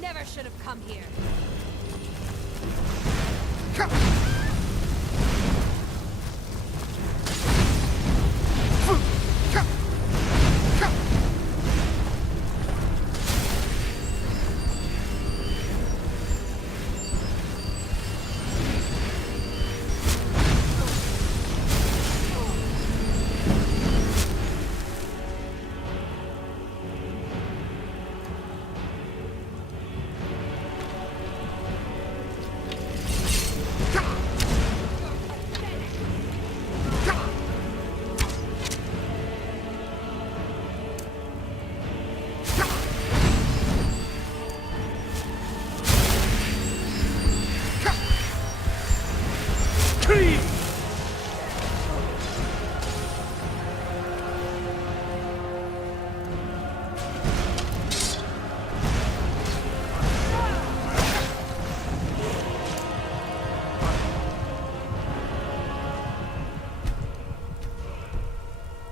never should have come here.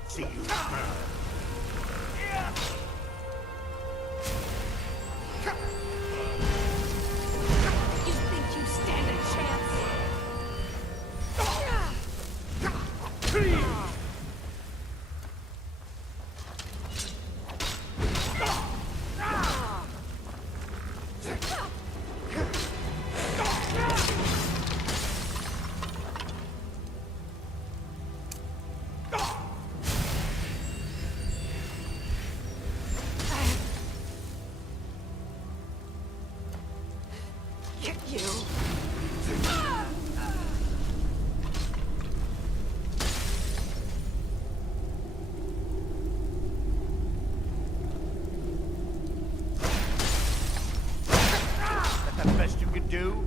See you smile. You think you stand a chance? Get you. Is that the best you can do?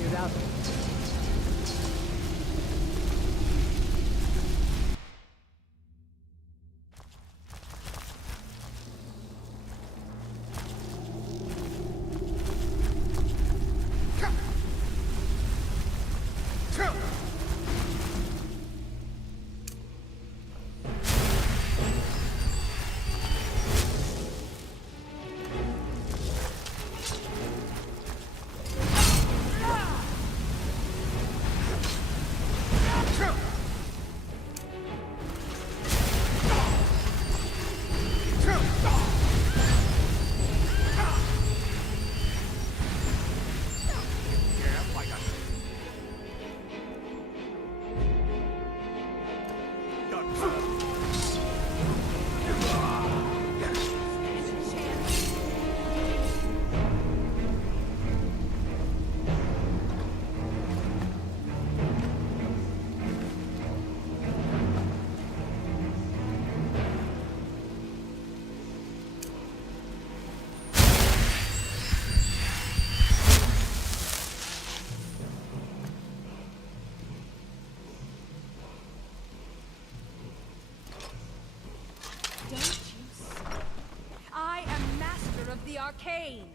Cleared out. Don't you see? I am master of the arcane.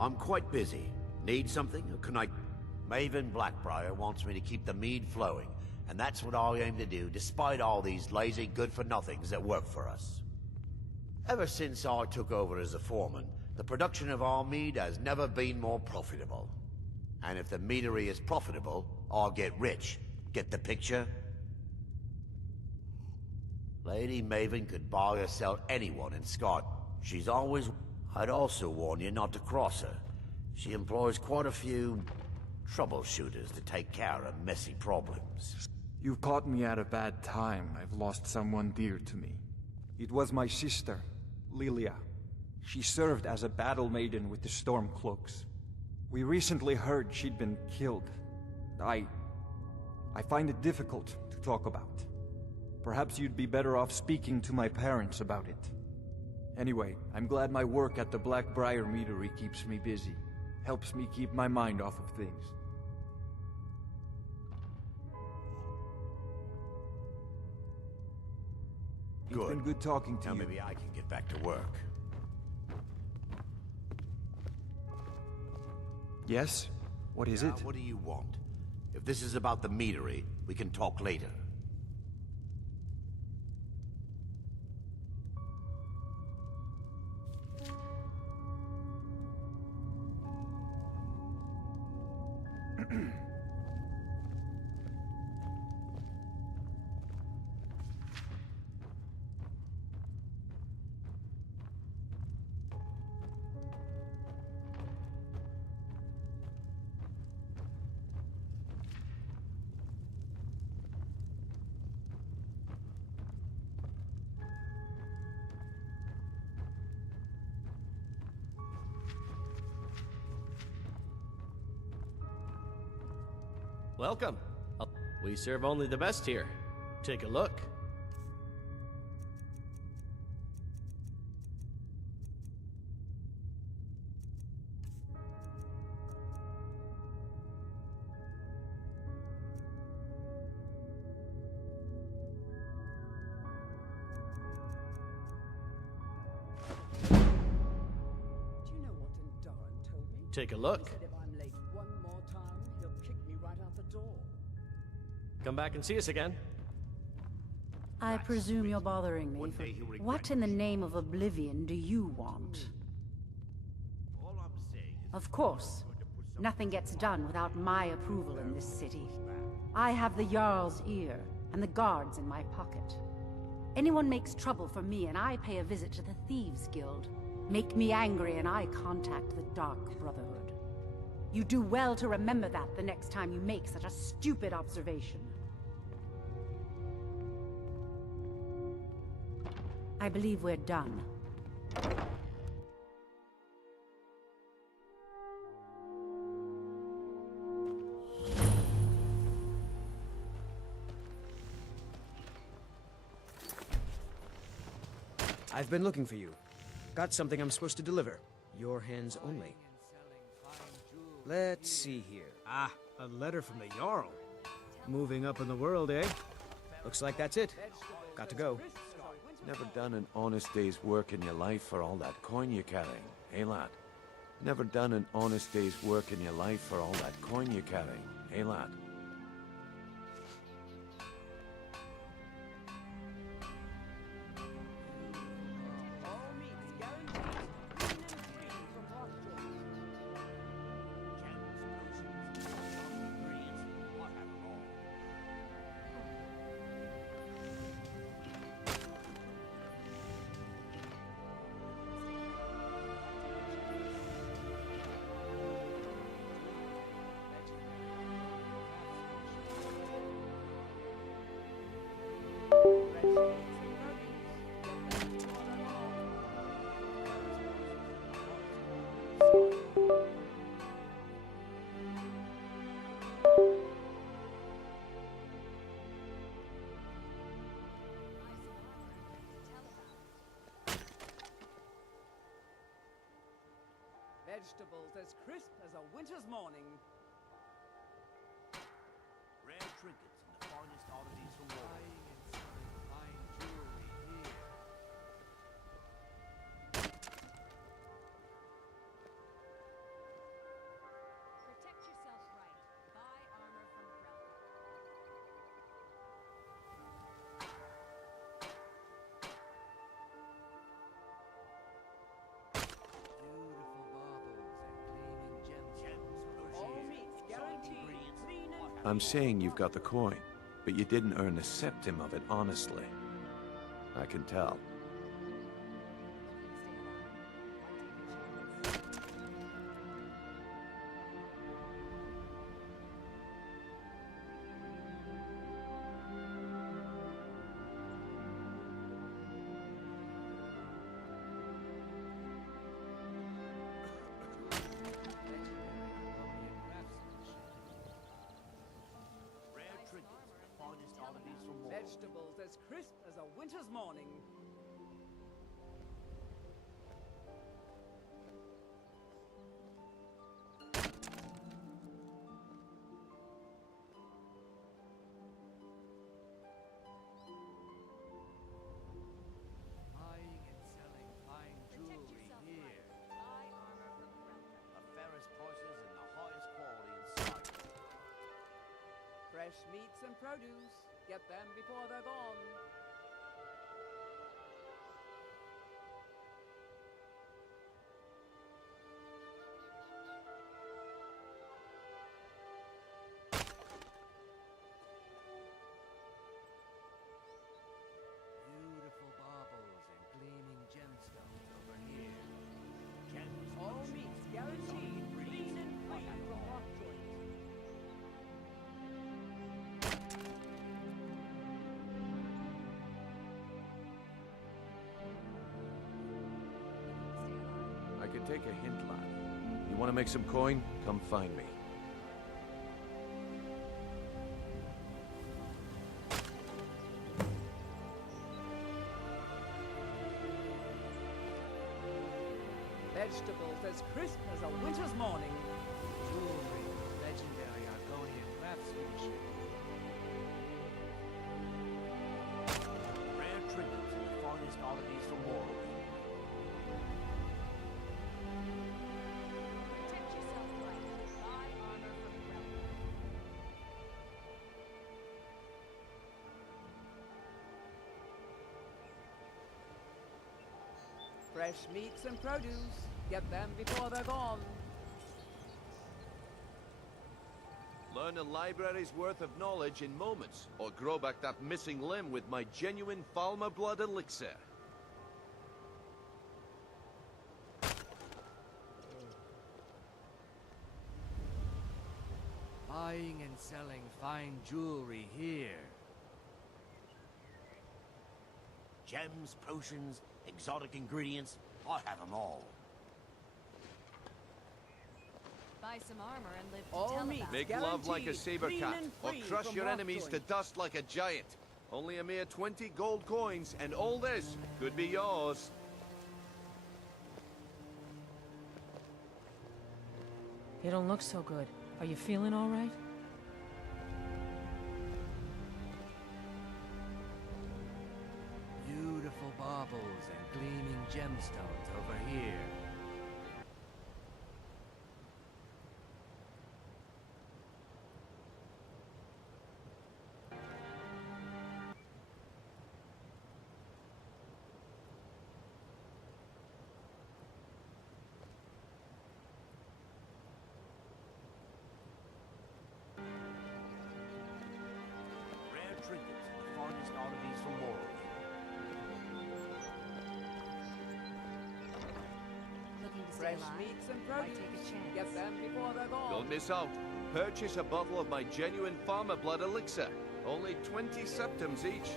I'm quite busy. Need something, or can I... Maven Blackbriar wants me to keep the mead flowing, and that's what I aim to do, despite all these lazy good-for-nothings that work for us. Ever since I took over as a foreman, the production of our mead has never been more profitable. And if the meadery is profitable, I'll get rich. Get the picture? Lady Maven could buy or sell anyone in Scott. She's always... I'd also warn you not to cross her. She employs quite a few troubleshooters to take care of messy problems. You've caught me at a bad time. I've lost someone dear to me. It was my sister, Lilia. She served as a battle maiden with the Stormcloaks. We recently heard she'd been killed. I find it difficult to talk about. Perhaps you'd be better off speaking to my parents about it. Anyway, I'm glad my work at the Blackbriar Meadery keeps me busy. Helps me keep my mind off of things. It's been good talking to now you. Maybe I can get back to work. Yes? What is it? What do you want? If this is about the meadery, we can talk later. Welcome. We serve only the best here. Take a look. Do you know what Enduran told me? Take a look. He said if I'm late one more time, he'll kick me right out the door. Come back and see us again. I presume you're bothering me. One day he'll regret What in the name of oblivion do you want? All I'm saying is... Of course. Nothing gets done without my approval in this city. I have the Jarl's ear, and the guards in my pocket. Anyone makes trouble for me, and I pay a visit to the Thieves' Guild. Make me angry, and I contact the Dark Brotherhood. You do well to remember that the next time you make such a stupid observation. I believe we're done. I've been looking for you. Got something I'm supposed to deliver. Your hands only. Let's see here. Ah, a letter from the Jarl. Moving up in the world, eh? Looks like that's it. Got to go. Never done an honest day's work in your life for all that coin you're carrying, eh, lad? Never done an honest day's work in your life for all that coin you're carrying, eh, lad? All meats guaranteed. Clean and free from pasture. Vegetables as crisp as a winter's morning. Rare trinkets and the finest oddities from war. Fine jewelry here. I'm saying you've got the coin, but you didn't earn a septim of it honestly. I can tell. Rare trinkets, the finest oddities from war. Vegetables as crisp as a winter's morning. Buying and selling fine jewelry here. Buy armor from Relka. The fairest prices and the highest quality in sight. Fresh meats and produce. Get them before they're gone. Beautiful baubles and gleaming gemstones over here. All meats guaranteed, clean and free from rock joint. I could take a hint, lad. You want to make some coin? Come find me. Vegetables as crisp as a winter's morning. Jewelry, legendary Argonian craftsmanship. Rare trinkets and the finest oddities from war. Protect yourself right. Buy armor from Relka. Fresh meats and produce. Get them before they're gone. Learn a library's worth of knowledge in moments, or grow back that missing limb with my genuine Falmer blood elixir. Buying and selling fine jewelry here. Gems, potions, exotic ingredients, I have them all. Buy some armor and live to All tell meats about Make it. love like a Guaranteed, saber clean cat, and or free crush from your rock enemies to joint. dust like a giant. Only a mere 20 gold coins, and all this could be yours. You don't look so good. Are you feeling all right? Beautiful baubles and gleaming gemstones over here. Rare trinkets and the finest oddities from war. Looking to stay Fresh alive? meats and Why produce. take a chance? Get them before they're gone. Don't miss out. Purchase a bottle of my genuine Farmer blood elixir. Only 20 septims each.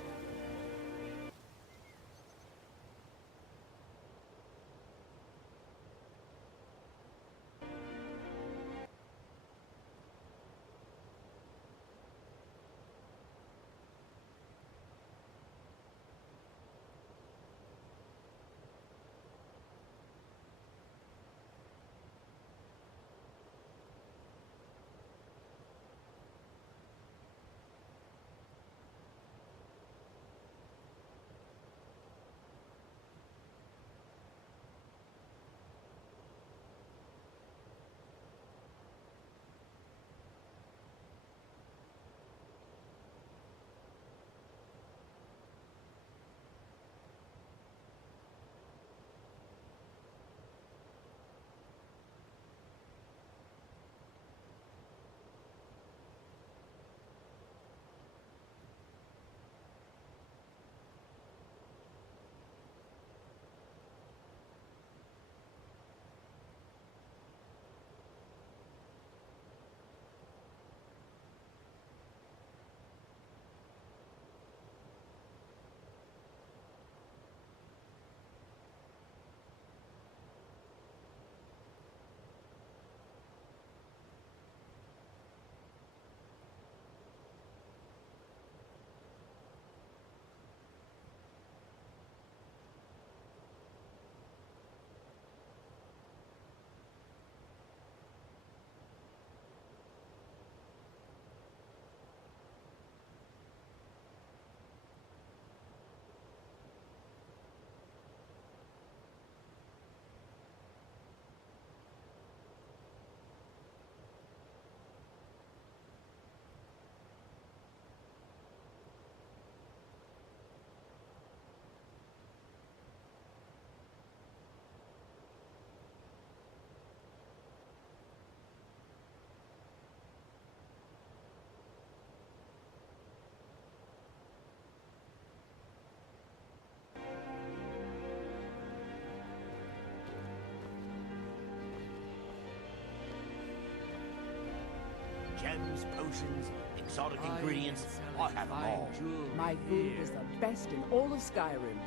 Gems, potions, exotic ingredients, I have them all. My food is the best in all of Skyrim.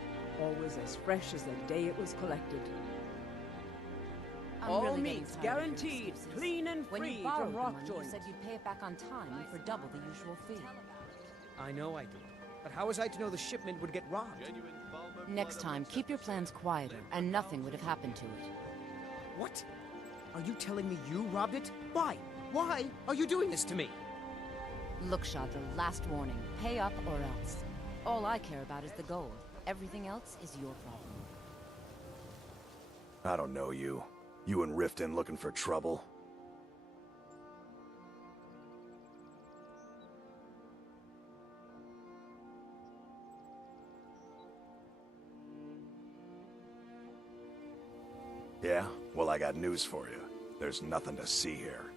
Always as fresh as the day it was collected. I'm All really getting meats tired of your guaranteed, excuses. clean and When free you borrowed from the rock money, joints. you said you'd pay it back on time and for double the usual fee. I know I did. But how was I to know the shipment would get robbed? Next time, keep your plans quieter, and nothing would have happened to it. What? Are you telling me you robbed it? Why? Why are you doing this to me? Look, Shadra, last warning. Pay up or else. All I care about is the gold. Everything else is your problem. I don't know you. You and Riften looking for trouble? Yeah? Well, I got news for you. There's nothing to see here.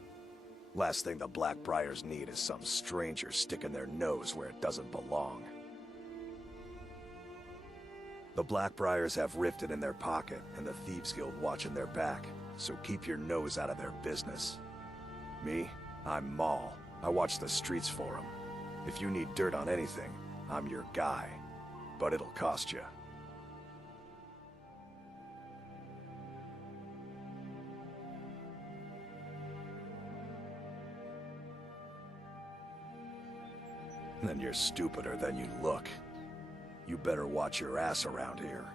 Last thing the Blackbriars need is some stranger sticking their nose where it doesn't belong. The Blackbriars have Riften in their pocket, and the Thieves Guild watching their back, so keep your nose out of their business. Me? I'm Maul. I watch the streets for them. If you need dirt on anything, I'm your guy. But it'll cost you. Then you're stupider than you look. You better watch your ass around here.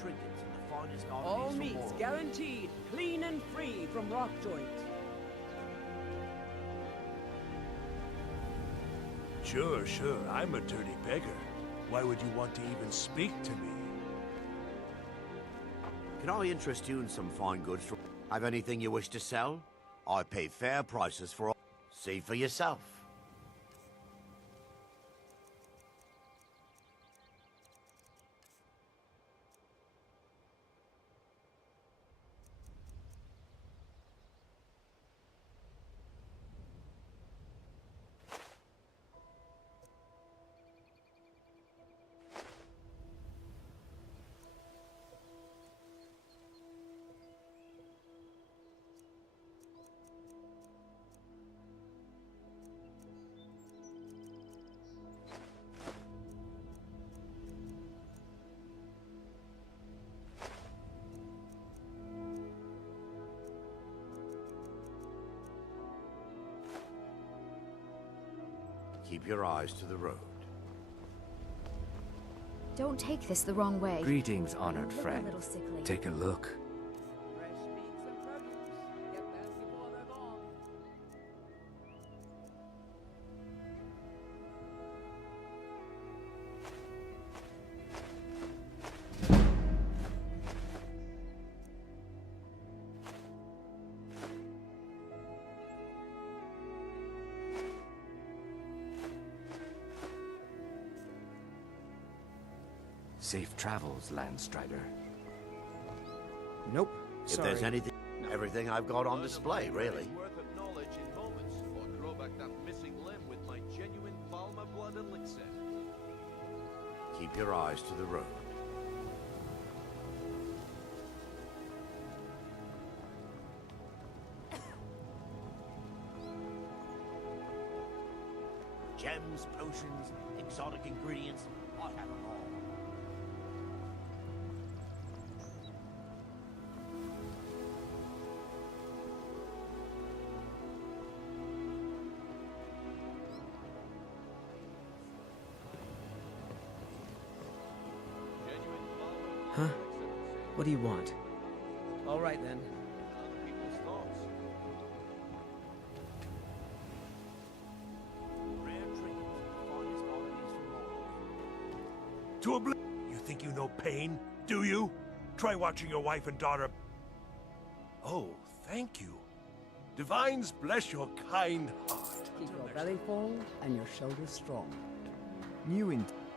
Trinkets and the finest All armies from meats Morrowind. guaranteed, clean and free from rock joints. Sure, I'm a dirty beggar. Why would you want to even speak to me? Can I interest you in some fine goods? Have anything you wish to sell? I pay fair prices for all. See for yourself. Keep your eyes to the road. Don't take this the wrong way. Greetings, honored Look friend. a little sickly. Take a look. Fresh meats and produce. Get them before they're gone. Safe travels, Landstrider. Nope. If Sorry. there's anything, everything I've got on display, really. Worth of knowledge in moments, or grow back that missing limb with my genuine Balma blood elixir. Keep your eyes to the road. Gems, potions, exotic ingredients, I have them all. Huh? What do you want? All right, then. You think you know pain, do you? Try watching your wife and daughter... Oh, thank you. Divines bless your kind heart. Keep your belly full and your shoulders strong.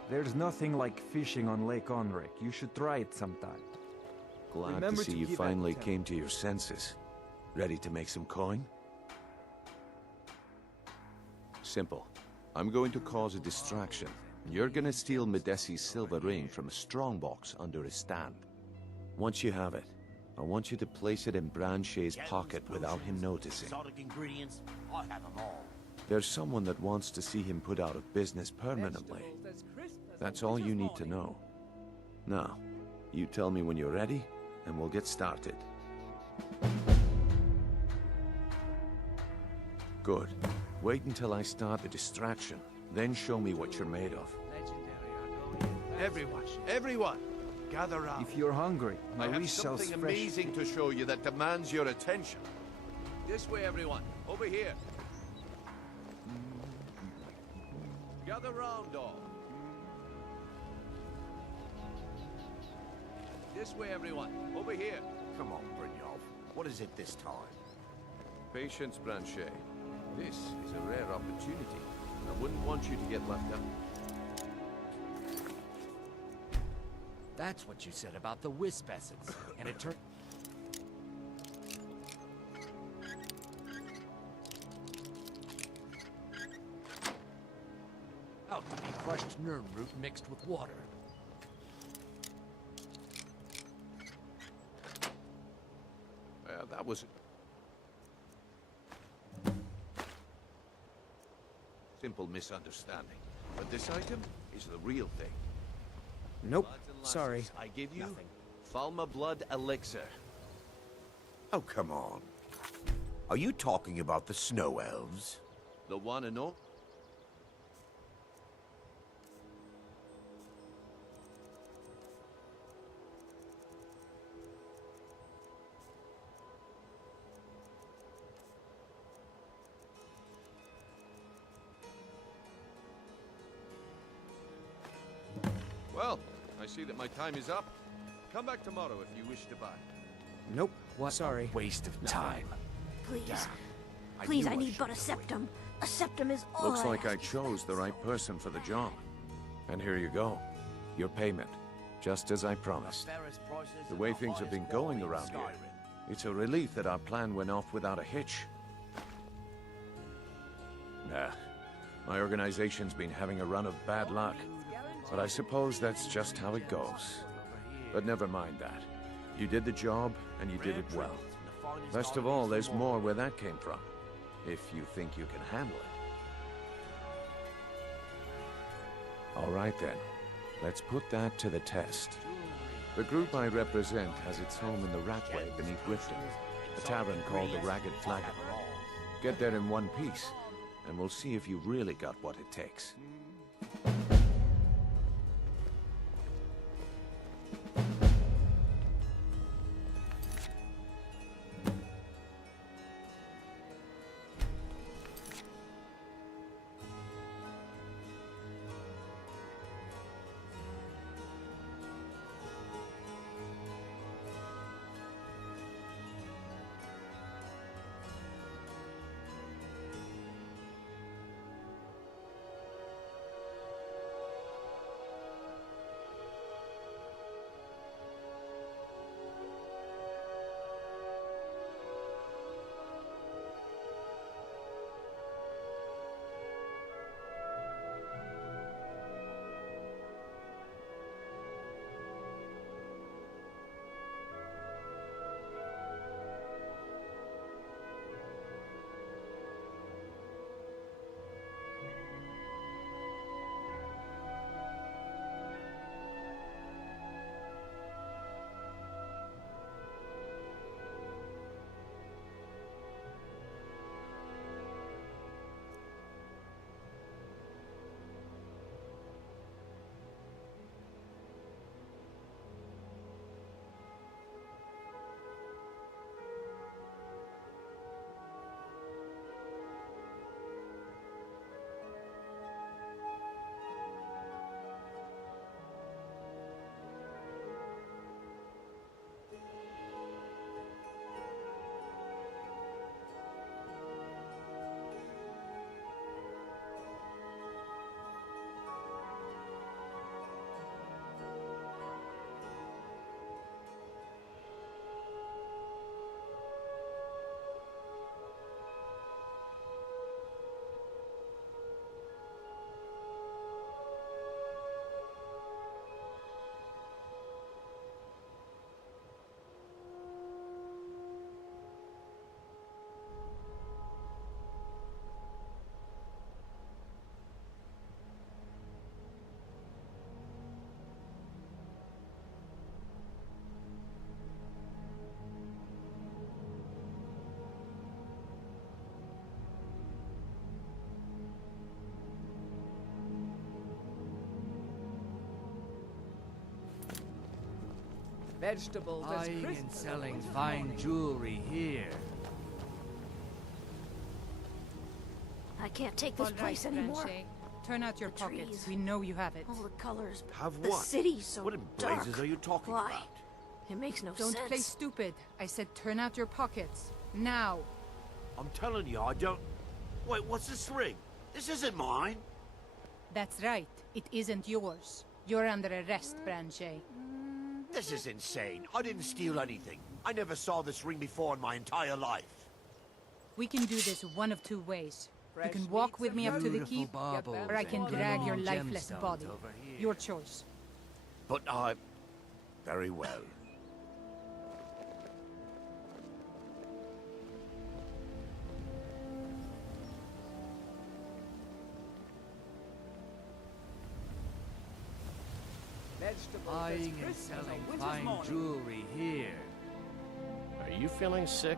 There's nothing like fishing on Lake Onric. You should try it sometime. Glad Remember to see to you give finally that came to your senses. Ready to make some coin? Simple. I'm going to cause a distraction. You're gonna steal Medesi's silver ring from a strongbox under his stand. Once you have it, I want you to place it in Branche's pocket without him noticing. Exotic ingredients, I have them all. There's someone that wants to see him put out of business permanently. That's all you need to know. Now, you tell me when you're ready, and we'll get started. Good. Wait until I start the distraction, then show me what you're made of. Everyone, gather round. If you're hungry, I have Maurice sells something fresh... amazing to show you that demands your attention. This way, everyone. Over here. Gather round, all. This way, everyone. Over here. Come on, Brynjolf. What is it this time? Patience, Branche. This is a rare opportunity. I wouldn't want you to get left out. That's what you said about the wisp essence. And it turned... out to be crushed nirn root mixed with water. That was... simple misunderstanding. But this item is the real thing. Nope. Lads and lasses, Sorry. I give you Nothing. Falma Blood Elixir. Oh, come on. Are you talking about the Snow Elves? The one and all? Well, I see that my time is up. Come back tomorrow if you wish to buy. Nope. What? Sorry. Waste of time. Please. Please, I need but a septum. A septum is all Looks I like I ask. chose the right person for the job. And here you go. Your payment. Just as I promised. The way things have been going around here, it's a relief that our plan went off without a hitch. Nah. My organization's been having a run of bad luck. But I suppose that's just how it goes. But never mind that. You did the job, and you did it well. Best of all, there's more where that came from. If you think you can handle it. All right then. Let's put that to the test. The group I represent has its home in the Ratway beneath Riften, a tavern called the Ragged Flagon. Get there in one piece, and we'll see if you've really got what it takes. Vegetables as Buying crisp and as a selling winter's fine morning. jewelry here. I can't take this All right, place anymore. Blanchet. Turn out your The pockets. trees. We know you have it. All the colors. Have the what? city's so What in dark. blazes are you talking Why? about? It makes no Don't sense. play stupid. I said turn out your pockets. Now. I'm telling you, I don't... Wait, what's this ring? This isn't mine. That's right. It isn't yours. You're under arrest, Blanchet. This is insane. I didn't steal anything. I never saw this ring before in my entire life. We can do this one of two ways. You Fresh can walk meats with and me up to the Beautiful keep, baubles or I can and drag your gleaming lifeless gemstones body. over here. Your choice. But I... Very well. Vegetables as Buying and crisp as a selling winter's fine morning. jewelry here. Are you feeling sick?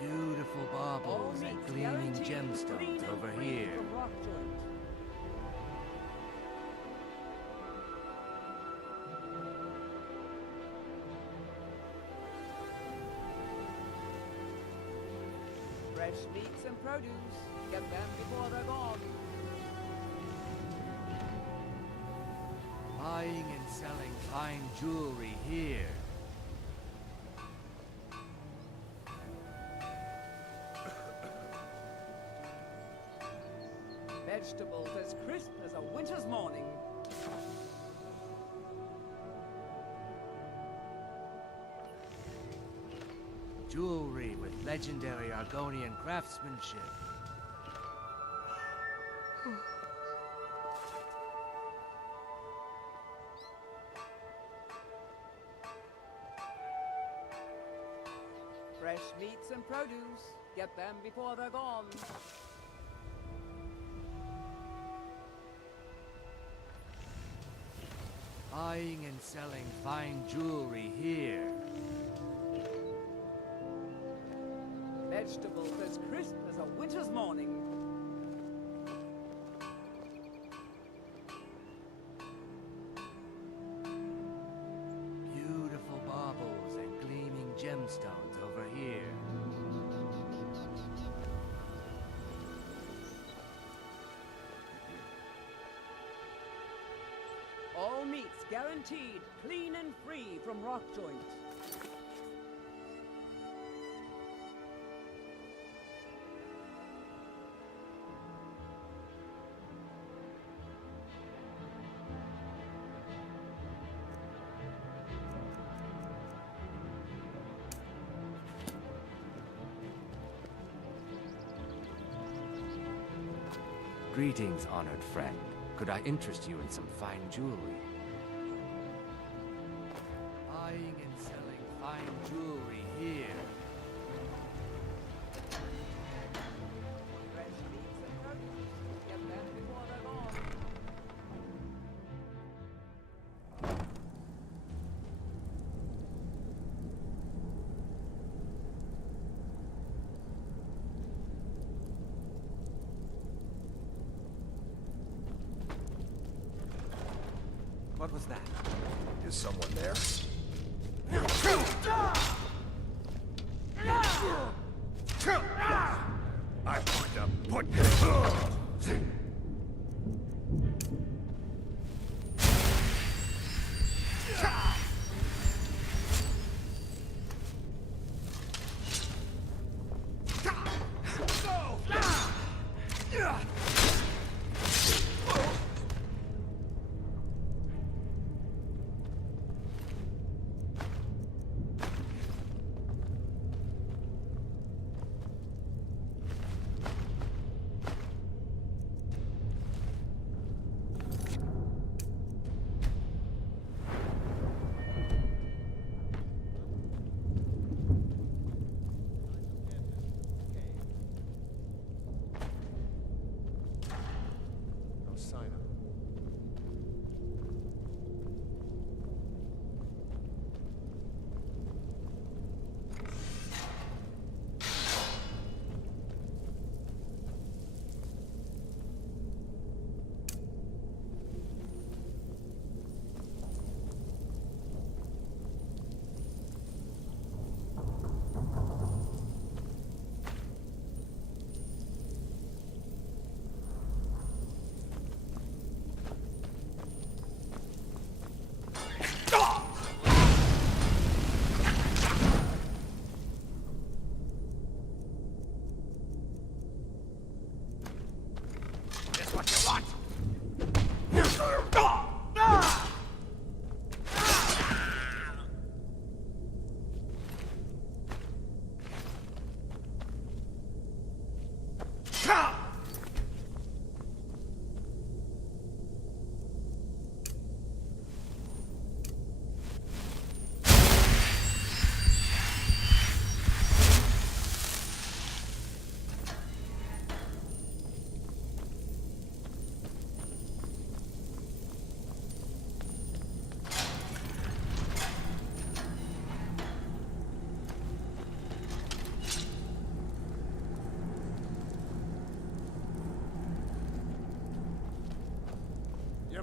Beautiful baubles All and meats gleaming guaranteed gemstones clean and over free here. from rock joint. Fresh meats and produce. Get them before they're gone. Buying and selling fine jewelry here. Vegetables as crisp as a winter's morning. Jewelry with legendary Argonian craftsmanship. Fresh meats and produce. Get them before they're gone. Buying and selling fine jewelry here. Vegetables as crisp as a winter's morning. Beautiful baubles and gleaming gemstones over here. All meats guaranteed clean and free from rock joint. Greetings, honored friend. Could I interest you in some fine jewelry? Buying and selling fine jewelry here. Fresh meats and produce. Get them before they're gone. What was that? Is someone there? I'm going to put you...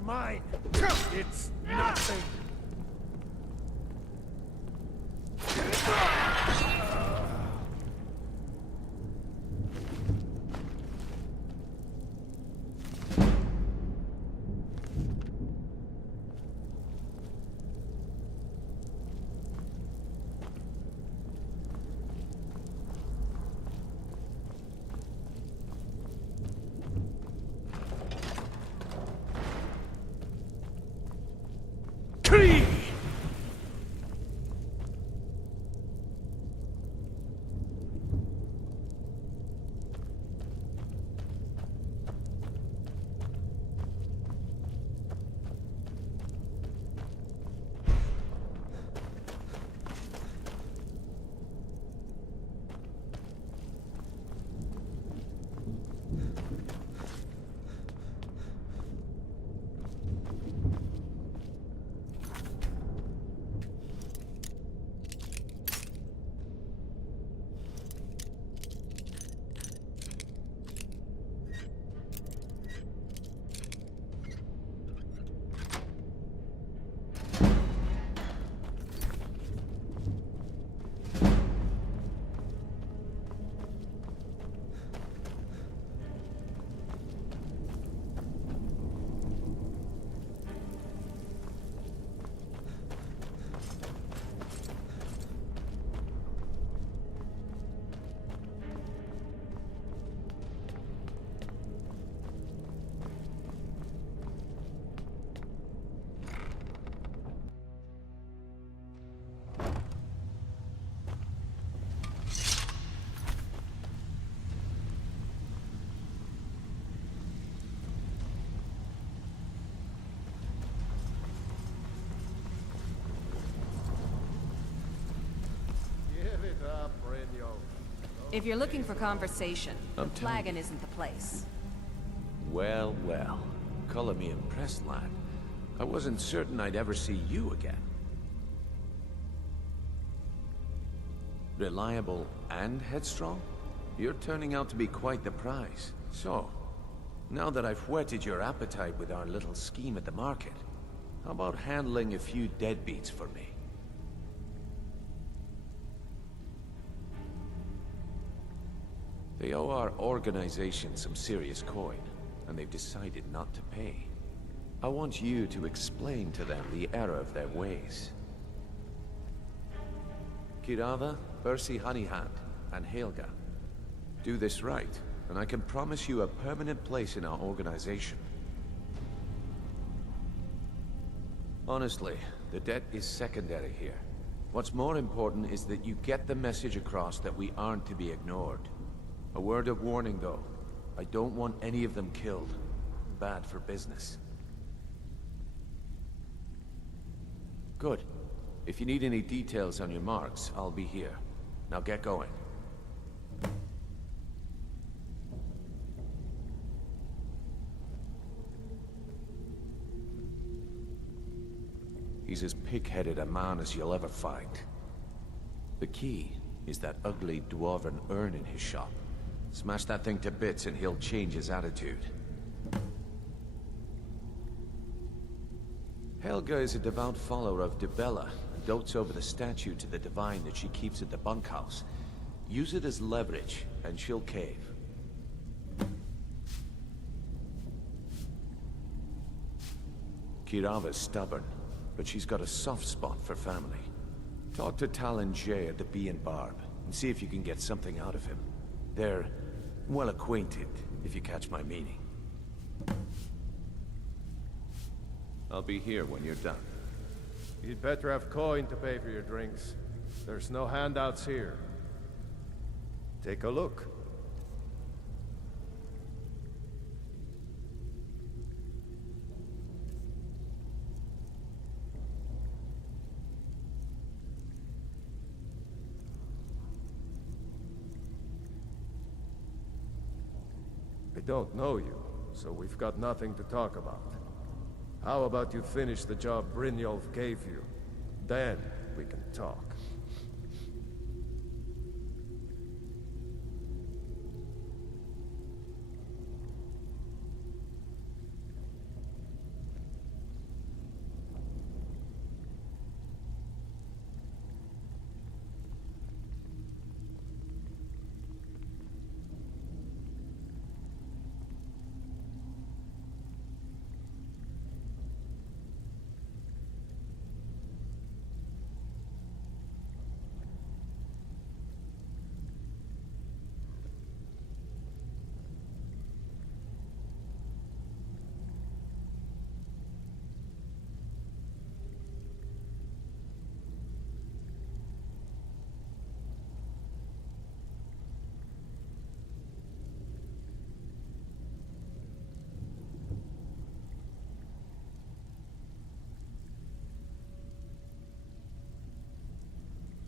You're mine. It's nothing. If you're looking for conversation, the I'm telling flagon isn't the place. Well, well. Color me impressed, lad. I wasn't certain I'd ever see you again. Reliable and headstrong? You're turning out to be quite the prize. So, now that I've whetted your appetite with our little scheme at the market, how about handling a few deadbeats for me? They owe our organization some serious coin, and they've decided not to pay. I want you to explain to them the error of their ways. Kirava, Percy Honeyhand, and Helga. Do this right, and I can promise you a permanent place in our organization. Honestly, the debt is secondary here. What's more important is that you get the message across that we aren't to be ignored. A word of warning, though. I don't want any of them killed. Bad for business. Good. If you need any details on your marks, I'll be here. Now get going. He's as pig-headed a man as you'll ever find. The key is that ugly dwarven urn in his shop. Smash that thing to bits and he'll change his attitude. Helga is a devout follower of Dibella and dotes over the statue to the divine that she keeps at the bunkhouse. Use it as leverage, and she'll cave. Kirava's stubborn, but she's got a soft spot for family. Talk to Talon Jay at the Bee and Barb, and see if you can get something out of him. They're well acquainted, if you catch my meaning. I'll be here when you're done. You'd better have coin to pay for your drinks. There's no handouts here. Take a look. don't know you, so we've got nothing to talk about. How about you finish the job Brynjolf gave you? Then we can talk.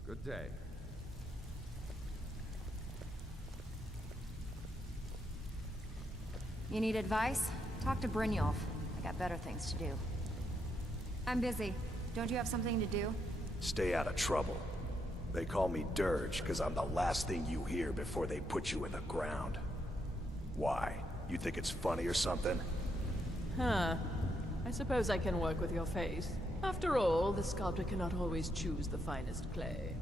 Good day. You need advice? Talk to Brynjolf. I got better things to do. I'm busy. Don't you have something to do? Stay out of trouble. They call me Dirge because I'm the last thing you hear before they put you in the ground. Why? You think it's funny or something? Huh. I suppose I can work with your face. After all, the sculptor cannot always choose the finest clay.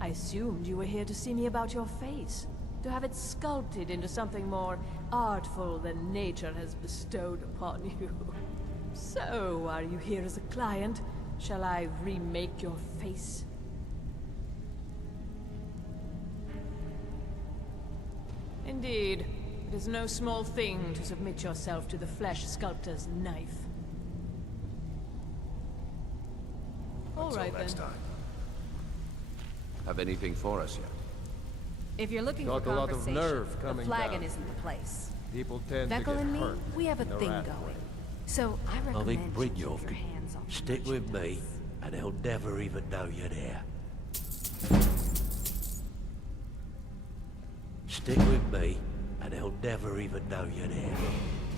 I assumed you were here to see me about your face. To have it sculpted into something more artful than nature has bestowed upon you. So, are you here as a client? Shall I remake your face? Indeed. It is no small thing to submit yourself to the flesh sculptor's knife. All right, then. Have anything for us yet? If you're looking Got for a lot of conversation, nerve the coming flagon down. isn't the place. People tend to Vekel get and me, hurt. we have a when thing they're going. halfway. So I I recommend think you keep Brynjolf your can hands off stick my with me, choice. and he'll never even know you're there. Stick with me, and he'll never even know you're there.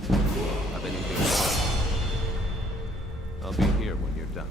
Have anything for us? I'll be here when you're done.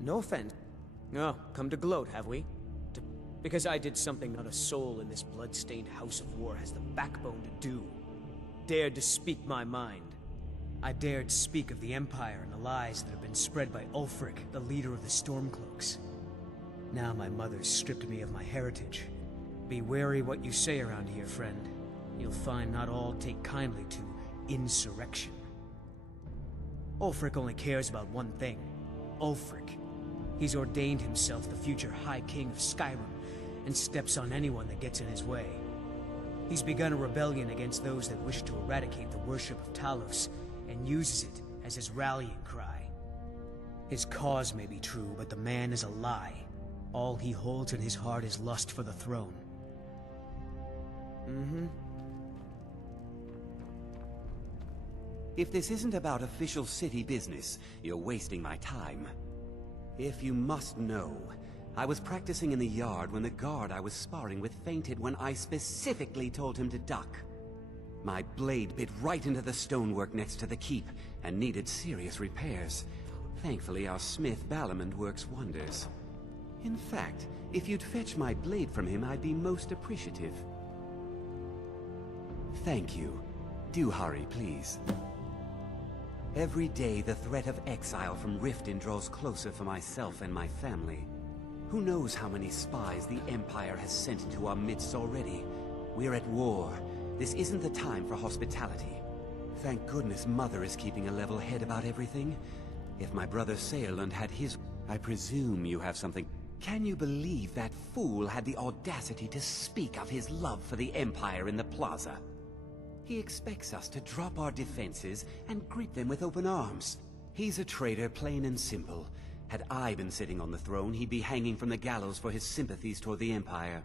No offense. Oh, come to gloat, have we? Because I did something not a soul in this blood-stained house of war has the backbone to do. Dared to speak my mind. I dared speak of the Empire and the lies that have been spread by Ulfric, the leader of the Stormcloaks. Now my mother's stripped me of my heritage. Be wary what you say around here, friend. You'll find not all take kindly to insurrection. Ulfric only cares about one thing. Ulfric. He's ordained himself the future High King of Skyrim, and steps on anyone that gets in his way. He's begun a rebellion against those that wish to eradicate the worship of Talos, and uses it as his rallying cry. His cause may be true, but the man is a lie. All he holds in his heart is lust for the throne. If this isn't about official city business, you're wasting my time. If you must know, I was practicing in the yard when the guard I was sparring with fainted when I specifically told him to duck. My blade bit right into the stonework next to the keep and needed serious repairs. Thankfully, our smith Balamond works wonders. In fact, if you'd fetch my blade from him, I'd be most appreciative. Thank you. Do hurry, please. Every day, the threat of exile from Riften draws closer for myself and my family. Who knows how many spies the Empire has sent into our midst already? We're at war. This isn't the time for hospitality. Thank goodness Mother is keeping a level head about everything. If my brother Saerlund had his... I presume you have something... Can you believe that fool had the audacity to speak of his love for the Empire in the plaza? He expects us to drop our defenses and greet them with open arms. He's a traitor, plain and simple. Had I been sitting on the throne, he'd be hanging from the gallows for his sympathies toward the Empire.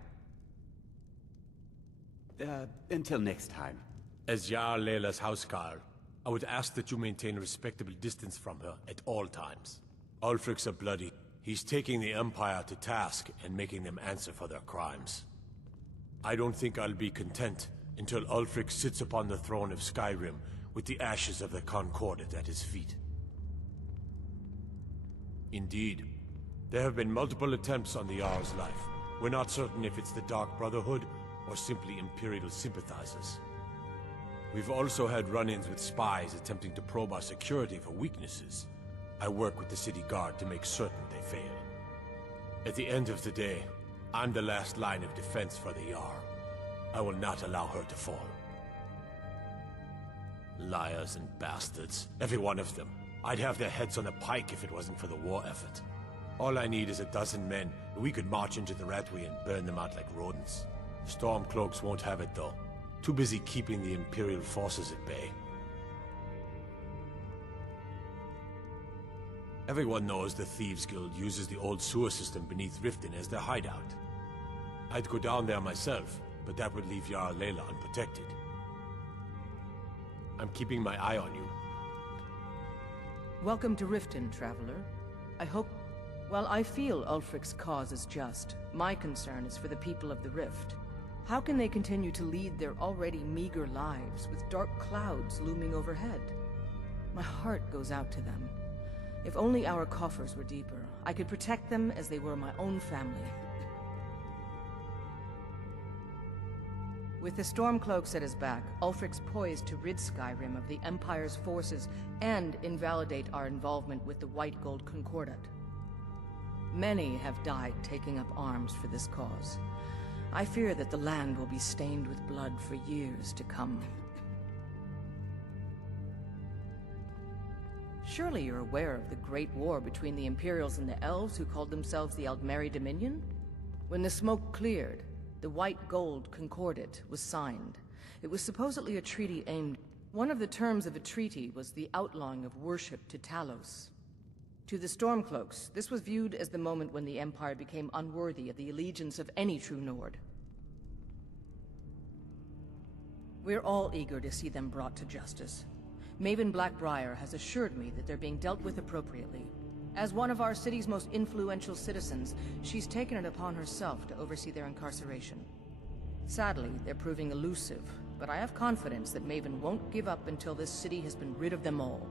Until next time. As Jarl Layla's housecarl, I would ask that you maintain a respectable distance from her at all times. Ulfric's a bloody. He's taking the Empire to task and making them answer for their crimes. I don't think I'll be content until Ulfric sits upon the throne of Skyrim with the ashes of the Concordat at his feet. Indeed, there have been multiple attempts on the Jarl's life. We're not certain if it's the Dark Brotherhood or simply Imperial sympathizers. We've also had run-ins with spies attempting to probe our security for weaknesses. I work with the city guard to make certain they fail. At the end of the day, I'm the last line of defense for the Jarl. I will not allow her to fall. Liars and bastards, every one of them. I'd have their heads on a pike if it wasn't for the war effort. All I need is a dozen men, and we could march into the Ratway and burn them out like rodents. Stormcloaks won't have it, though. Too busy keeping the Imperial forces at bay. Everyone knows the Thieves Guild uses the old sewer system beneath Riften as their hideout. I'd go down there myself, but that would leave Jarl Layla unprotected. I'm keeping my eye on you. Welcome to Riften, traveler. I hope... While I feel Ulfric's cause is just, my concern is for the people of the Rift. How can they continue to lead their already meager lives with dark clouds looming overhead? My heart goes out to them. If only our coffers were deeper, I could protect them as they were my own family. With the Stormcloaks at his back, Ulfric's poised to rid Skyrim of the Empire's forces and invalidate our involvement with the White Gold Concordat. Many have died taking up arms for this cause. I fear that the land will be stained with blood for years to come. Surely you're aware of the Great War between the Imperials and the Elves who called themselves the Aldmeri Dominion? When the smoke cleared, the White Gold Concordat was signed. It was supposedly a treaty aimed... One of the terms of a treaty was the outlawing of worship to Talos. To the Stormcloaks, this was viewed as the moment when the Empire became unworthy of the allegiance of any true Nord. We're all eager to see them brought to justice. Maven Blackbriar has assured me that they're being dealt with appropriately. As one of our city's most influential citizens, she's taken it upon herself to oversee their incarceration. Sadly, they're proving elusive, but I have confidence that Maven won't give up until this city has been rid of them all.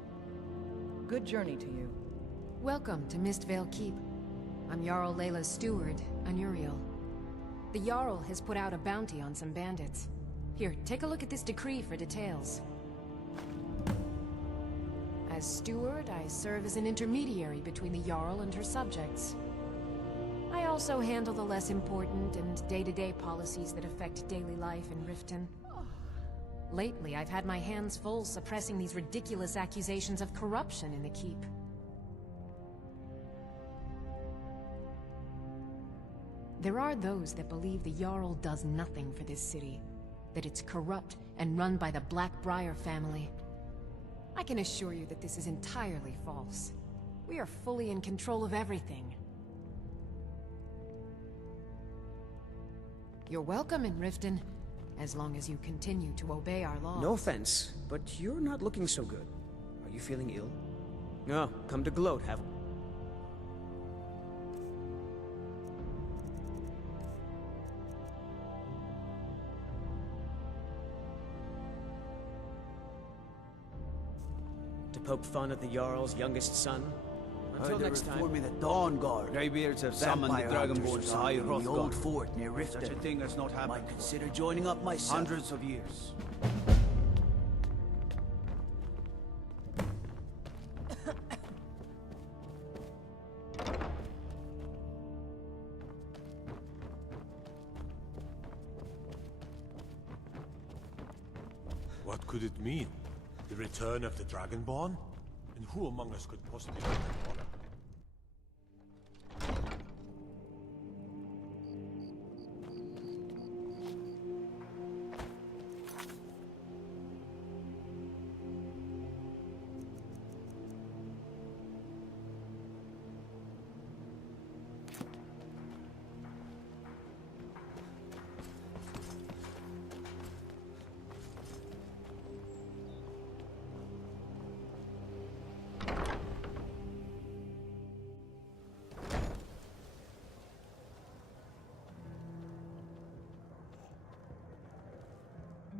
Good journey to you. Welcome to Mistvale Keep. I'm Jarl Layla's steward, Anuriel. The Jarl has put out a bounty on some bandits. Here, take a look at this decree for details. As steward, I serve as an intermediary between the Jarl and her subjects. I also handle the less important and day-to-day policies that affect daily life in Riften. Lately, I've had my hands full suppressing these ridiculous accusations of corruption in the Keep. There are those that believe the Jarl does nothing for this city, that it's corrupt and run by the Blackbriar family. I can assure you that this is entirely false. We are fully in control of everything. You're welcome in Riften, as long as you continue to obey our laws. No offense, but you're not looking so good. Are you feeling ill? No, come to gloat, have we? To poke fun at the Jarl's youngest son? Until next time. Me the Dawn Guard. Greybeards have summoned the Dragonborn to hide in the old fort near Riften. Such a thing has not happened. Might consider joining up myself. Hundreds of years. What could it mean? The return of the Dragonborn? And who among us could possibly be that honor?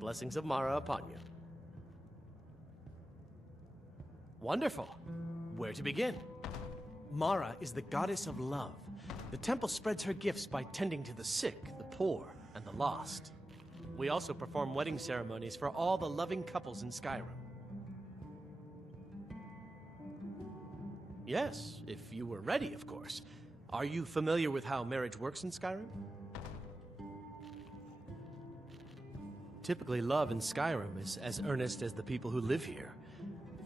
Blessings of Mara upon you. Wonderful. Where to begin? Mara is the goddess of love. The temple spreads her gifts by tending to the sick, the poor, and the lost. We also perform wedding ceremonies for all the loving couples in Skyrim. Yes, if you were ready, of course. Are you familiar with how marriage works in Skyrim? Typically, love in Skyrim is as earnest as the people who live here.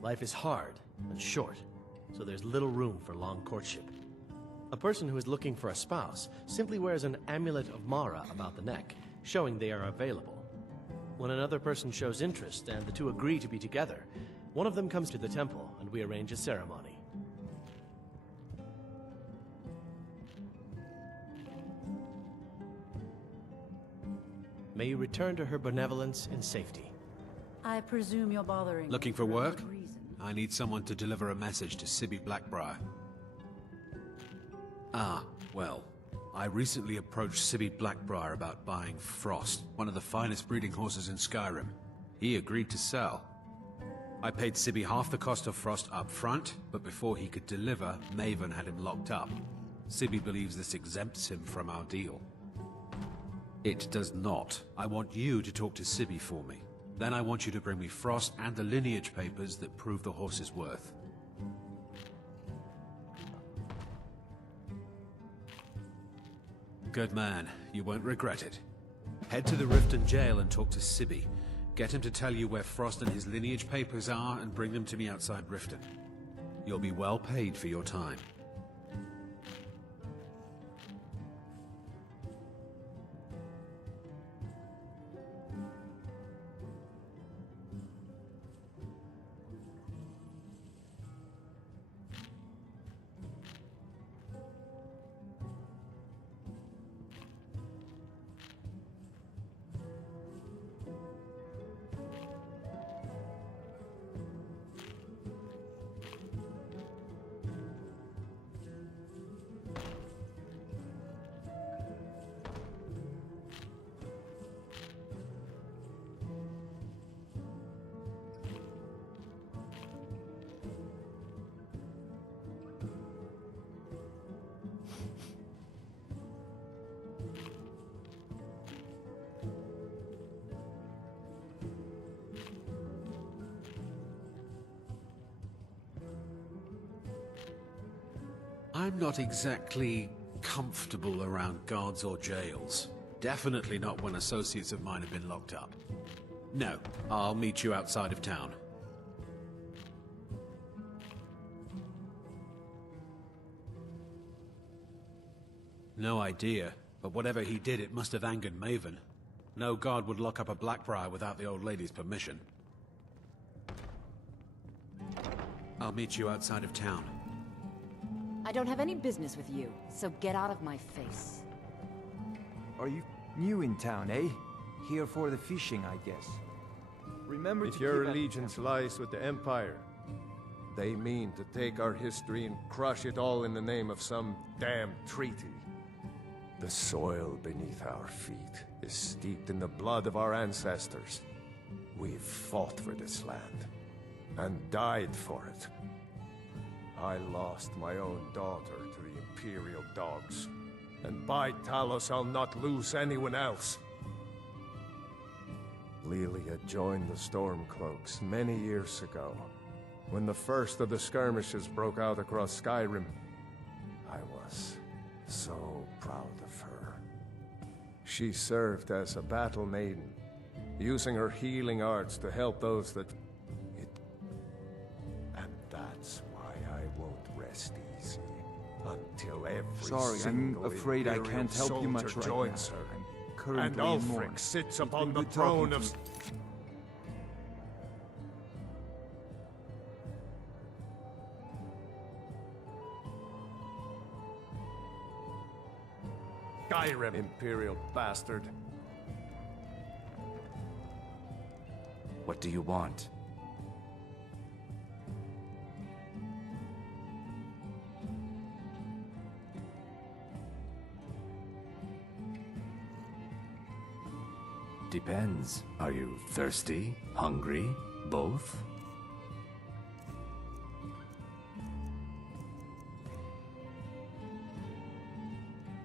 Life is hard and short, so there's little room for long courtship. A person who is looking for a spouse simply wears an amulet of Mara about the neck, showing they are available. When another person shows interest and the two agree to be together, one of them comes to the temple and we arrange a ceremony. May you return to her benevolence in safety. I presume you're bothering. Looking for work? I need someone to deliver a message to Sibby Blackbriar. Ah, well, I recently approached Sibby Blackbriar about buying Frost, one of the finest breeding horses in Skyrim. He agreed to sell. I paid Sibby half the cost of Frost up front, but before he could deliver, Maven had him locked up. Sibby believes this exempts him from our deal. It does not. I want you to talk to Sibby for me. Then I want you to bring me Frost and the lineage papers that prove the horse's worth. Good man. You won't regret it. Head to the Riften jail and talk to Sibby. Get him to tell you where Frost and his lineage papers are and bring them to me outside Riften. You'll be well paid for your time. I'm not exactly comfortable around guards or jails. Definitely not when associates of mine have been locked up. No, I'll meet you outside of town. No idea, but whatever he did, it must have angered Maven. No guard would lock up a Blackbriar without the old lady's permission. I'll meet you outside of town. I don't have any business with you, so get out of my face. Are you new in town, eh? Here for the fishing, I guess. Remember If to your keep allegiance lies with the Empire, they mean to take our history and crush it all in the name of some damn treaty. The soil beneath our feet is steeped in the blood of our ancestors. We've fought for this land, and died for it. I lost my own daughter to the Imperial dogs, and by Talos I'll not lose anyone else. Lilia joined the Stormcloaks many years ago, when the first of the skirmishes broke out across Skyrim. I was so proud of her. She served as a battle maiden, using her healing arts to help those that... And that's why I won't rest easy until every Sorry, single I'm afraid I Imperial can't help you much soldier right joins now. her. I'm currently And in mourning. Ulfric sits It's upon been the good talking throne to of... you. Skyrim, Imperial bastard. What do you want? Depends. Are you thirsty? Hungry? Both?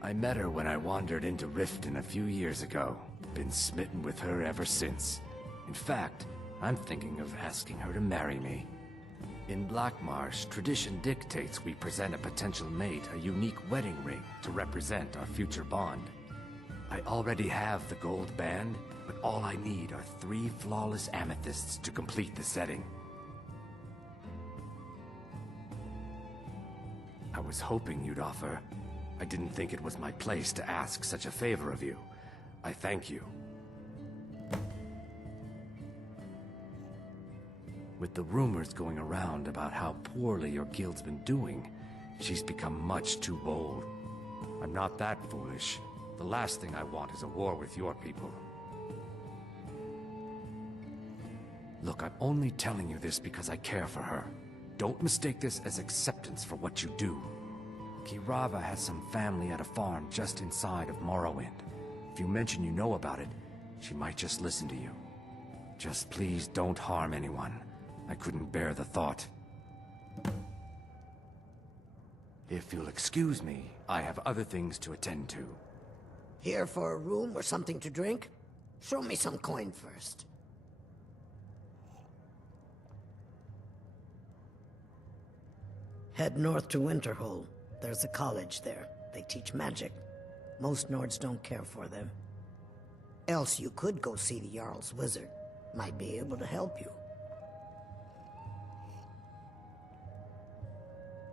I met her when I wandered into Riften a few years ago. Been smitten with her ever since. In fact, I'm thinking of asking her to marry me. In Blackmarsh, tradition dictates we present a potential mate a unique wedding ring to represent our future bond. I already have the gold band, but all I need are 3 flawless amethysts to complete the setting. I was hoping you'd offer. I didn't think it was my place to ask such a favor of you. I thank you. With the rumors going around about how poorly your guild's been doing, she's become much too bold. I'm not that foolish. The last thing I want is a war with your people. Look, I'm only telling you this because I care for her. Don't mistake this as acceptance for what you do. Kirava has some family at a farm just inside of Morrowind. If you mention you know about it, she might just listen to you. Just please don't harm anyone. I couldn't bear the thought. If you'll excuse me, I have other things to attend to. Here for a room or something to drink? Show me some coin first. Head north to Winterhold. There's a college there. They teach magic. Most Nords don't care for them. Else you could go see the Jarl's wizard. Might be able to help you.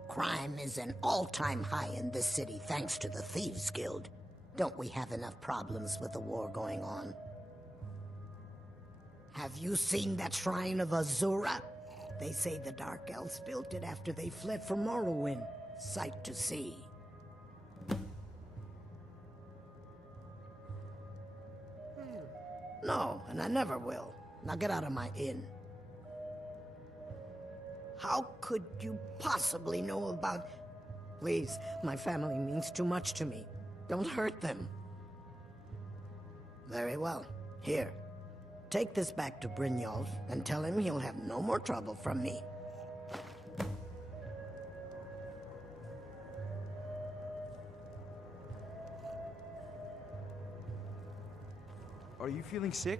Crime is an all-time high in this city thanks to the Thieves Guild. Don't we have enough problems with the war going on? Have you seen that shrine of Azura? They say the Dark Elves built it after they fled from Morrowind. Sight to see. No, and I never will. Now get out of my inn. How could you possibly know about... Please, my family means too much to me. Don't hurt them. Very well. Here. Take this back to Brynjolf and tell him he'll have no more trouble from me. Are you feeling sick?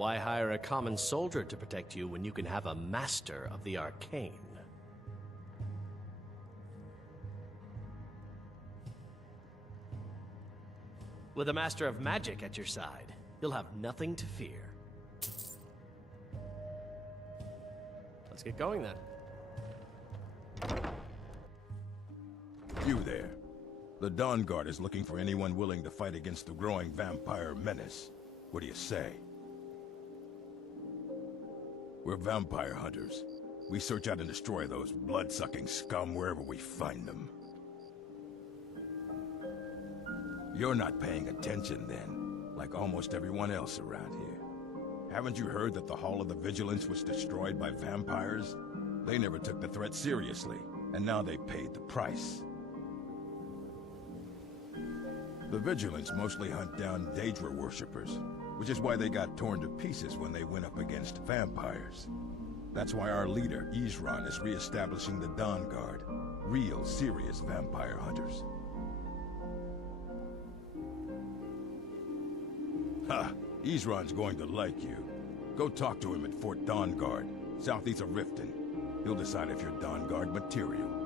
Why hire a common soldier to protect you when you can have a master of the arcane? With a master of magic at your side, you'll have nothing to fear. Let's get going then. You there. The Dawn Guard is looking for anyone willing to fight against the growing vampire menace. What do you say? We're vampire hunters. We search out and destroy those blood-sucking scum wherever we find them. You're not paying attention then, like almost everyone else around here. Haven't you heard that the Hall of the Vigilance was destroyed by vampires? They never took the threat seriously, and now they paid the price. The Vigilance mostly hunt down Daedra worshippers, which is why they got torn to pieces when they went up against vampires. That's why our leader, Isran, is re-establishing the Dawn Guard. Real, serious vampire hunters. Ha! Isran's going to like you. Go talk to him at Fort Dawn Guard, southeast of Riften. He'll decide if you're Dawn Guard material.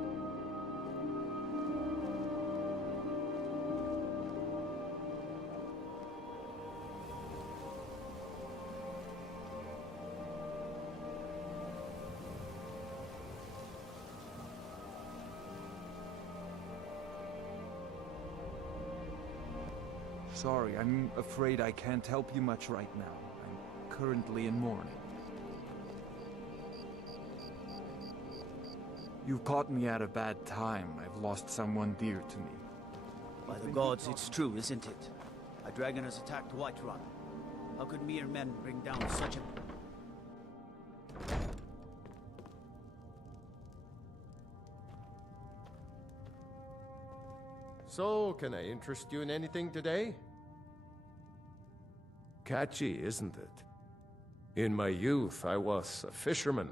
Sorry, I'm afraid I can't help you much right now. I'm currently in mourning. You've caught me at a bad time. I've lost someone dear to me. By the gods, it's true, isn't it? A dragon has attacked Whiterun. How could mere men bring down such a... So, can I interest you in anything today? Catchy, isn't it? In my youth, I was a fisherman.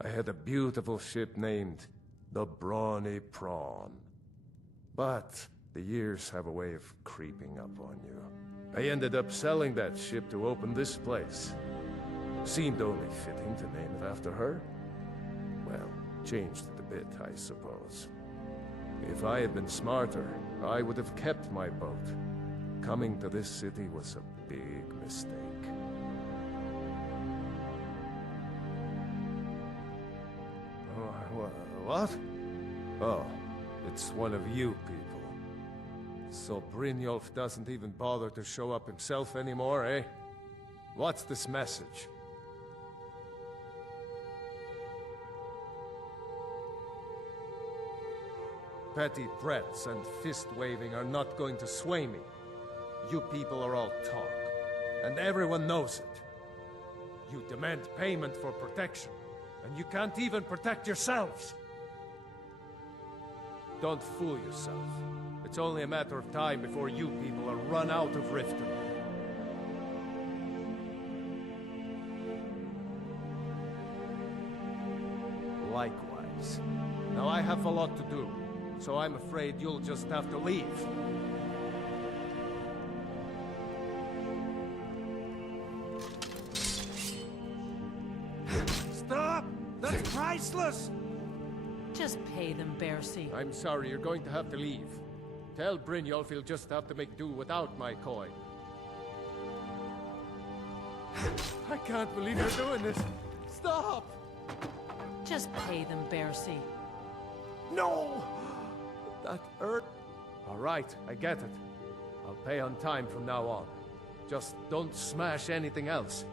I had a beautiful ship named the Brawny Prawn. But the years have a way of creeping up on you. I ended up selling that ship to open this place. Seemed only fitting to name it after her. Well, changed it a bit, I suppose. If I had been smarter, I would have kept my boat. Coming to this city was a big mistake. What? Oh, it's one of you people. So Brynjolf doesn't even bother to show up himself anymore, eh? What's this message? Petty threats and fist-waving are not going to sway me. You people are all talk, and everyone knows it. You demand payment for protection, and you can't even protect yourselves. Don't fool yourself. It's only a matter of time before you people are run out of Riften. Likewise. Now I have a lot to do, so I'm afraid you'll just have to leave. Stop! That's priceless! Just pay them, Bercy. I'm sorry, you're going to have to leave. Tell Brynjolf he'll just have to make do without my coin. I can't believe you're doing this! Stop! Just pay them, Bercy. No! That hurt. All right, I get it. I'll pay on time from now on. Just don't smash anything else.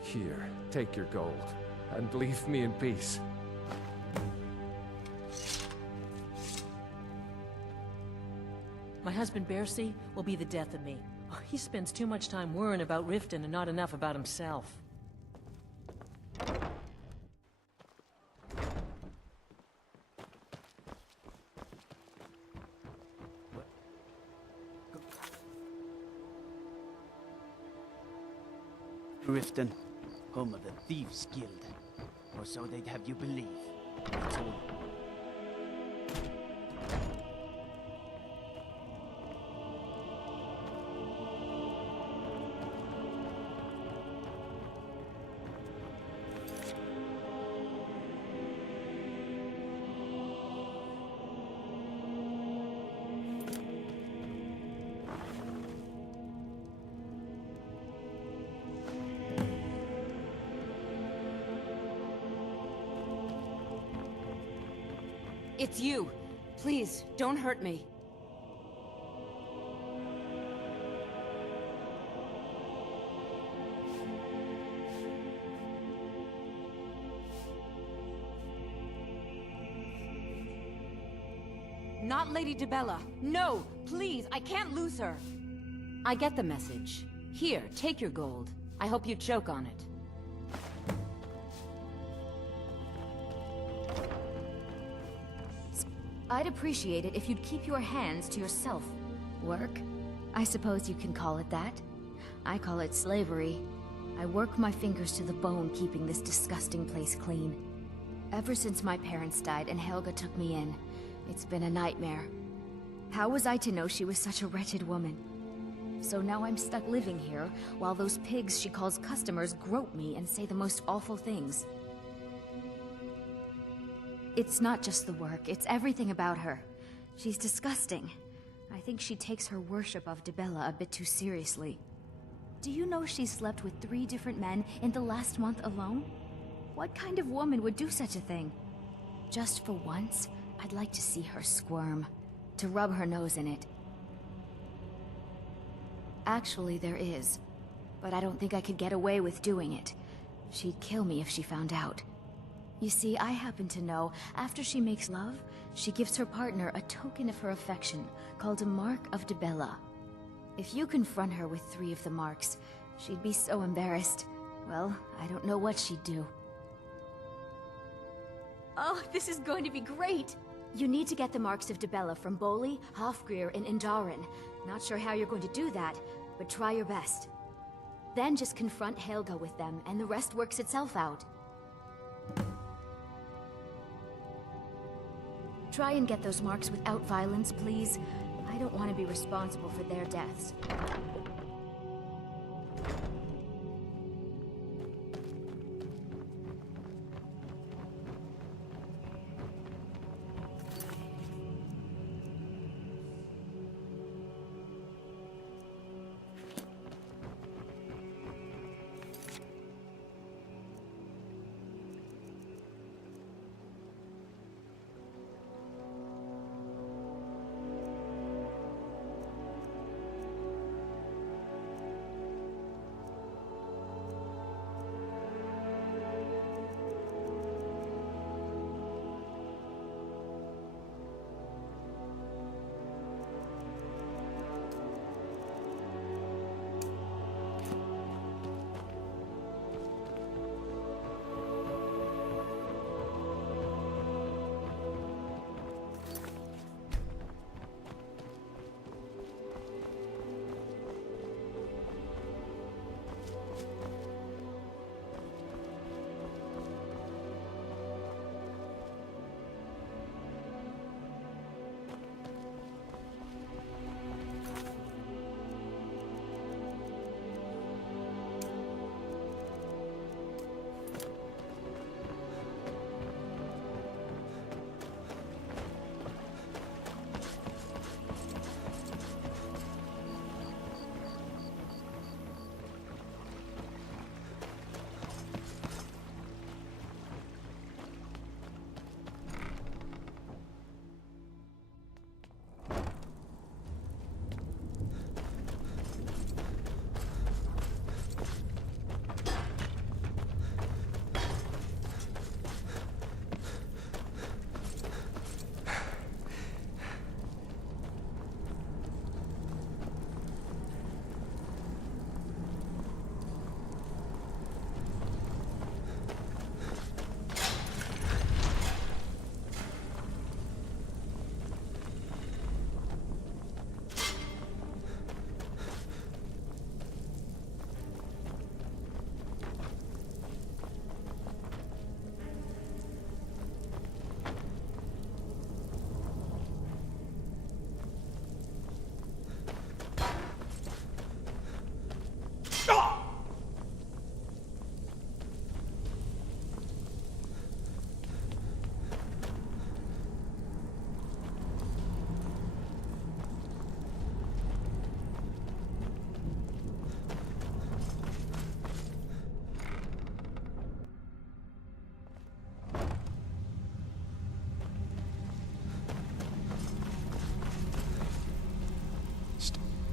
Here, take your gold, and leave me in peace. My husband Bercy will be the death of me. Oh, he spends too much time worrying about Riften and not enough about himself. Riften, home of the Thieves Guild. Or so they'd have you believe. That's all. It's you. Please, don't hurt me. Not Lady Dibella. No, please, I can't lose her. I get the message. Here, take your gold. I hope you choke on it. I'd appreciate it if you'd keep your hands to yourself. Work? I suppose you can call it that. I call it slavery. I work my fingers to the bone keeping this disgusting place clean. Ever since my parents died and Helga took me in, it's been a nightmare. How was I to know she was such a wretched woman? So now I'm stuck living here, while those pigs she calls customers grope me and say the most awful things. It's not just the work, it's everything about her. She's disgusting. I think she takes her worship of Dibella a bit too seriously. Do you know she slept with 3 different men in the last month alone? What kind of woman would do such a thing? Just for once, I'd like to see her squirm, to rub her nose in it. Actually, there is, but I don't think I could get away with doing it. She'd kill me if she found out. You see, I happen to know, after she makes love, she gives her partner a token of her affection, called a Mark of Dibella. If you confront her with 3 of the marks, she'd be so embarrassed. Well, I don't know what she'd do. Oh, this is going to be great! You need to get the marks of Dibella from Bolli, Hofgrir, and Indaren. Not sure how you're going to do that, but try your best. Then just confront Helga with them, and the rest works itself out. Try and get those marks without violence, please. I don't want to be responsible for their deaths.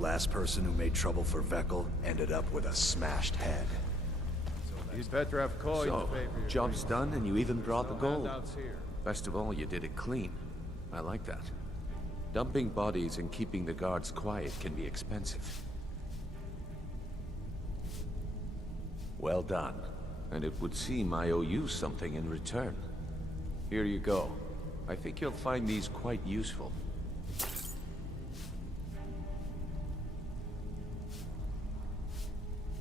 last person who made trouble for Vekel ended up with a smashed head. You'd better have coin So, to pay for your job's done and you even brought the gold. handouts here. Best of all, you did it clean. I like that. Dumping bodies and keeping the guards quiet can be expensive. Well done. And it would seem I owe you something in return. Here you go. I think you'll find these quite useful.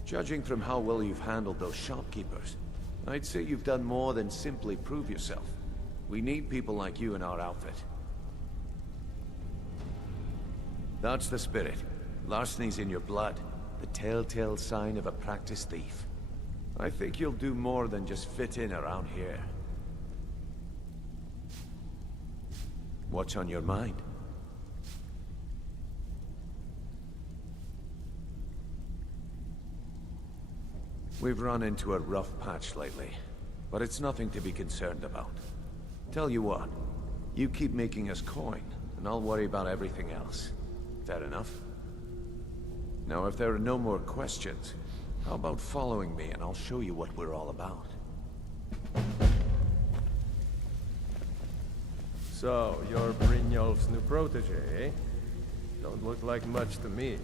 Judging from how well you've handled those shopkeepers, I'd say you've done more than simply prove yourself. We need people like you in our outfit. That's the spirit. Larceny's in your blood. The telltale sign of a practiced thief. I think you'll do more than just fit in around here. What's on your mind? We've run into a rough patch lately, but it's nothing to be concerned about. Tell you what, you keep making us coin, and I'll worry about everything else. Fair enough? Now, if there are no more questions, how about following me and I'll show you what we're all about? So, you're Brynjolf's new protege, eh? Don't look like much to me.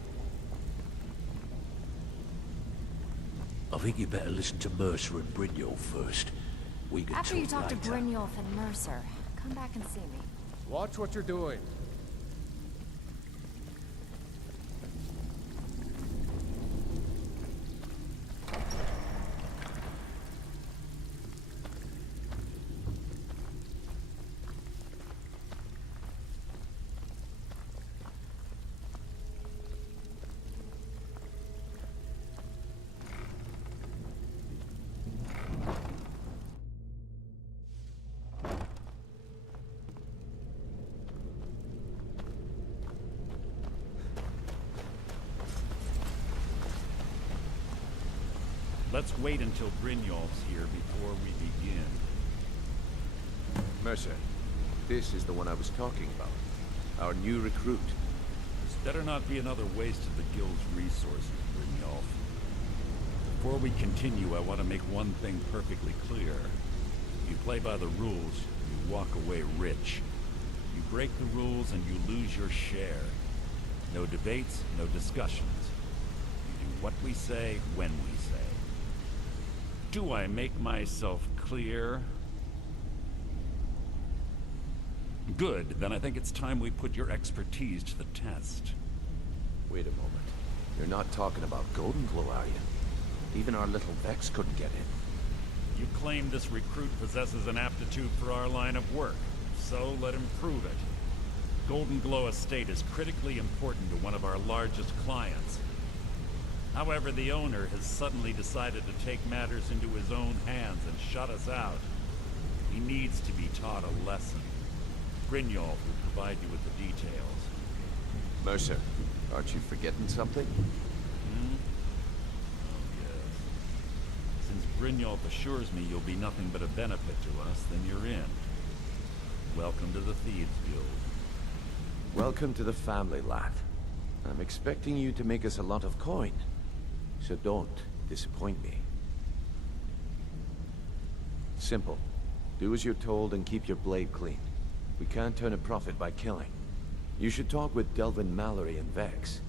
I think you better listen to Mercer and Brynjolf first. We can After you talk talk to later. Brynjolf and Mercer, come back and see me. Watch what you're doing. Let's wait until Brynjolf's here before we begin. Mercer, this is the one I was talking about. Our new recruit. This better not be another waste of the guild's resources, Brynjolf. Before we continue, I want to make one thing perfectly clear. If you play by the rules, you walk away rich. You break the rules and you lose your share. No debates, no discussions. You do what we say, when we say. Do I make myself clear? Good, then I think it's time we put your expertise to the test. Wait a moment. You're not talking about Golden Glow, are you? Even our little Vex couldn't get in. You claim this recruit possesses an aptitude for our line of work, so let him prove it. Golden Glow Estate is critically important to one of our largest clients. However, the owner has suddenly decided to take matters into his own hands and shut us out. He needs to be taught a lesson. Brynjolf will provide you with the details. Mercer, aren't you forgetting something? Hmm? Oh, yes. Since Brynjolf assures me you'll be nothing but a benefit to us, then you're in. Welcome to the Thieves Guild. Welcome to the family, lad. I'm expecting you to make us a lot of coin. So don't disappoint me. Simple. Do as you're told and keep your blade clean. We can't turn a profit by killing. You should talk with Delvin Mallory and Vex.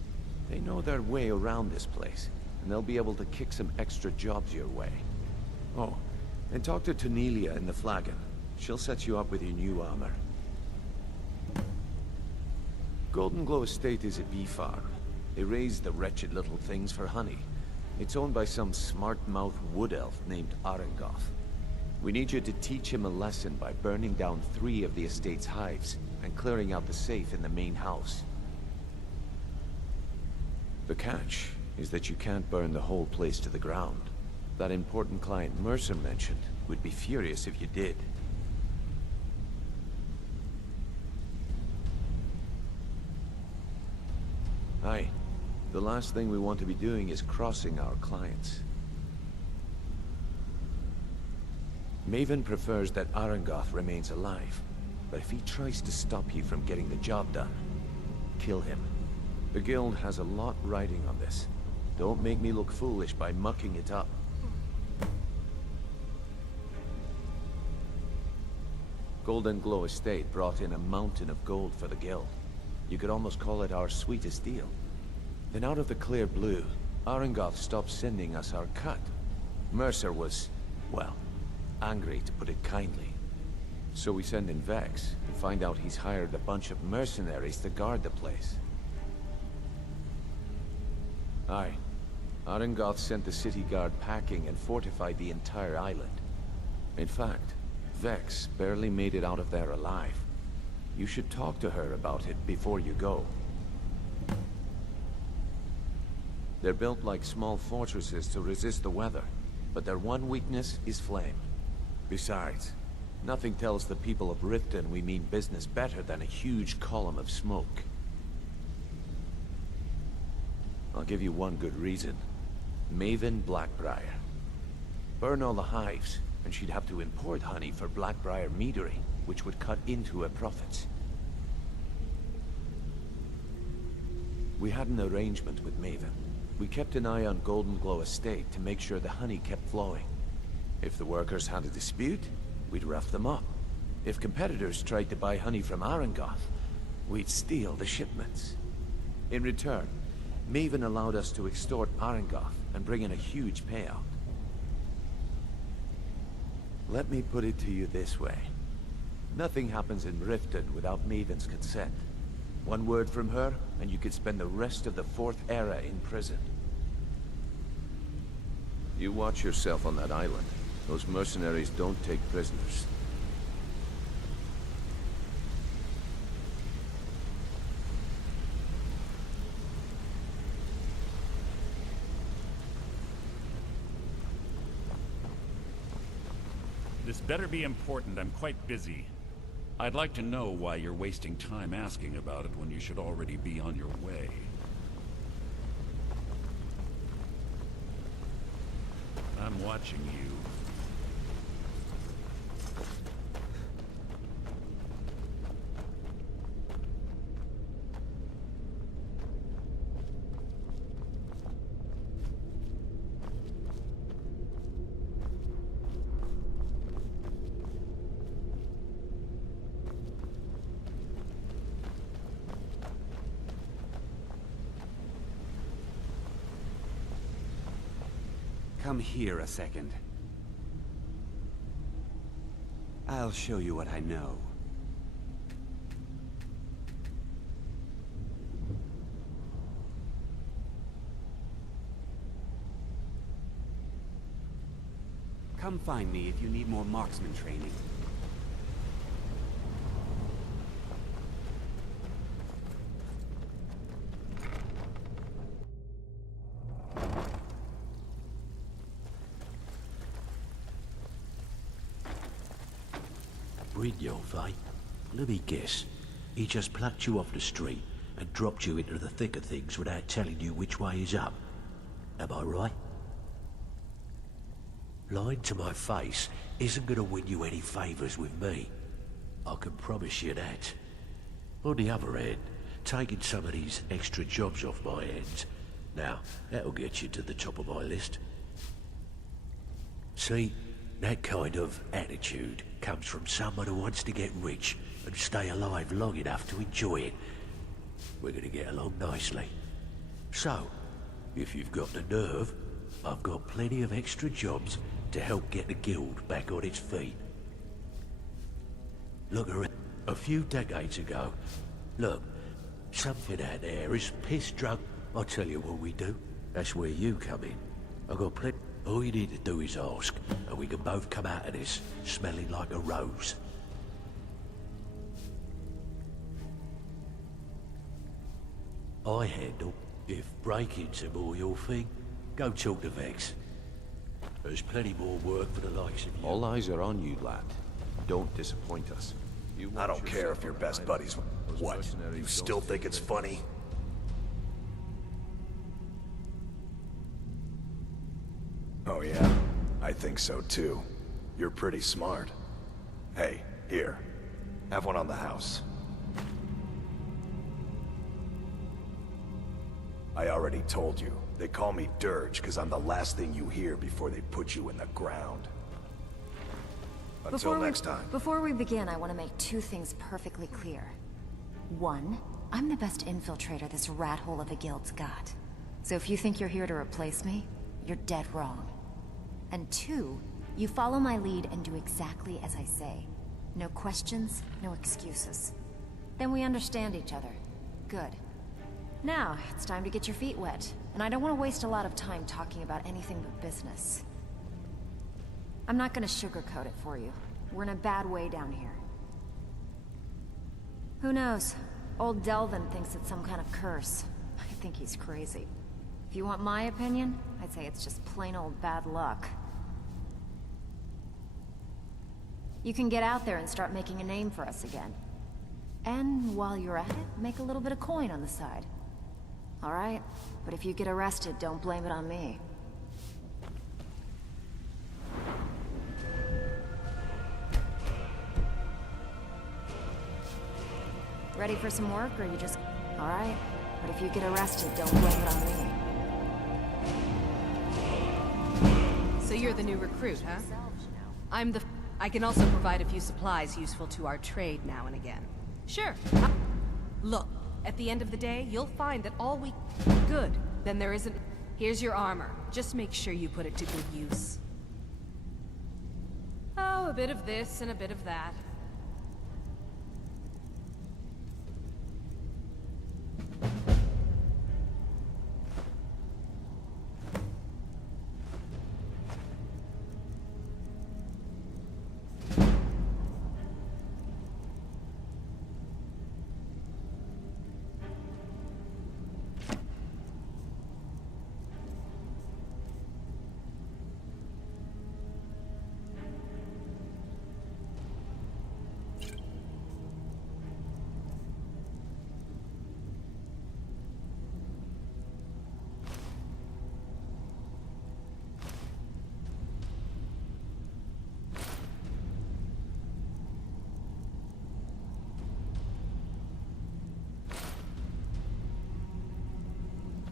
They know their way around this place, and they'll be able to kick some extra jobs your way. Oh, and talk to Tanelia in the Flagon. She'll set you up with your new armor. Golden Glow Estate is a bee farm. They raise the wretched little things for honey. It's owned by some smart-mouthed wood elf named Arengoth. We need you to teach him a lesson by burning down 3 of the estate's hives and clearing out the safe in the main house. The catch is that you can't burn the whole place to the ground. That important client Mercer mentioned would be furious if you did. Aye. The last thing we want to be doing is crossing our clients. Maven prefers that Arengoth remains alive, but if he tries to stop you from getting the job done, kill him. The guild has a lot riding on this. Don't make me look foolish by mucking it up. Golden Glow Estate brought in a mountain of gold for the guild. You could almost call it our sweetest deal. Then out of the clear blue, Arengoth stopped sending us our cut. Mercer was, well, angry to put it kindly. So we send in Vex and find out he's hired a bunch of mercenaries to guard the place. Aye. Arengoth sent the city guard packing and fortified the entire island. In fact, Vex barely made it out of there alive. You should talk to her about it before you go. They're built like small fortresses to resist the weather, but their one weakness is flame. Besides, nothing tells the people of Riften we mean business better than a huge column of smoke. I'll give you one good reason. Maven Blackbriar. Burn all the hives, and she'd have to import honey for Blackbriar metering, which would cut into her profits. We had an arrangement with Maven. We kept an eye on Golden Glow Estate to make sure the honey kept flowing. If the workers had a dispute, we'd rough them up. If competitors tried to buy honey from Arengoth, we'd steal the shipments. In return, Maven allowed us to extort Arengoth and bring in a huge payout. Let me put it to you this way. Nothing happens in Riften without Maven's consent. One word from her, and you could spend the rest of the Fourth Era in prison. You watch yourself on that island. Those mercenaries don't take prisoners. This better be important. I'm quite busy. I'd like to know why you're wasting time asking about it when you should already be on your way. I'm watching you. Come here a second. I'll show you what I know. Come find me if you need more marksman training. Brynjolf, eh? Let me guess. He just plucked you off the street and dropped you into the thick of things without telling you which way is up. Am I right? Lying to my face isn't gonna win you any favors with me. I can promise you that. On the other hand, taking some of these extra jobs off my hands, now, that'll get you to the top of my list. See, that kind of attitude comes from someone who wants to get rich and stay alive long enough to enjoy it. We're gonna get along nicely. So, if you've got the nerve, I've got plenty of extra jobs to help get the guild back on its feet. Look around. A few decades ago, look, something out there is piss drunk. I'll tell you what we do. That's where you come in. I've got plenty. All you need to do is ask, and we can both come out of this smelling like a rose. I handle. If break-ins are more your thing, go talk to Vex. There's plenty more work for the likes of you. All eyes are on you, lad. Don't disappoint us. I don't care if you're best buddies. What? You still think it's funny? Oh yeah, I think so too. You're pretty smart. Hey, here. Have one on the house. I already told you. They call me Dirge because I'm the last thing you hear before they put you in the ground. Until next time. Before we begin, I want to make two things perfectly clear. One, I'm the best infiltrator this rat hole of a guild's got. So if you think you're here to replace me, you're dead wrong. And two, you follow my lead and do exactly as I say. No questions, no excuses. Then we understand each other. Good. Now, it's time to get your feet wet. And I don't want to waste a lot of time talking about anything but business. I'm not gonna sugarcoat it for you. We're in a bad way down here. Who knows? Old Delvin thinks it's some kind of curse. I think he's crazy. If you want my opinion, I'd say it's just plain old bad luck. You can get out there and start making a name for us again. And while you're at it, make a little bit of coin on the side. All right? But if you get arrested, don't blame it on me. Ready for some work, or you just... All right. But if you get arrested, don't blame it on me. So you're the new recruit, huh? I'm the... I can also provide a few supplies useful to our trade now and again. Sure. Look, at the end of the day, you'll find that all we... Good. Then there isn't... Here's your armor. Just make sure you put it to good use. Oh, a bit of this and a bit of that.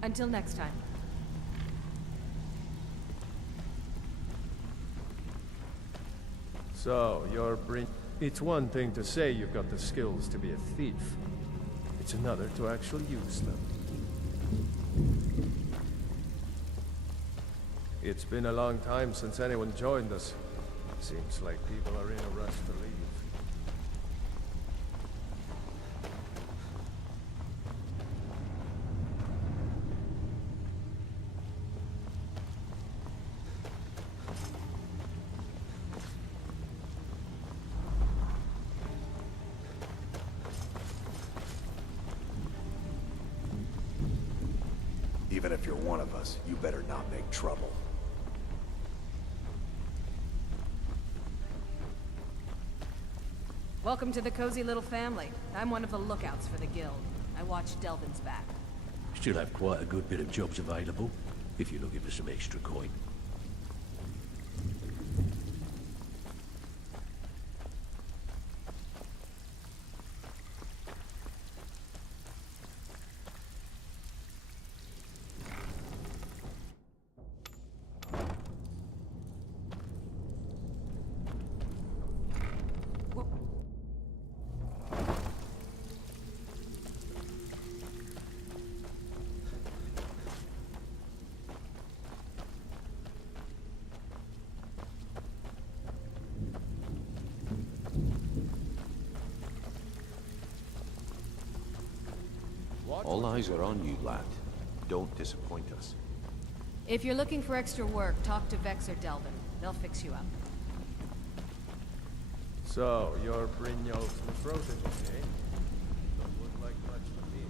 Until next time. So, it's one thing to say you've got the skills to be a thief. It's another to actually use them. It's been a long time since anyone joined us. Seems like people are in a rush to leave. Even if you're one of us, you better not make trouble. Welcome to the cozy little family. I'm one of the lookouts for the guild. I watch Delvin's back. Still have quite a good bit of jobs available, if you're looking for some extra coin. All eyes are on you, lad. Don't disappoint us. If you're looking for extra work, talk to Vex or Delvin. They'll fix you up. So, you're Brynjolf's protege, eh? Don't look like much to me.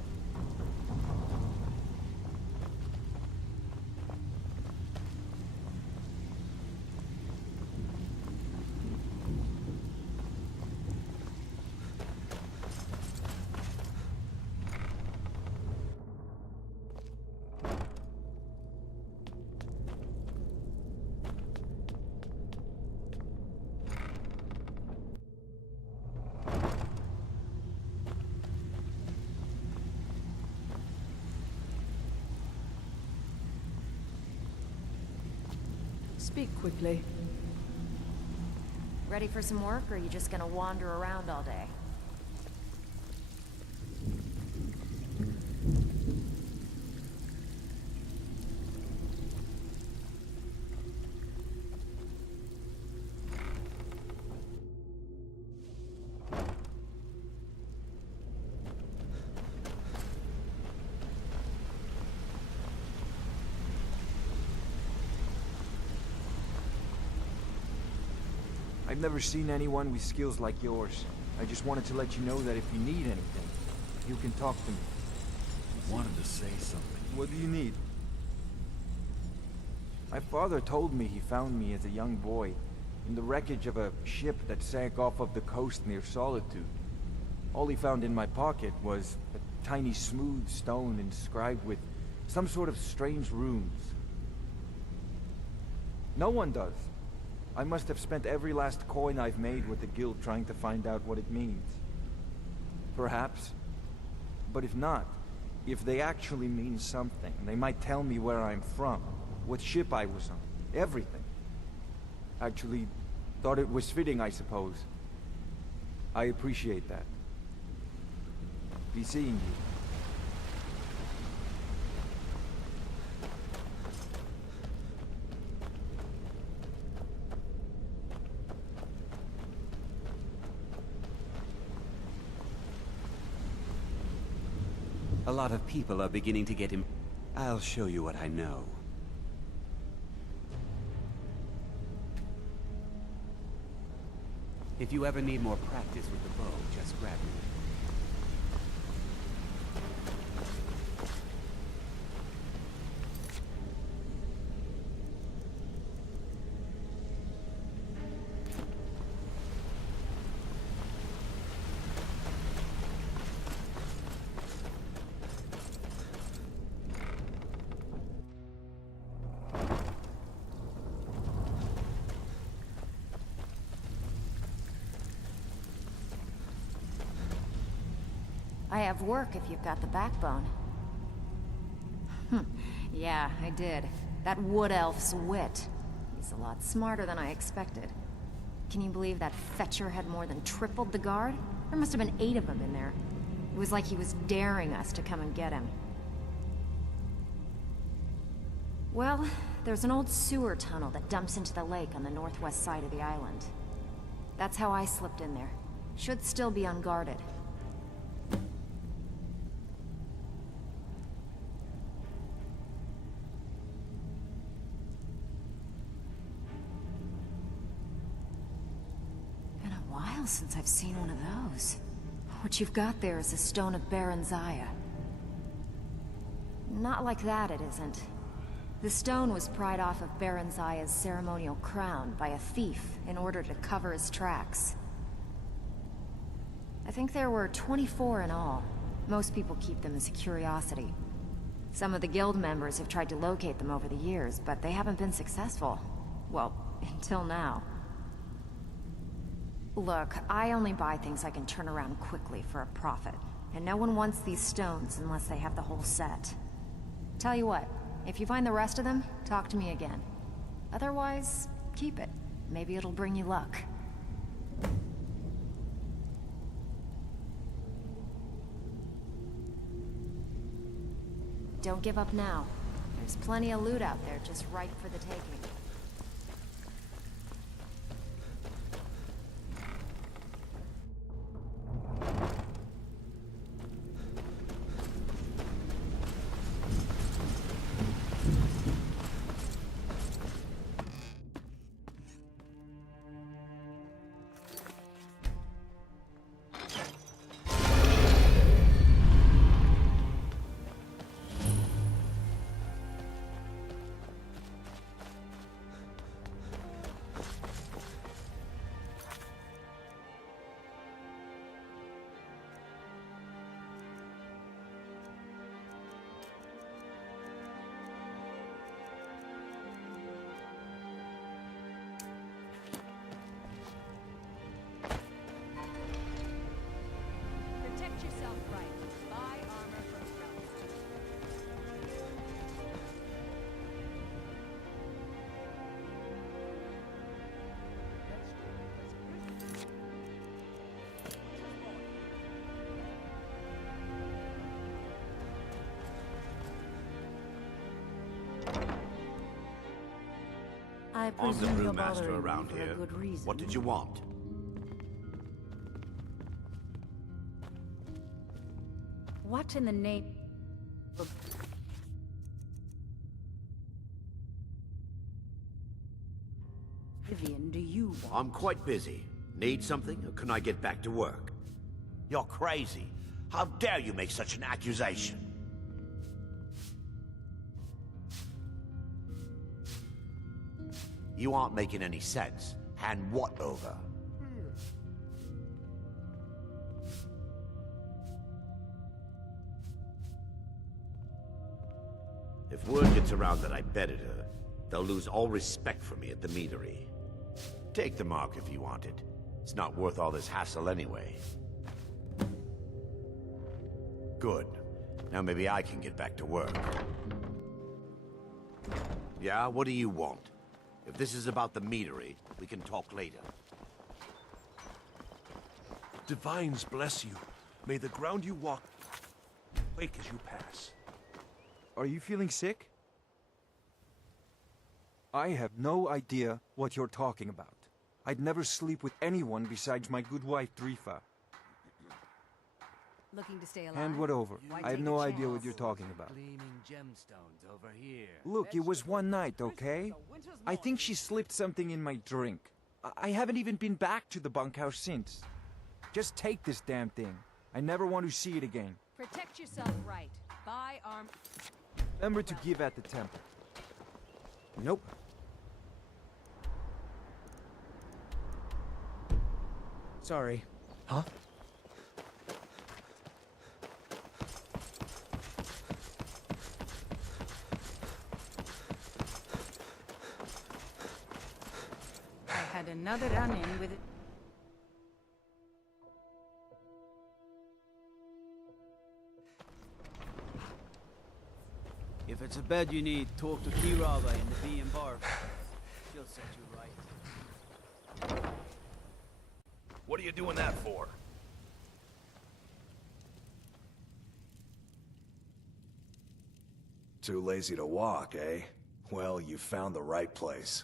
Speak quickly. Ready for some work, or are you just gonna wander around all day? I've never seen anyone with skills like yours. I just wanted to let you know that if you need anything, you can talk to me. Wanted to say something. What do you need? My father told me he found me as a young boy in the wreckage of a ship that sank off of the coast near Solitude. All he found in my pocket was a tiny smooth stone inscribed with some sort of strange runes. No one does. I must have spent every last coin I've made with the guild trying to find out what it means. Perhaps. But if not, if they actually mean something, they might tell me where I'm from, what ship I was on, everything. Actually, thought it was fitting, I suppose. I appreciate that. Be seeing you. A lot of people are beginning to get him. I'll show you what I know. If you ever need more practice with the bow, just grab me. I have work if you've got the backbone. Yeah, I did. That wood elf's wit. He's a lot smarter than I expected. Can you believe that fetcher had more than tripled the guard? There must have been 8 of them in there. It was like he was daring us to come and get him. Well, there's an old sewer tunnel that dumps into the lake on the northwest side of the island. That's how I slipped in there. Should still be unguarded. Since I've seen one of those. What you've got there is a stone of Baron Zaya. Not like that, it isn't. The stone was pried off of Baron Zaya's ceremonial crown by a thief in order to cover his tracks. I think there were 24 in all. Most people keep them as a curiosity. Some of the guild members have tried to locate them over the years, but they haven't been successful. Well, until now. Look, I only buy things I can turn around quickly for a profit. And no one wants these stones unless they have the whole set. Tell you what, if you find the rest of them, talk to me again. Otherwise, keep it. Maybe it'll bring you luck. Don't give up now. There's plenty of loot out there just ripe for the taking. I I'm the presume you're brewmaster bothering me around for a here. good reason. What did you want? What in the name of... Vivian, do you want? I'm quite busy. Need something, or can I get back to work? You're crazy. How dare you make such an accusation? You aren't making any sense. Hand what over? If word gets around that I bedded her, they'll lose all respect for me at the meadery. Take the mark if you want it. It's not worth all this hassle anyway. Good. Now maybe I can get back to work. Yeah, what do you want? If this is about the meadery, we can talk later. Divines bless you. May the ground you walk quake as you pass. Are you feeling sick? I have no idea what you're talking about. I'd never sleep with anyone besides my good wife, Drifa. Looking to stay alive? Hand what over? Why I have take no a idea chance? what you're talking about. Gleaming gemstones over here. Look, it was one night, okay? I think she slipped something in my drink. I haven't even been back to the bunkhouse since. Just take this damn thing. I never want to see it again. Protect yourself right. Buy arm... Remember to give at the temple. Nope. Sorry. Huh? I had another run-in with it. If it's a bed you need, talk to Kirava in the Bee and Bar. She'll set you right. What are you doing that for? Too lazy to walk, eh? Well, you found the right place.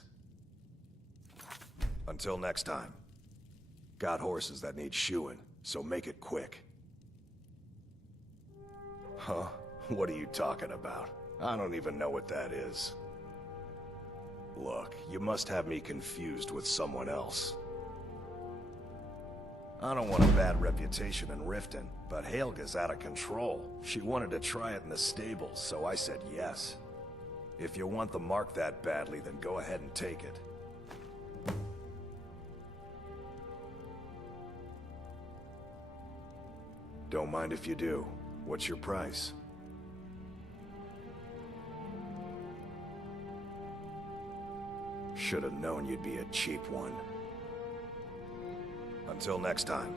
Until next time. Got horses that need shoeing, so make it quick. Huh? What are you talking about? I don't even know what that is. Look, you must have me confused with someone else. I don't want a bad reputation in Riften, but Helga's out of control. She wanted to try it in the stables, so I said yes. If you want the mark that badly, then go ahead and take it. Don't mind if you do. What's your price? Should have known you'd be a cheap one. Until next time.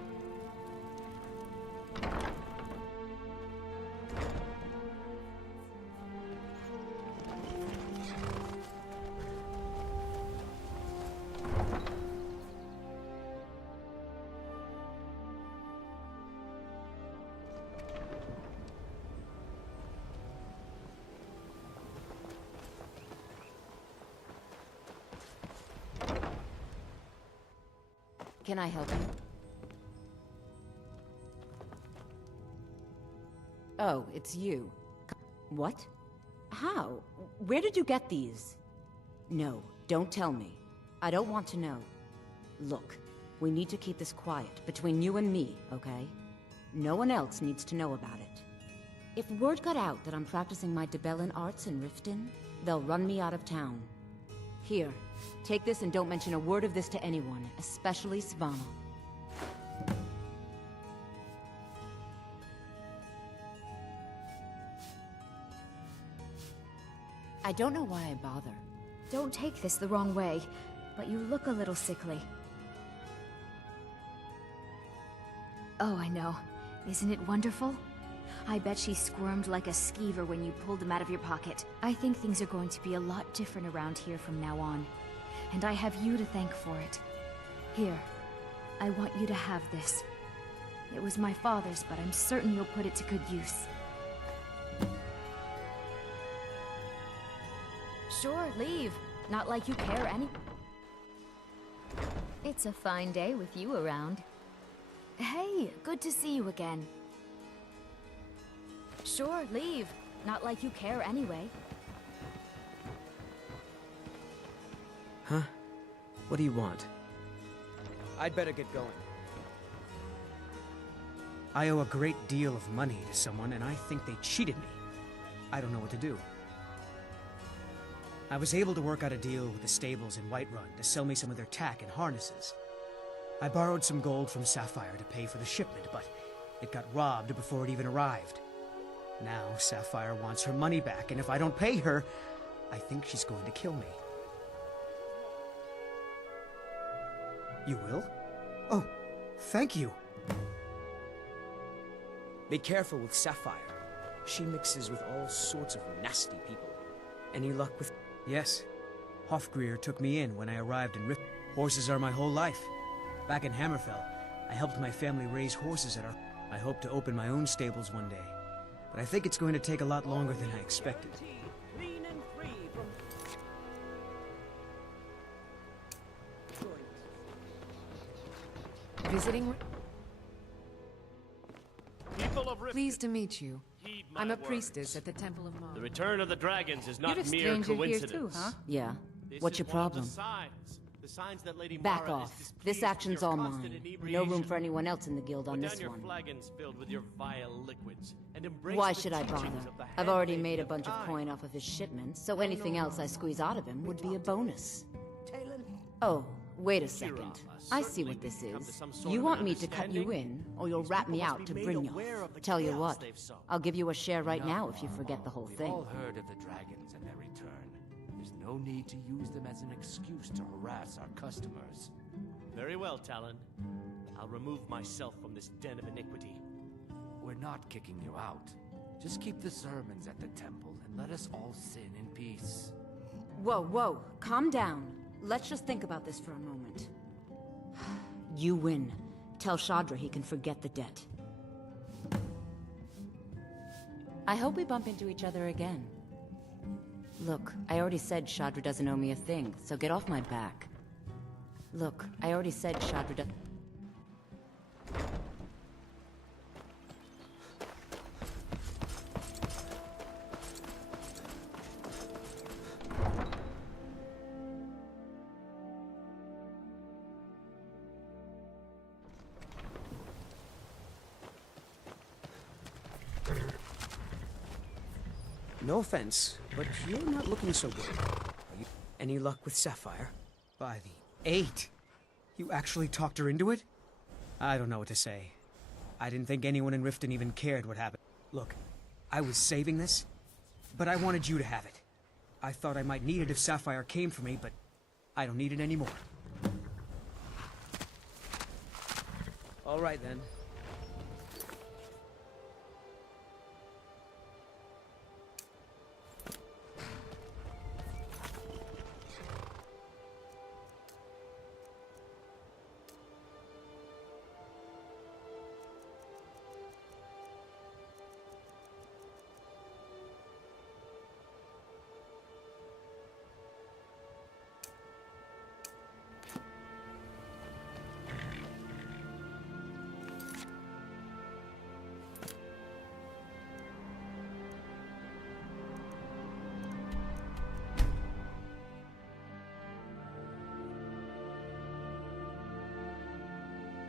Can I help you? Oh, it's you. What? How? Where did you get these? No, don't tell me. I don't want to know. Look, we need to keep this quiet, between you and me, okay? No one else needs to know about it. If word got out that I'm practicing my Debellan arts in Riften, they'll run me out of town. Here, take this and don't mention a word of this to anyone, especially Svanna. I don't know why I bother. Don't take this the wrong way, but you look a little sickly. Oh, I know. Isn't it wonderful? I bet she squirmed like a skeever when you pulled them out of your pocket. I think things are going to be a lot different around here from now on. And I have you to thank for it. Here, I want you to have this. It was my father's, but I'm certain you'll put it to good use. Sure, leave. Not like you care any... It's a fine day with you around. Hey, good to see you again. Sure, leave. Not like you care anyway. Huh? What do you want? I'd better get going. I owe a great deal of money to someone, and I think they cheated me. I don't know what to do. I was able to work out a deal with the stables in Whiterun to sell me some of their tack and harnesses. I borrowed some gold from Sapphire to pay for the shipment, but it got robbed before it even arrived. Now Sapphire wants her money back, and if I don't pay her, I think she's going to kill me. You will? Oh, thank you. Be careful with Sapphire. She mixes with all sorts of nasty people. Any luck with... Yes. Hofgrir took me in when I arrived in Rift. Horses are my whole life. Back in Hammerfell, I helped my family raise horses at our... I hope to open my own stables one day. But I think it's going to take a lot longer than I expected. Visiting? Pleased to meet you. I'm a priestess at the Temple of Mars. The return of the dragons is You're not a mere stranger coincidence. here too, huh? Yeah. This What's is your one of problem? The signs that Lady Back Mara is off. displeased This with action's your all constant mine. No inebriation. room for anyone else in the guild on Put this down one. your flagons filled with your vile liquids and embrace Why the should I bother? teachings of the I've already handmaiden made a of bunch of time. coin off of his shipments, so anything else I squeeze out of him would be a bonus. Oh, wait a second. I see what this is. You want me to cut you in, or you'll rat me out to Brynjolf. Tell you what, I'll give you a share right now if you forget the whole We've thing. all heard of the dragons and their return. There's no need to use them as an excuse to harass our customers. Very well, Talon. I'll remove myself from this den of iniquity. We're not kicking you out. Just keep the sermons at the temple and let us all sin in peace. Whoa, whoa, calm down. Let's just think about this for a moment. You win. Tell Shadra he can forget the debt. I hope we bump into each other again. Look, I already said Shadra doesn't owe me a thing, so get off my back. Look, I already said Shadra doesn't... No offense, but you're not looking so good. Any luck with Sapphire? By the 8! You actually talked her into it? I don't know what to say. I didn't think anyone in Riften even cared what happened. Look, I was saving this, but I wanted you to have it. I thought I might need it if Sapphire came for me, but I don't need it anymore. All right, then.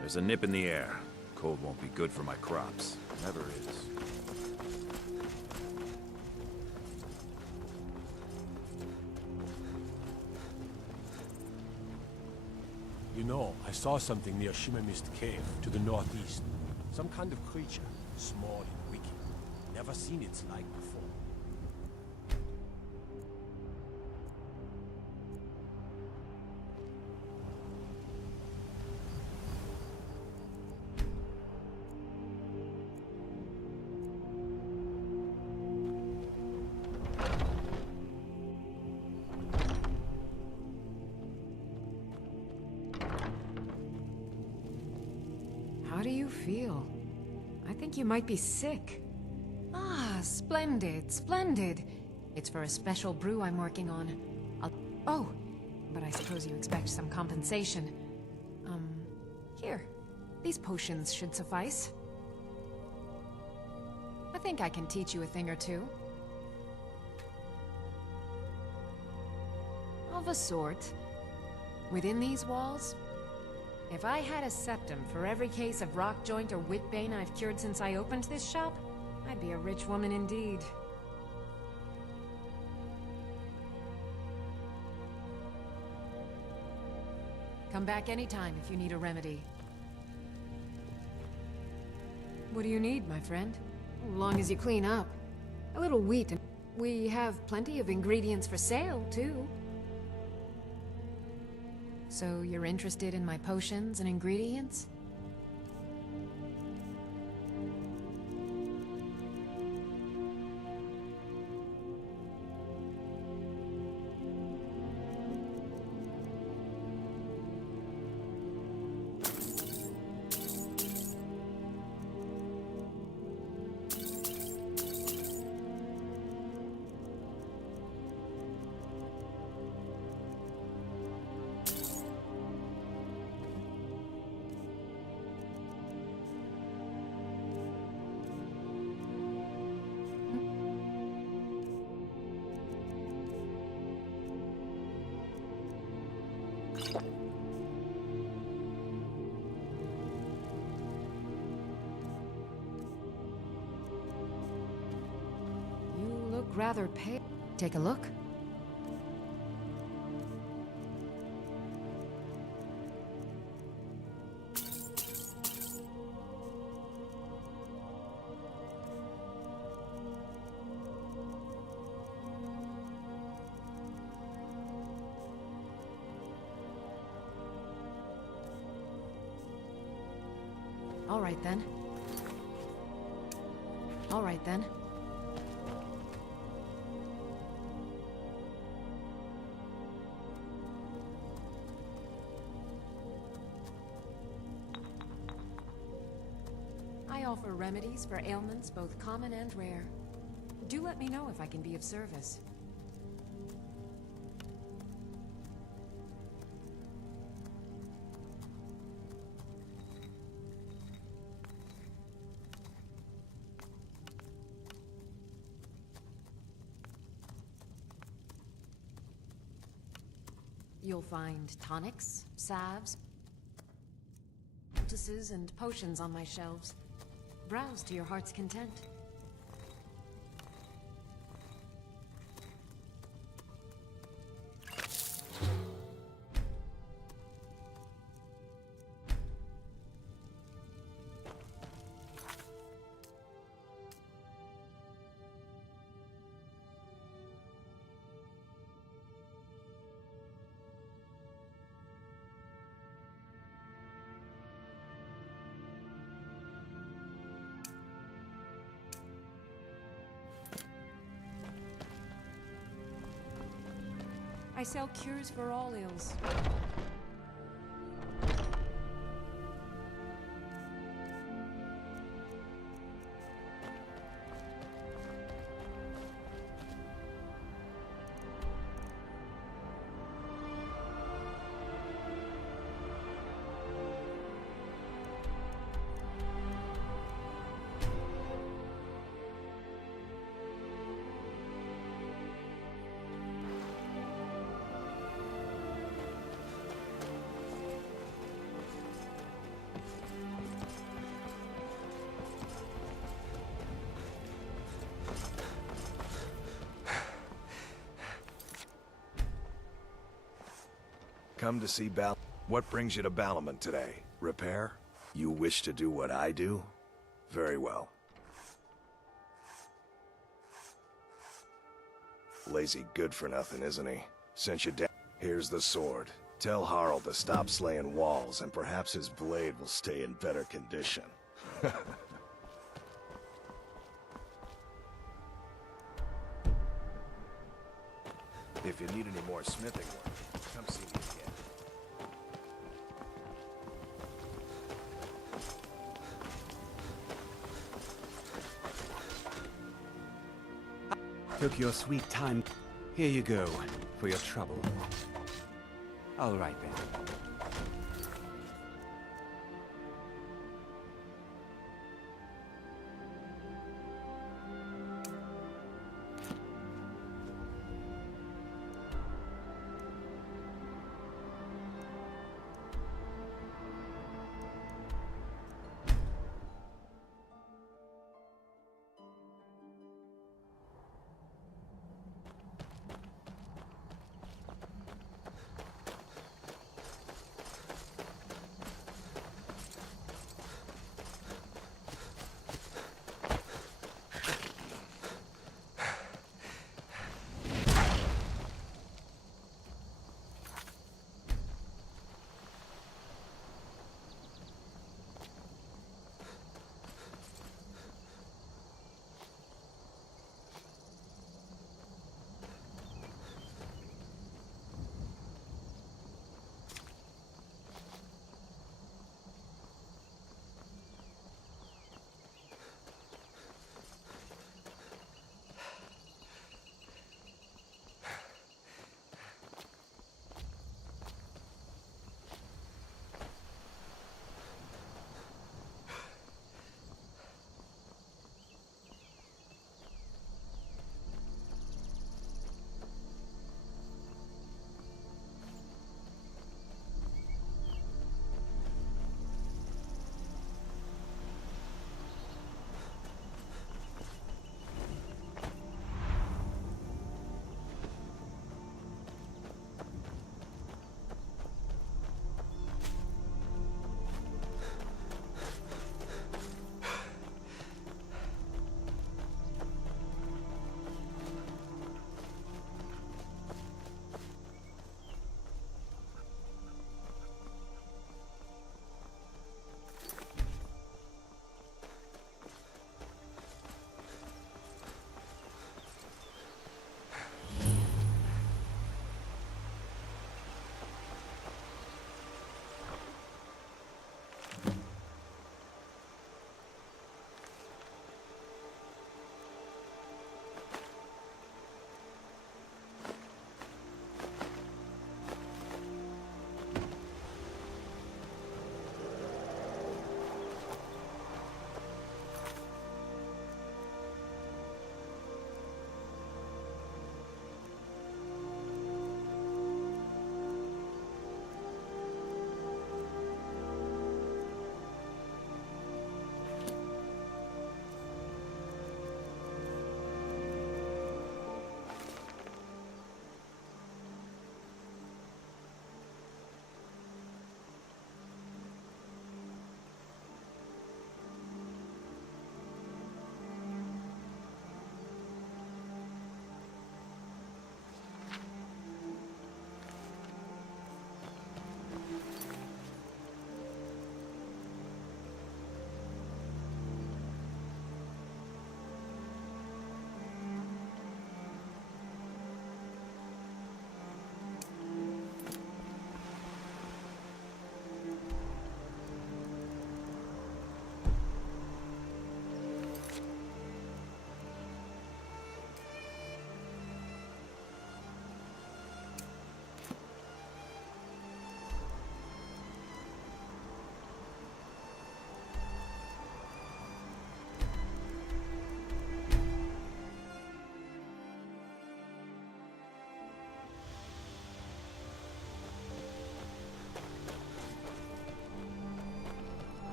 There's a nip in the air. Cold won't be good for my crops. Never is. You know, I saw something near Shimmermist Cave, to the northeast. Some kind of creature, small and wicked. Never seen its like before. How do you feel? I think you might be sick. Ah, splendid, splendid. It's for a special brew I'm working on. Oh, but I suppose you expect some compensation. Here. These potions should suffice. I think I can teach you a thing or two. Of a sort. Within these walls, if I had a septum for every case of rock joint or whitbane I've cured since I opened this shop, I'd be a rich woman indeed. Come back anytime if you need a remedy. What do you need, my friend? As long as you clean up. A little wheat and... We have plenty of ingredients for sale, too. So you're interested in my potions and ingredients? You look rather pale. Take a look. All right then. All right then. I offer remedies for ailments both common and rare. Do let me know if I can be of service. You'll find tonics, salves, poultices, and potions on my shelves. Browse to your heart's content. I sell cures for all ills. Come to see Bal... What brings you to Balamon today? Repair? You wish to do what I do? Very well. Lazy good for nothing, isn't he? Sent you down. Here's the sword. Tell Harald to stop slaying walls, and perhaps his blade will stay in better condition. If you need any more smithing work, come see me again. Took your sweet time. Here you go, for your trouble. All right then.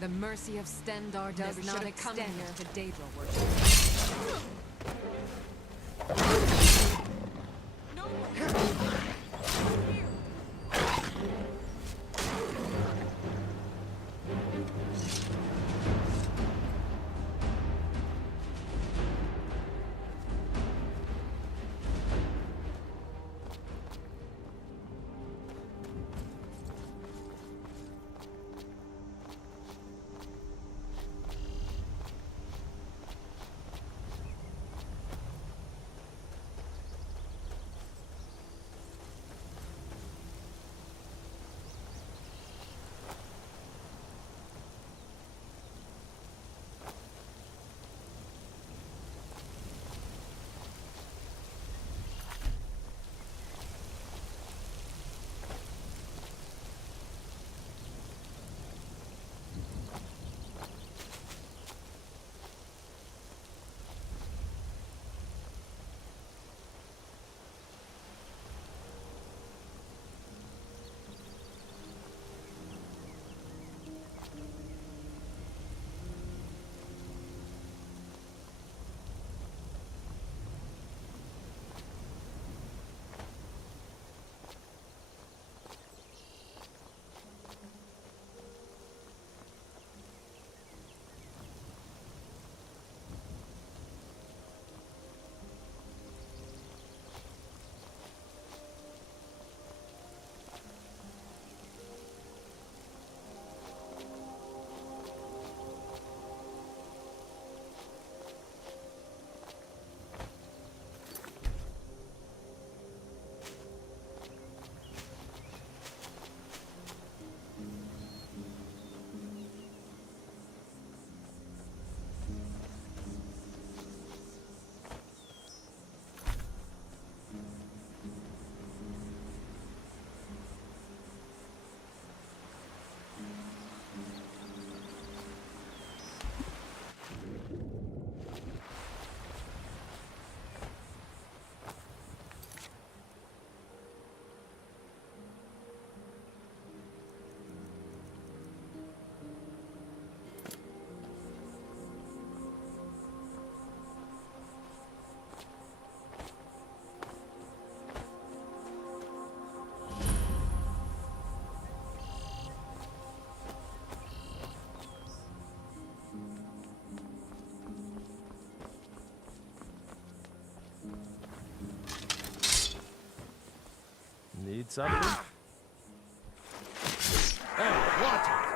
The mercy of Stendar does not extend to Daedra worship. Need something? Hey, watch it!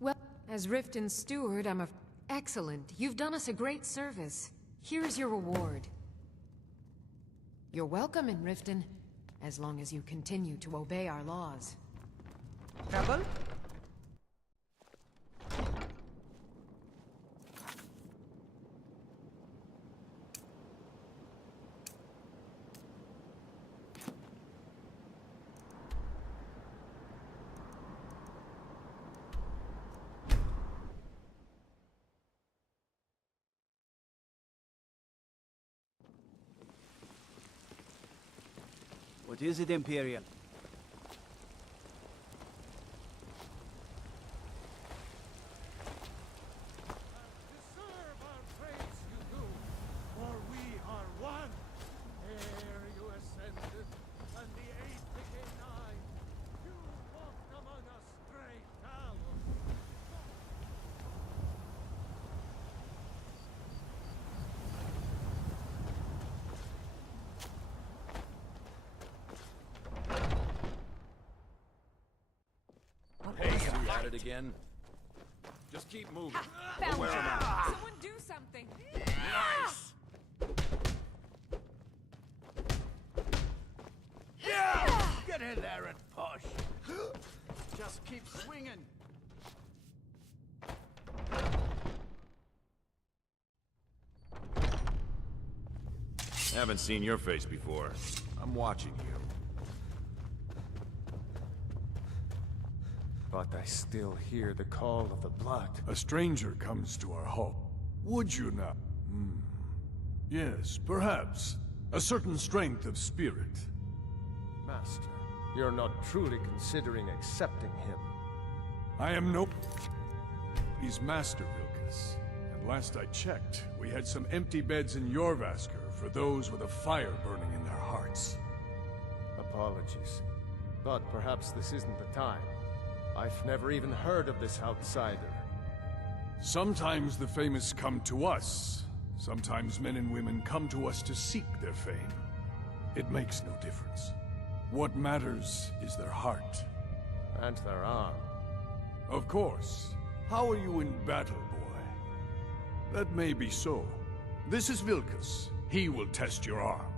Well, as Riften's steward, I'm a... Excellent. You've done us a great service. Here's your reward. You're welcome in Riften, as long as you continue to obey our laws. Trouble? What is it, Imperial? At it again. Just keep moving. Found We'll wear you. 'em out. Someone do something! Nice! Yeah! Get in there and push. Just keep swinging. Haven't seen your face before. I'm watching you. But I still hear the call of the blood. A stranger comes to our home. Would you not? Yes, perhaps. A certain strength of spirit. Master, you're not truly considering accepting him. I am no... He's Master Vilkas. And last I checked, we had some empty beds in Jorrvaskr for those with a fire burning in their hearts. Apologies. But perhaps this isn't the time. I've never even heard of this outsider. Sometimes the famous come to us. Sometimes men and women come to us to seek their fame. It makes no difference. What matters is their heart. And their arm. Of course. How are you in battle, boy? That may be so. This is Vilkas. He will test your arm.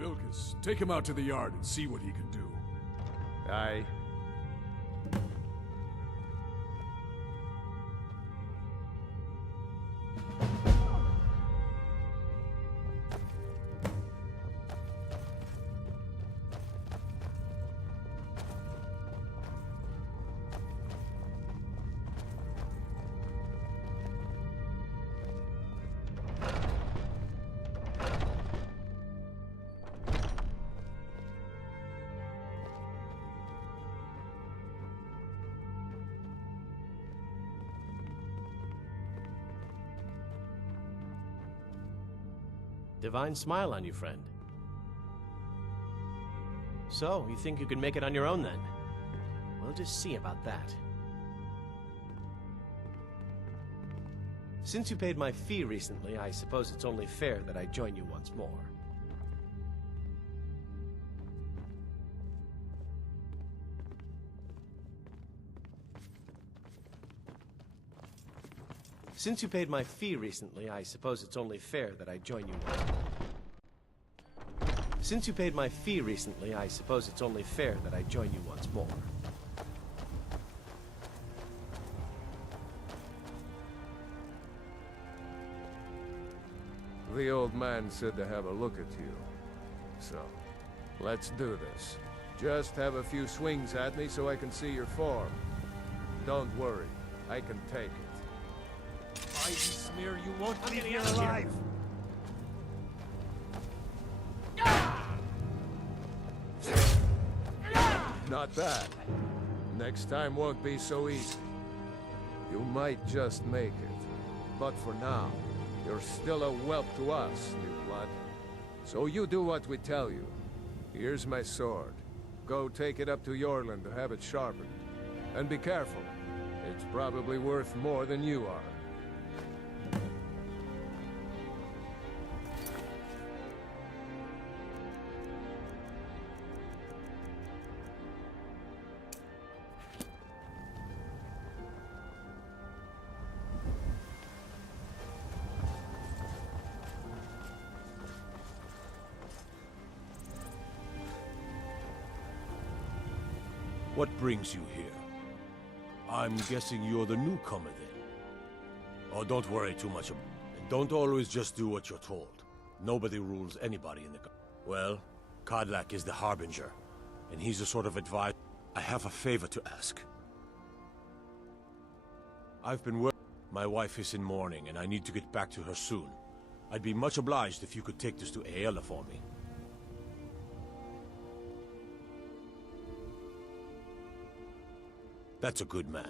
Vilkas, take him out to the yard and see what he can do. Aye. Divine smile on you, friend. So, you think you can make it on your own then? We'll just see about that. Since you paid my fee recently, I suppose it's only fair that I join you once more. Since you paid my fee recently, I suppose it's only fair that I join you once more. Since you paid my fee recently, I suppose it's only fair that I join you once more. The old man said to have a look at you. So, let's do this. Just have a few swings at me so I can see your form. Don't worry, I can take it. Ivy smear, you won't leave here alive! Not bad. Next time won't be so easy. You might just make it. But for now, you're still a whelp to us, new blood. So you do what we tell you. Here's my sword. Go take it up to Yorland to have it sharpened. And be careful. It's probably worth more than you are. What brings you here? I'm guessing you're the newcomer then. Oh, don't worry too much about it. And don't always just do what you're told. Nobody rules anybody in the... Well, Kodlak is the Harbinger, and he's a sort of advisor. I have a favor to ask. I've been working. My wife is in mourning, and I need to get back to her soon. I'd be much obliged if you could take this to Aela for me. That's a good man.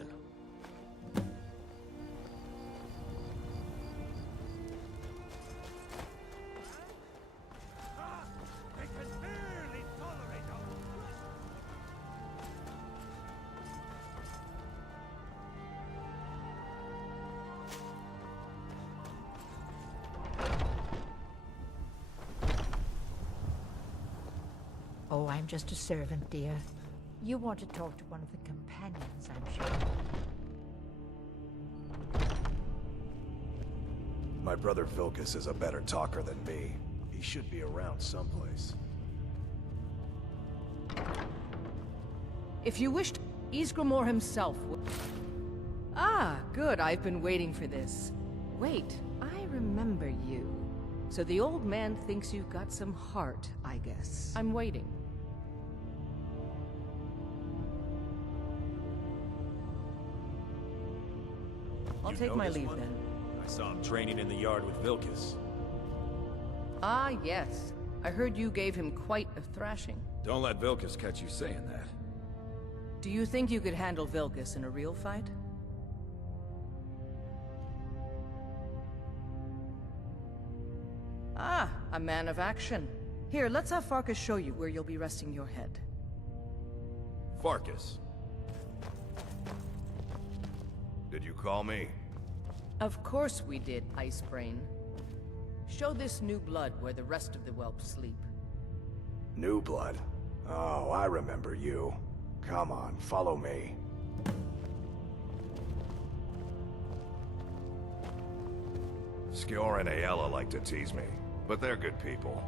Oh, I'm just a servant, dear. You want to talk to one of the companions, I'm sure. My brother Vilkas is a better talker than me. He should be around someplace. If you wished, Ysgramor himself would... Ah, good. I've been waiting for this. Wait, I remember you. So the old man thinks you've got some heart, I guess. I'm waiting. I'll take my leave then. I saw him training in the yard with Vilkas. Ah, yes. I heard you gave him quite a thrashing. Don't let Vilkas catch you saying that. Do you think you could handle Vilkas in a real fight? Ah, a man of action. Here, let's have Farkas show you where you'll be resting your head. Farkas. Did you call me? Of course we did, Icebrain. Show this new blood where the rest of the whelps sleep. New blood? Oh, I remember you. Come on, follow me. Skjor and Aela like to tease me, but they're good people.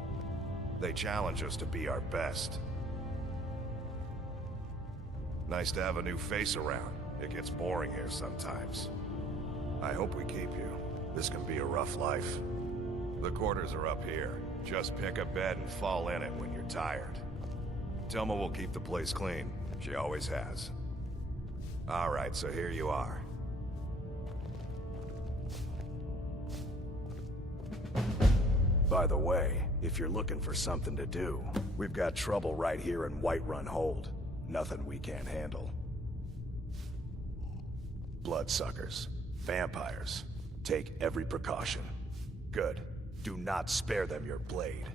They challenge us to be our best. Nice to have a new face around. It gets boring here sometimes. I hope we keep you. This can be a rough life. The quarters are up here. Just pick a bed and fall in it when you're tired. Telma will keep the place clean. She always has. Alright, so here you are. By the way, if you're looking for something to do, we've got trouble right here in Whiterun Hold. Nothing we can't handle. Bloodsuckers. Vampires. Take every precaution. Good. Do not spare them your blade.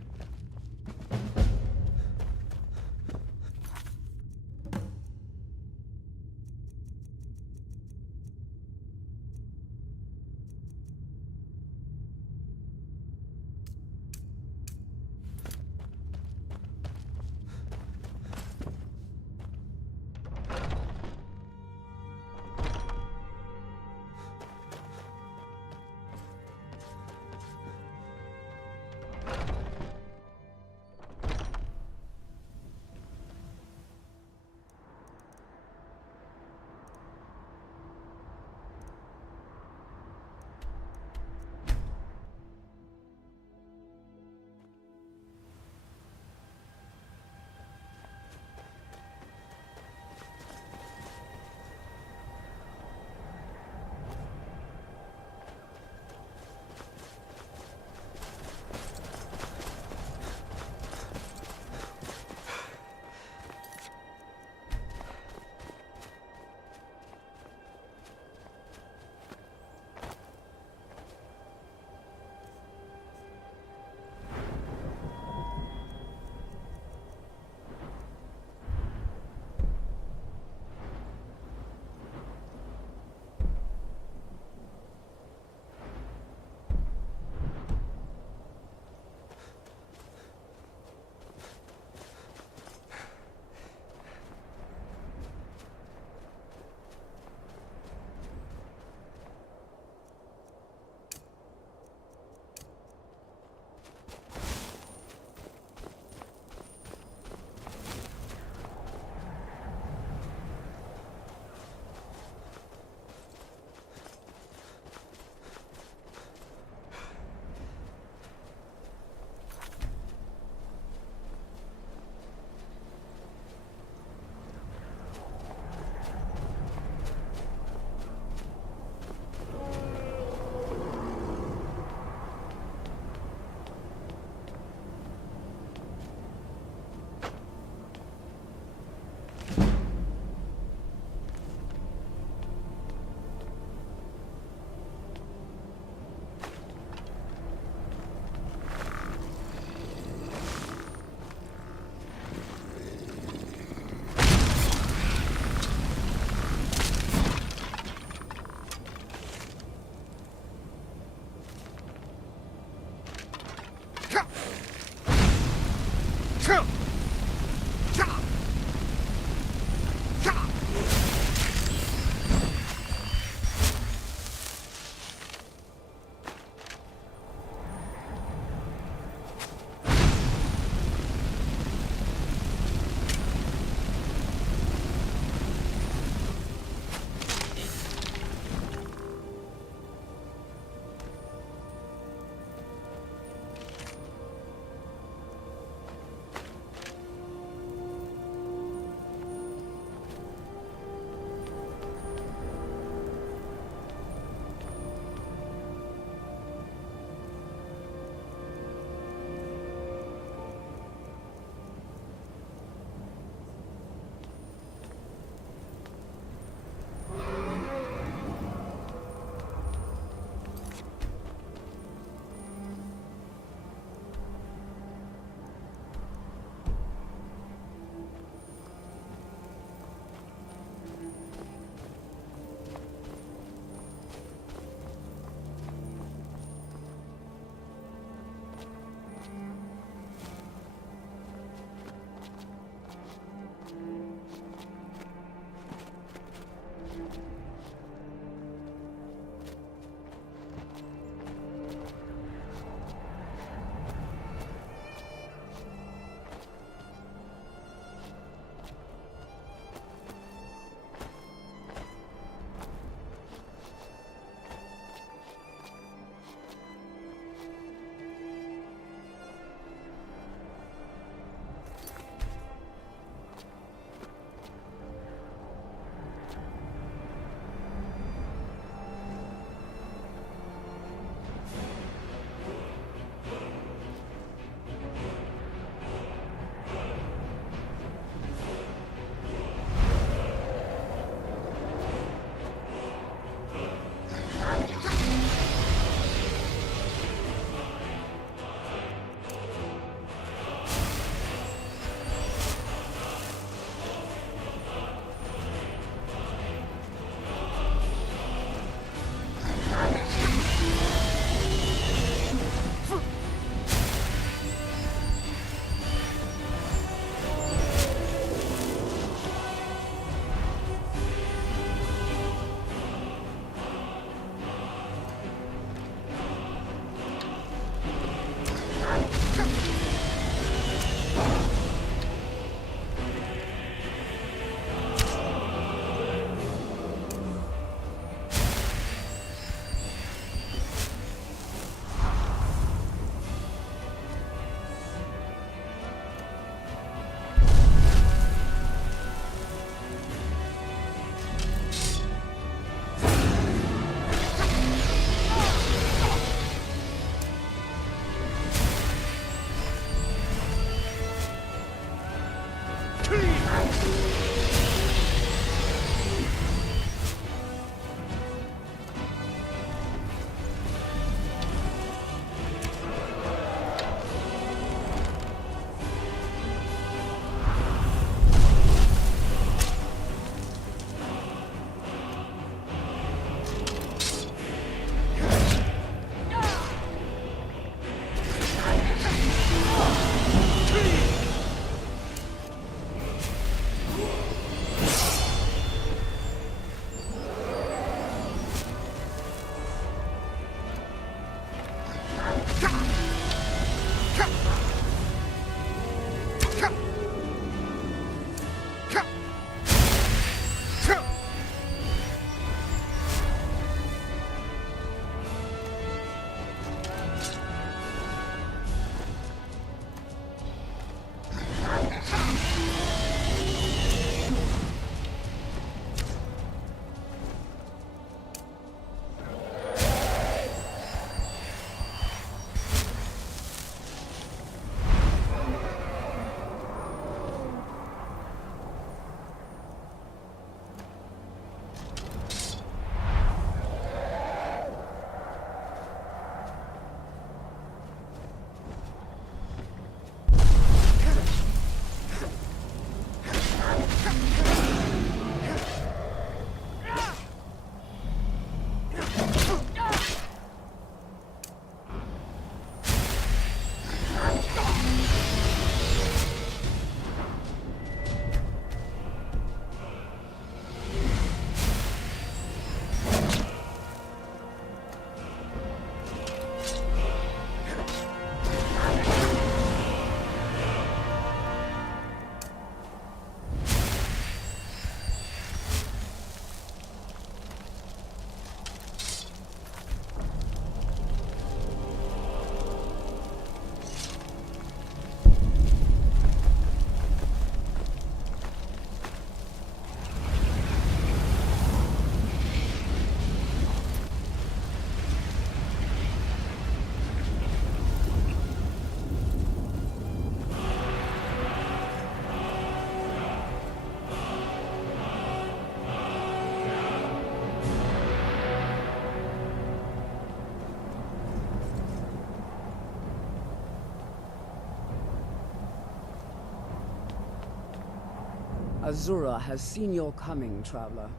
Azura has seen your coming, traveler.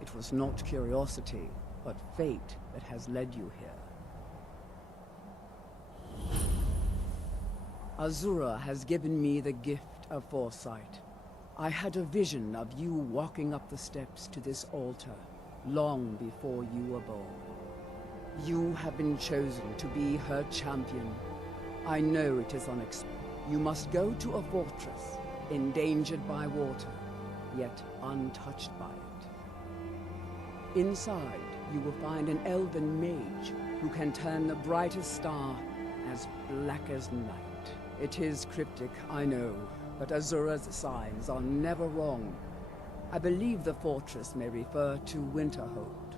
It was not curiosity, but fate that has led you here. Azura has given me the gift of foresight. I had a vision of you walking up the steps to this altar, long before you were born. You have been chosen to be her champion. I know it is unexpected. You must go to a fortress, endangered by water, yet untouched by it. Inside, you will find an elven mage who can turn the brightest star as black as night. It is cryptic, I know, but Azura's signs are never wrong. I believe the fortress may refer to Winterhold.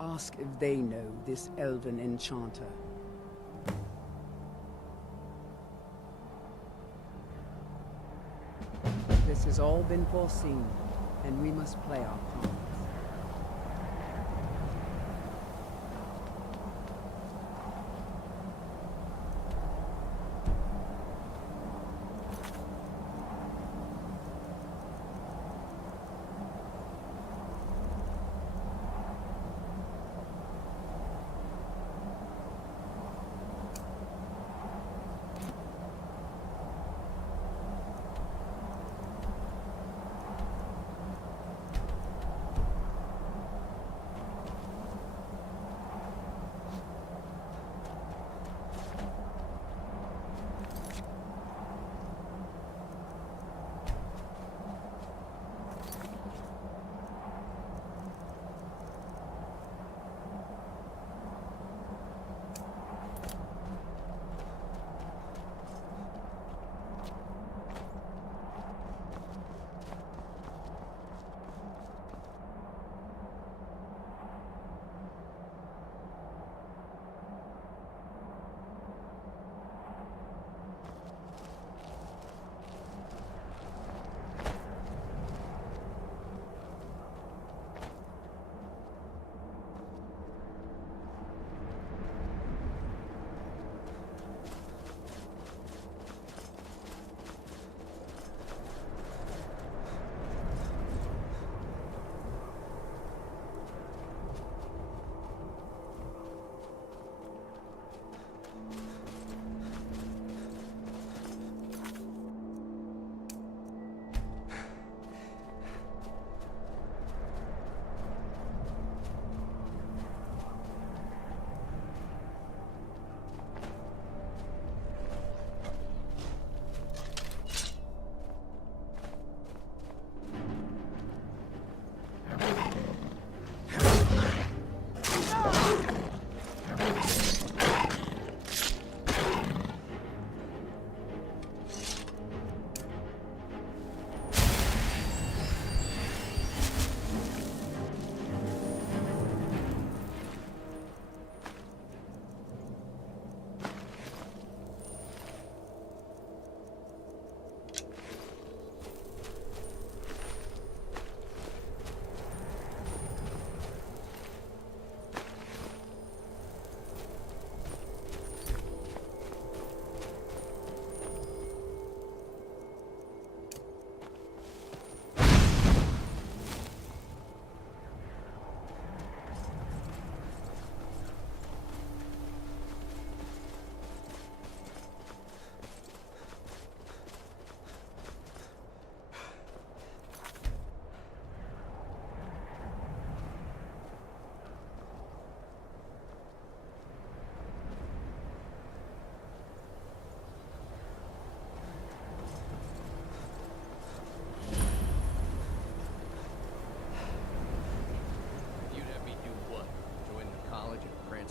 Ask if they know this elven enchanter. This has all been foreseen, and we must play our part.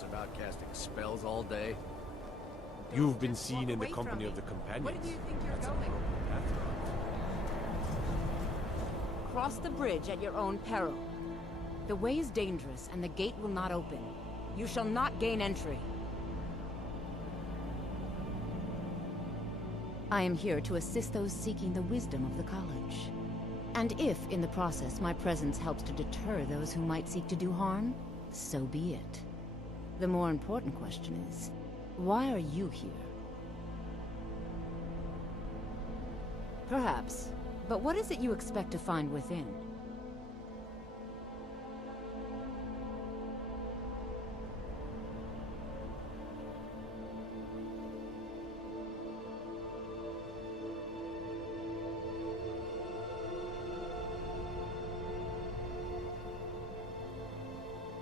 About casting spells all day. You've been seen in the company of the companions. Where do you think you're going? Cross the bridge at your own peril. The way is dangerous, and the gate will not open. You shall not gain entry. I am here to assist those seeking the wisdom of the college. And if, in the process, my presence helps to deter those who might seek to do harm, so be it. The more important question is, why are you here? Perhaps, But what is it you expect to find within?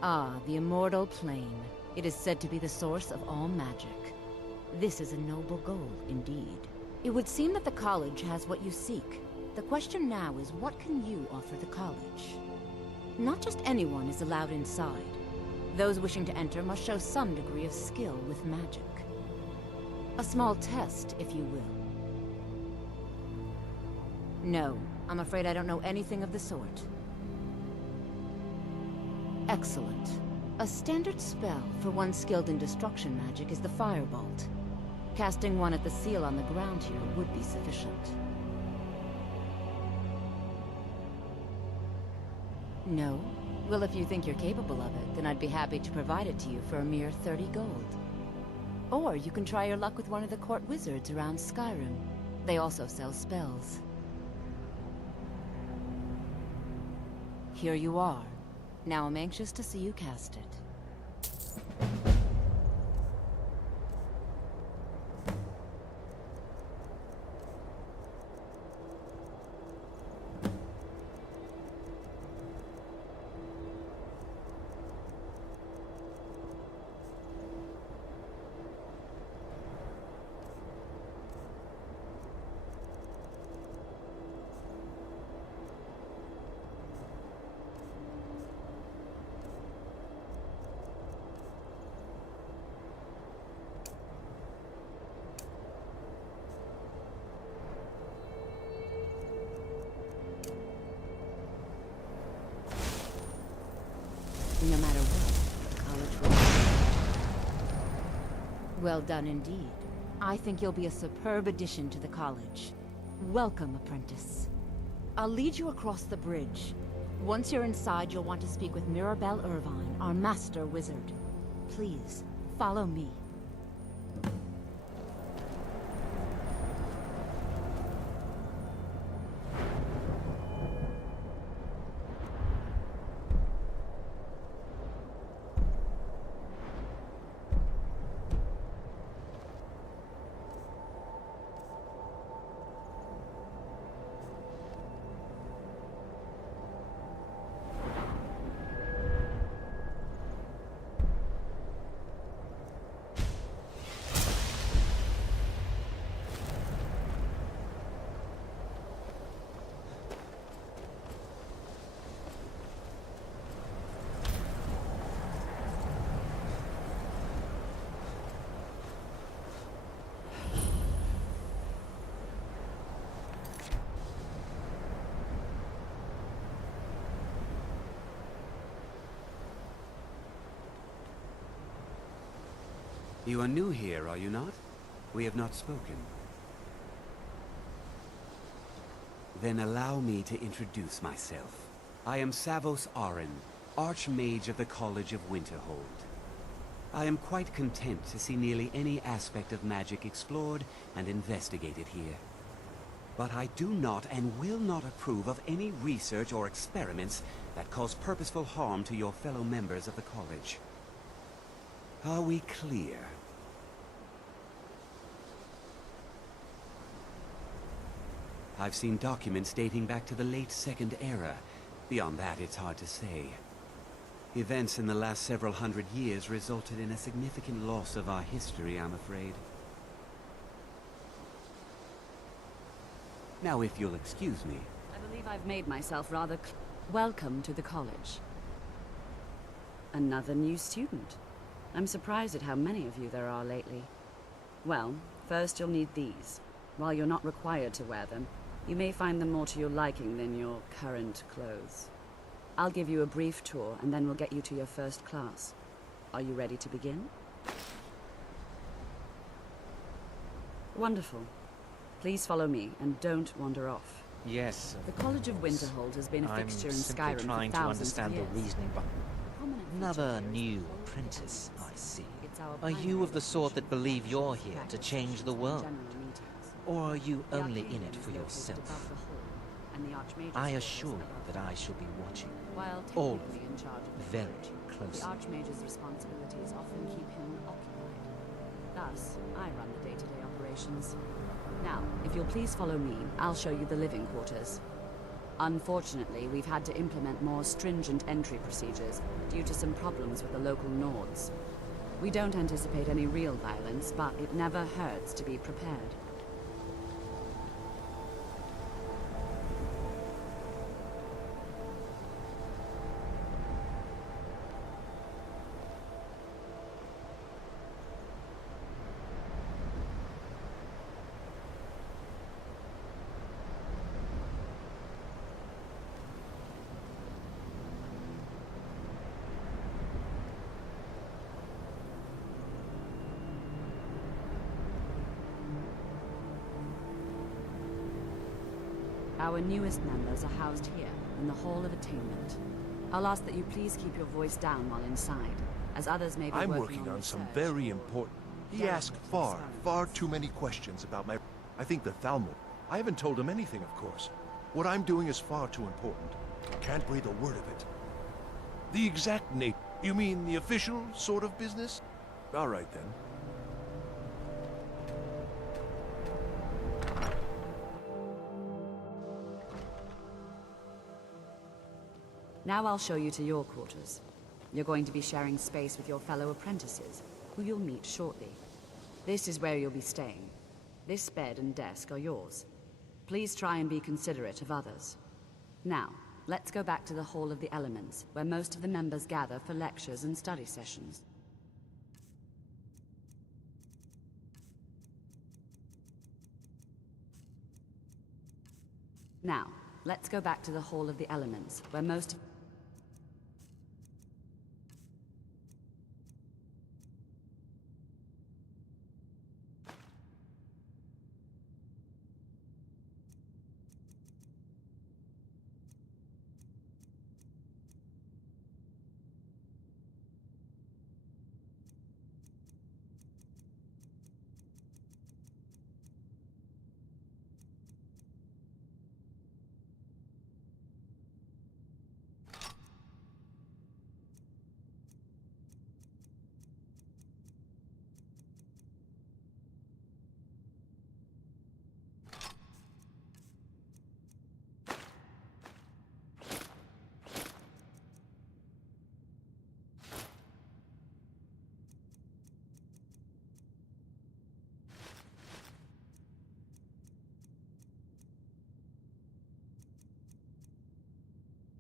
Ah, the Immortal Plane. It is said to be the source of all magic. This is a noble goal, indeed. It would seem that the college has what you seek. The question now is, what can you offer the college? Not just anyone is allowed inside. Those wishing to enter must show some degree of skill with magic. A small test, if you will. No, I'm afraid I don't know anything of the sort. Excellent. A standard spell for one skilled in destruction magic is the Firebolt. Casting one at the seal on the ground here would be sufficient. No? Well, if you think you're capable of it, then I'd be happy to provide it to you for a mere 30 gold. Or you can try your luck with one of the court wizards around Skyrim. They also sell spells. Here you are. Now I'm anxious to see you cast it. No matter what, the college will... Well done indeed. I think you'll be a superb addition to the college. Welcome, apprentice. I'll lead you across the bridge. Once you're inside, you'll want to speak with Mirabelle Irvine, our master wizard. Please, follow me. You are new here, are you not? We have not spoken. Then allow me to introduce myself. I am Savos Aren, Archmage of the College of Winterhold. I am quite content to see nearly any aspect of magic explored and investigated here. But I do not and will not approve of any research or experiments that cause purposeful harm to your fellow members of the college. Are we clear? I've seen documents dating back to the late Second Era. Beyond that, it's hard to say. Events in the last several hundred years resulted in a significant loss of our history, I'm afraid. Now, if you'll excuse me. I believe I've made myself rather clear. Welcome to the college. Another new student. I'm surprised at how many of you there are lately. Well, first you'll need these. While you're not required to wear them, you may find them more to your liking than your current clothes. I'll give you a brief tour, and then we'll get you to your first class. Are you ready to begin? Wonderful. Please follow me, and don't wander off. Yes. The College of Winterhold has been a fixture in Skyrim for thousands of years. I'm simply trying to understand the reasoning behind. Another new apprentice, I see. Are you of the sort that believe you're here to change the world? Or are you only in it for yourself? and the Archmage's I quarters assure you above. that I shall be watching While all of technically you in charge of the very forge, closely. the Archmage's responsibilities often keep him occupied. Thus, I run the day-to-day operations. Now, if you'll please follow me, I'll show you the living quarters. Unfortunately, we've had to implement more stringent entry procedures due to some problems with the local Nords. We don't anticipate any real violence, but it never hurts to be prepared. Our newest members are housed here, in the Hall of Attainment. I'll ask that you please keep your voice down while inside, as others may be I'm working working on some research. very important... He asked far too many questions about my... I think the Thalmor. I haven't told him anything, of course. What I'm doing is far too important. Can't breathe a word of it. The exact nature... You mean the official sort of business? All right, then. Now I'll show you to your quarters. You're going to be sharing space with your fellow apprentices, who you'll meet shortly. This is where you'll be staying. This bed and desk are yours. Please try and be considerate of others. Now, let's go back to the Hall of the Elements, where most of the members gather for lectures and study sessions. Now, let's go back to the Hall of the Elements, where most of...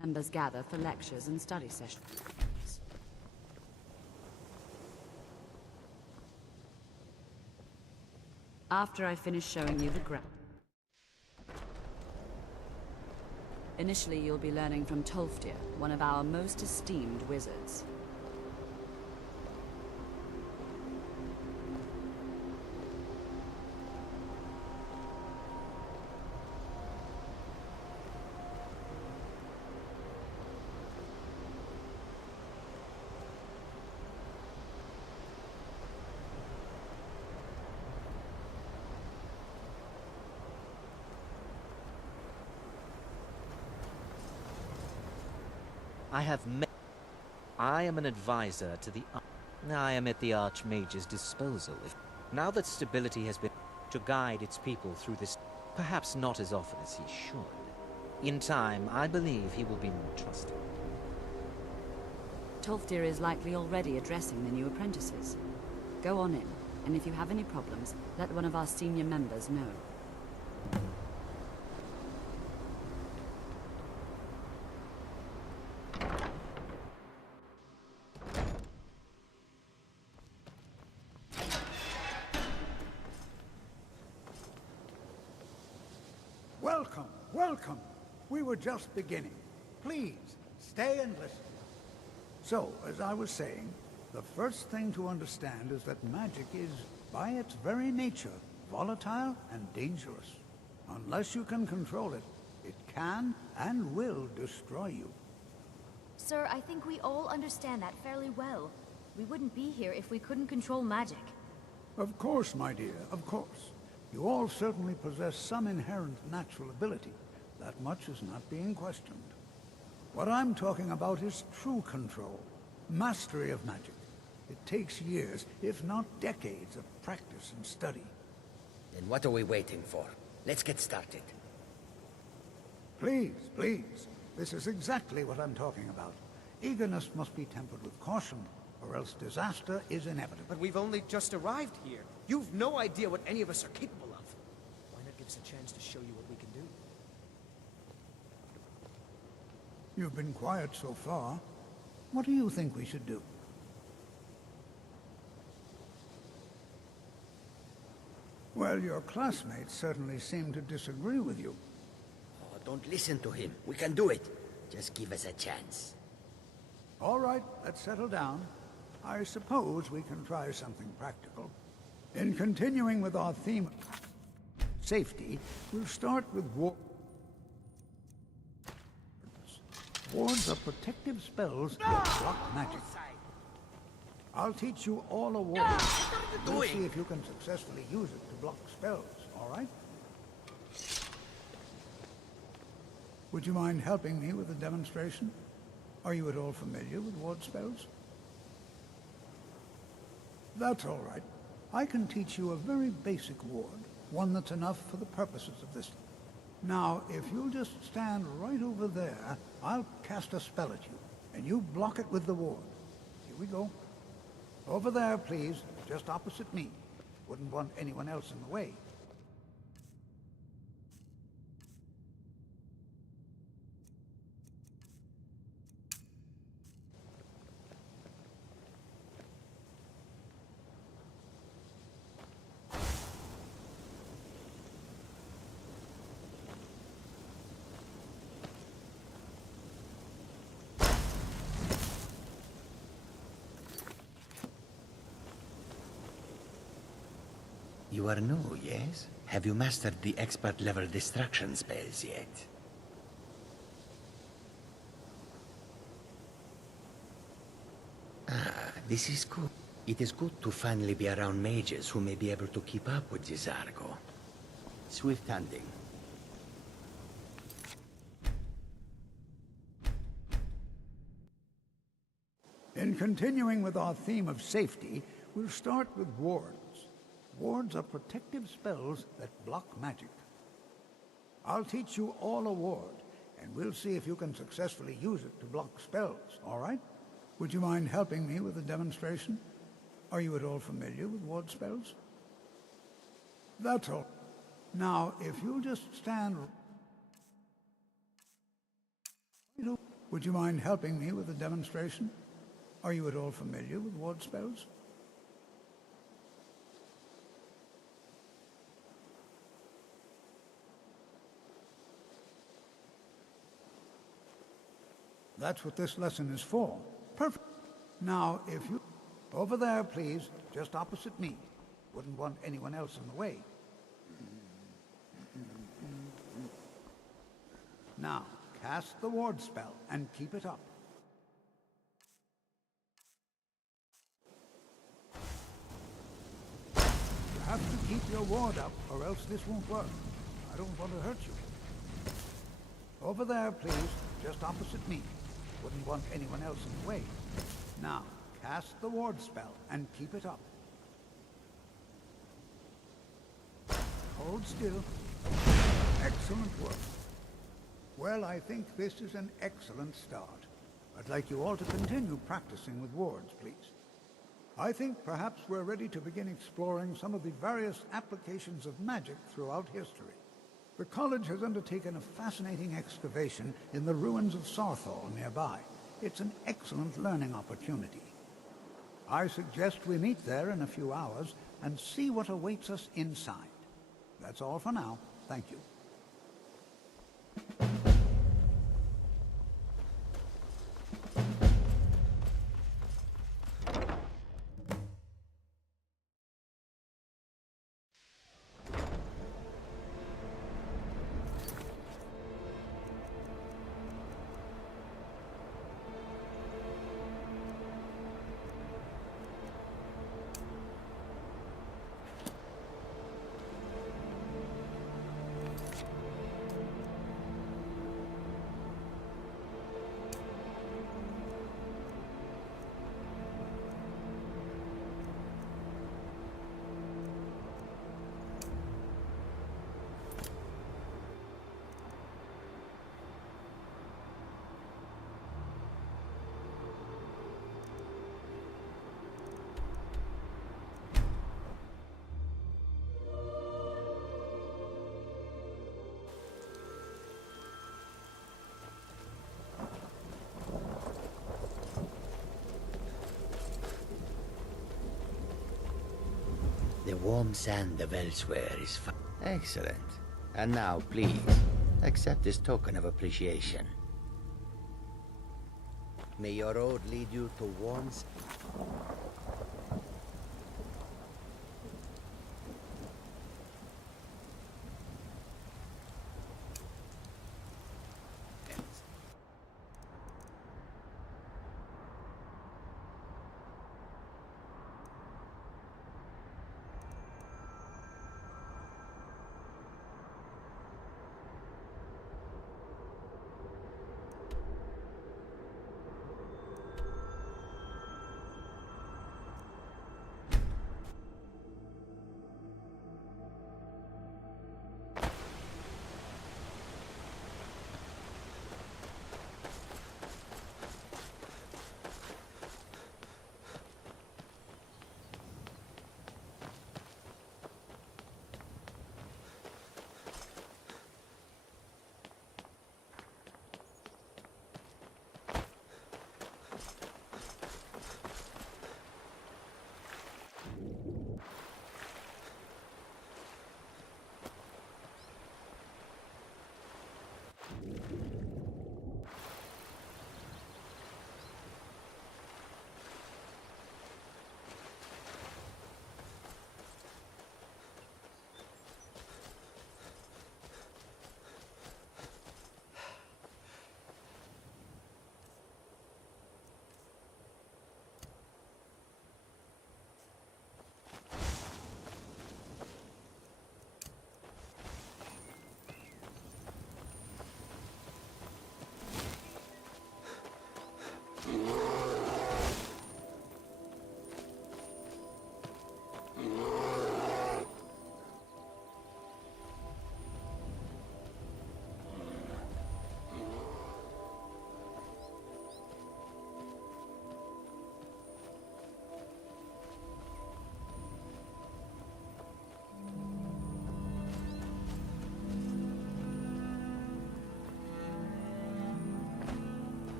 Members gather for lectures and study sessions. After I finish showing you the ground. Initially, you'll be learning from Tolfdir, one of our most esteemed wizards. I am an advisor to the... I am at the Archmage's disposal. Now that stability has been... to guide its people through this... Perhaps not as often as he should. In time, I believe he will be more trusted. Tolfdir is likely already addressing the new apprentices. Go on in, and if you have any problems, let one of our senior members know. Welcome, welcome. We were just beginning. Please, stay and listen. So, as I was saying, the first thing to understand is that magic is, by its very nature, volatile and dangerous. Unless you can control it, it can and will destroy you. Sir, I think we all understand that fairly well. We wouldn't be here if we couldn't control magic. Of course, my dear, of course. You all certainly possess some inherent natural ability, That much is not being questioned. What I'm talking about is true control, mastery of magic. It takes years, if not decades, of practice and study. Then what are we waiting for? Let's get started. Please, please. This is exactly what I'm talking about. Eagerness must be tempered with caution, or else disaster is inevitable. But we've only just arrived here. You've no idea what any of us are capable of. Why not give us a chance to show you what we can do? You've been quiet so far. What do you think we should do? Well, your classmates certainly seem to disagree with you. Oh, don't listen to him. We can do it. Just give us a chance. All right, let's settle down. I suppose we can try something practical. In continuing with our theme of safety, we'll start with wards. Wards are protective spells that block magic. I'll teach you all a ward. We'll see if you can successfully use it to block spells, all right? Would you mind helping me with a demonstration? Are you at all familiar with ward spells? That's all right. I can teach you a very basic ward, one that's enough for the purposes of this. Now, if you'll just stand right over there, I'll cast a spell at you, and you block it with the ward. Here we go. Over there, please, just opposite me. Wouldn't want anyone else in the way. You are new, yes? Have you mastered the expert-level distraction spells yet? Ah, this is good. It is good to finally be around mages who may be able to keep up with J'zargo. Swift hunting. In continuing with our theme of safety, we'll start with wards. Wards are protective spells that block magic. I'll teach you all a ward, and we'll see if you can successfully use it to block spells, all right? Would you mind helping me with a demonstration? Are you at all familiar with ward spells? That's all. Now, if you'll just stand... Would you mind helping me with a demonstration? Are you at all familiar with ward spells? That's what this lesson is for. Perfect. Now, if you... Over there, please, just opposite me. Wouldn't want anyone else in the way. Now, cast the ward spell and keep it up. You have to keep your ward up, or else this won't work. I don't want to hurt you. Over there, please, just opposite me. Wouldn't want anyone else in the way. Now, cast the ward spell and keep it up. Hold still. Excellent work. Well, I think this is an excellent start. I'd like you all to continue practicing with wards, please. I think perhaps we're ready to begin exploring some of the various applications of magic throughout history. The college has undertaken a fascinating excavation in the ruins of Saarthal nearby. It's an excellent learning opportunity. I suggest we meet there in a few hours and see what awaits us inside. That's all for now. Thank you. The warm sand of elsewhere is excellent. And now, please, accept this token of appreciation. May your road lead you to warm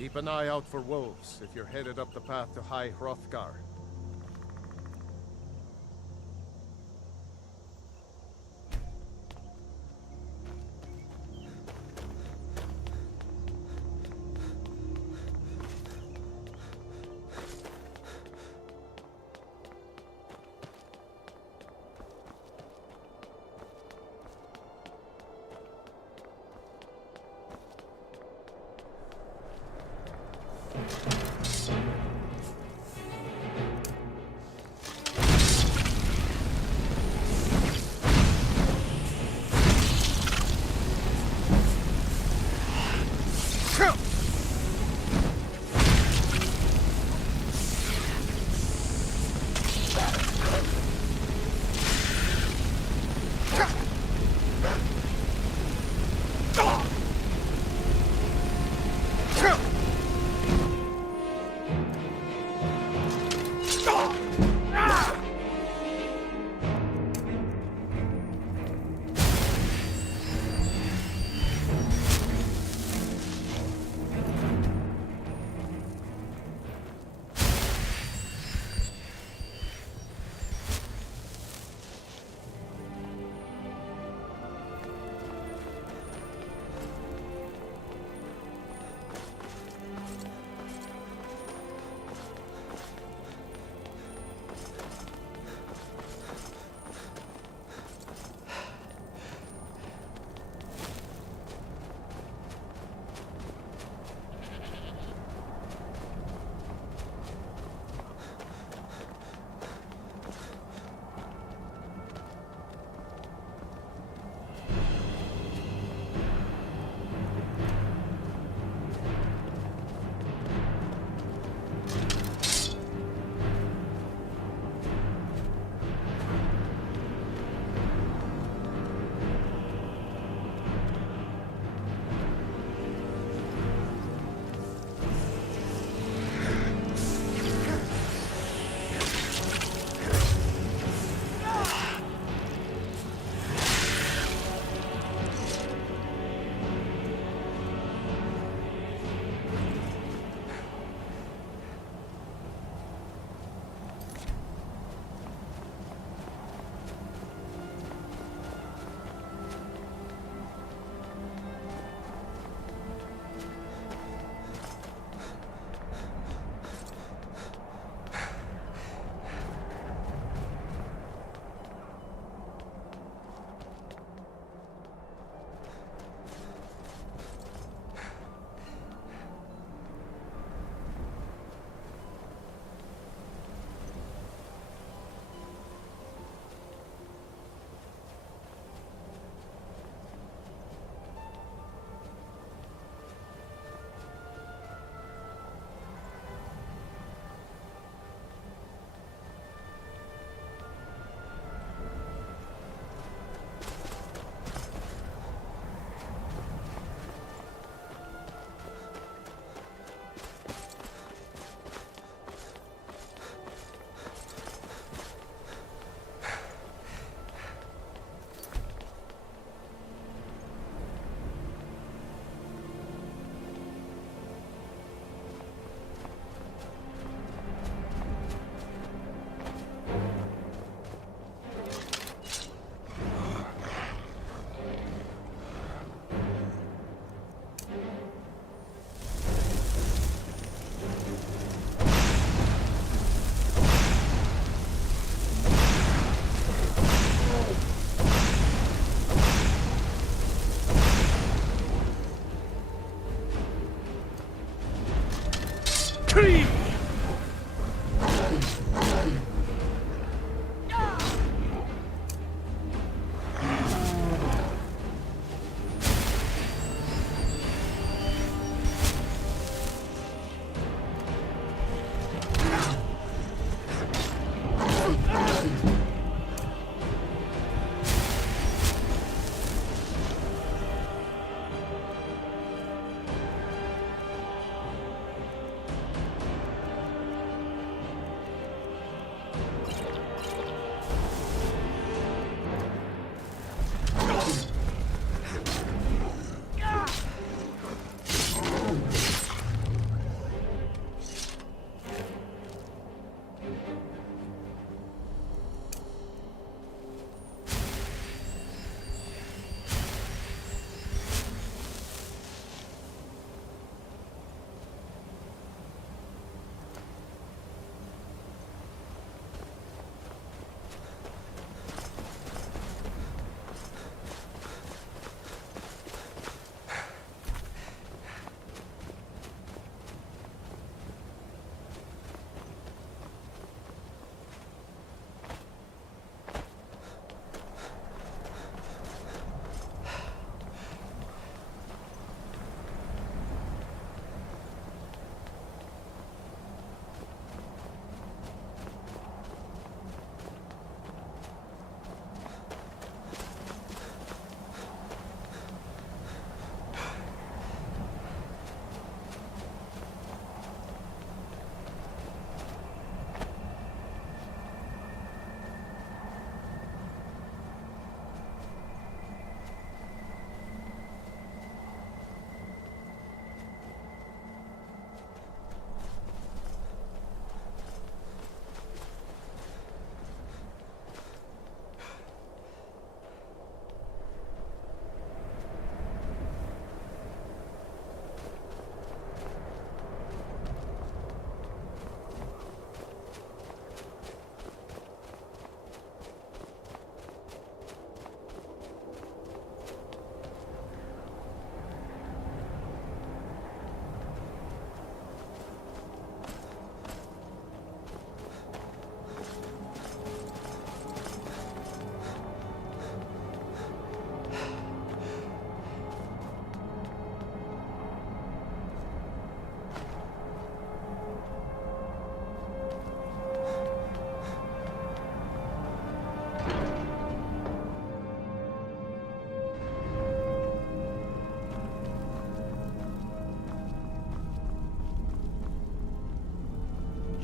Keep an eye out for wolves if you're headed up the path to High Hrothgar.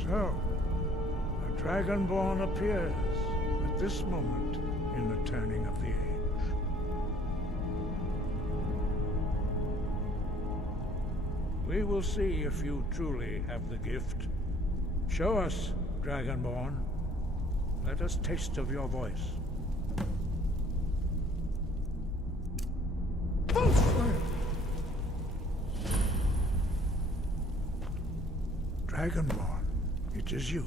So, a Dragonborn appears at this moment in the turning of the age. We will see if you truly have the gift. Show us, Dragonborn. Let us taste of your voice. Dragonborn, it is you.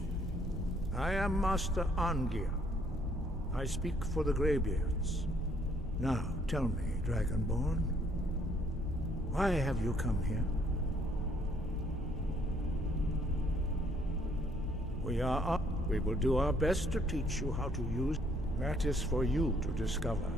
I am Master Arngeir. I speak for the Greybeards. Now, tell me, Dragonborn, why have you come here? We will do our best to teach you how to use. That is for you to discover.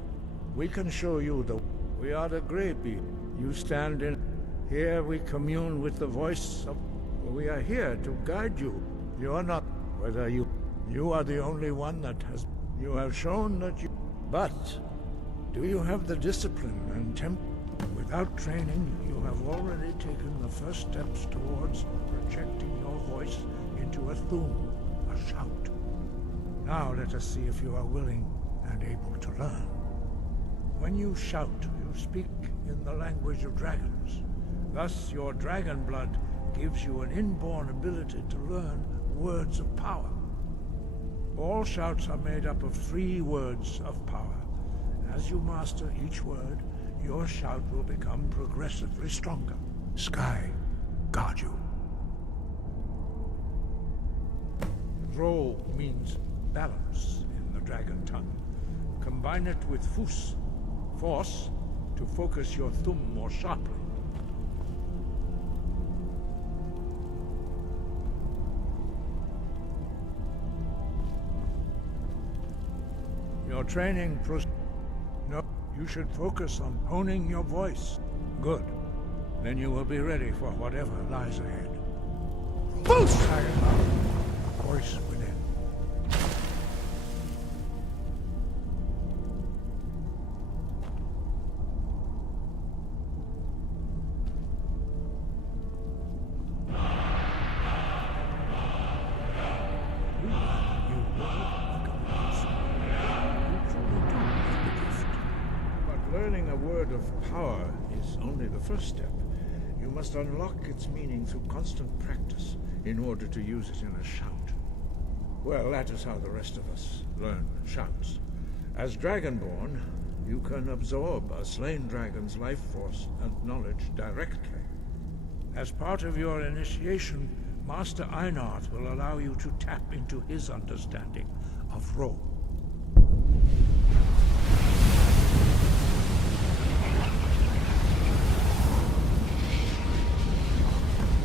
We can show you the... We are the Greybeard. You stand in... Here we commune with the voice of... We are here to guide you. You are not... Whether you... You are the only one that has... You have shown that you... But... Do you have the discipline and temper? Without training, you have already taken the first steps towards projecting your voice into a thum, a shout. Now let us see if you are willing and able to learn. When you shout, you speak in the language of dragons. Thus, your dragon blood gives you an inborn ability to learn words of power. All shouts are made up of 3 words of power. As you master each word, your shout will become progressively stronger. Sky, guard you. Ro means balance in the dragon tongue. Combine it with fus, force, to focus your thumb more sharply. Your training No, you should focus on honing your voice. Good. Then you will be ready for whatever lies ahead. Voice within. word of power is only the first step. You must unlock its meaning through constant practice in order to use it in a shout. Well, that is how the rest of us learn shouts. As Dragonborn, you can absorb a slain dragon's life force and knowledge directly. As part of your initiation, Master Einarth will allow you to tap into his understanding of role.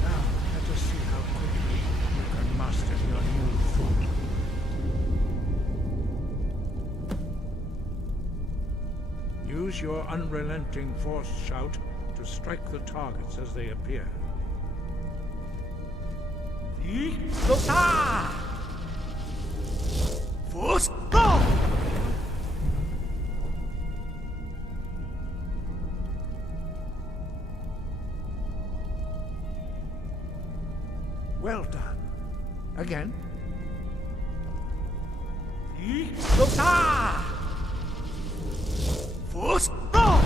Now, let us see how quickly you can master your new food. Use your unrelenting force shout to strike the targets as they appear. Force, go! Well done. Again. Force, go!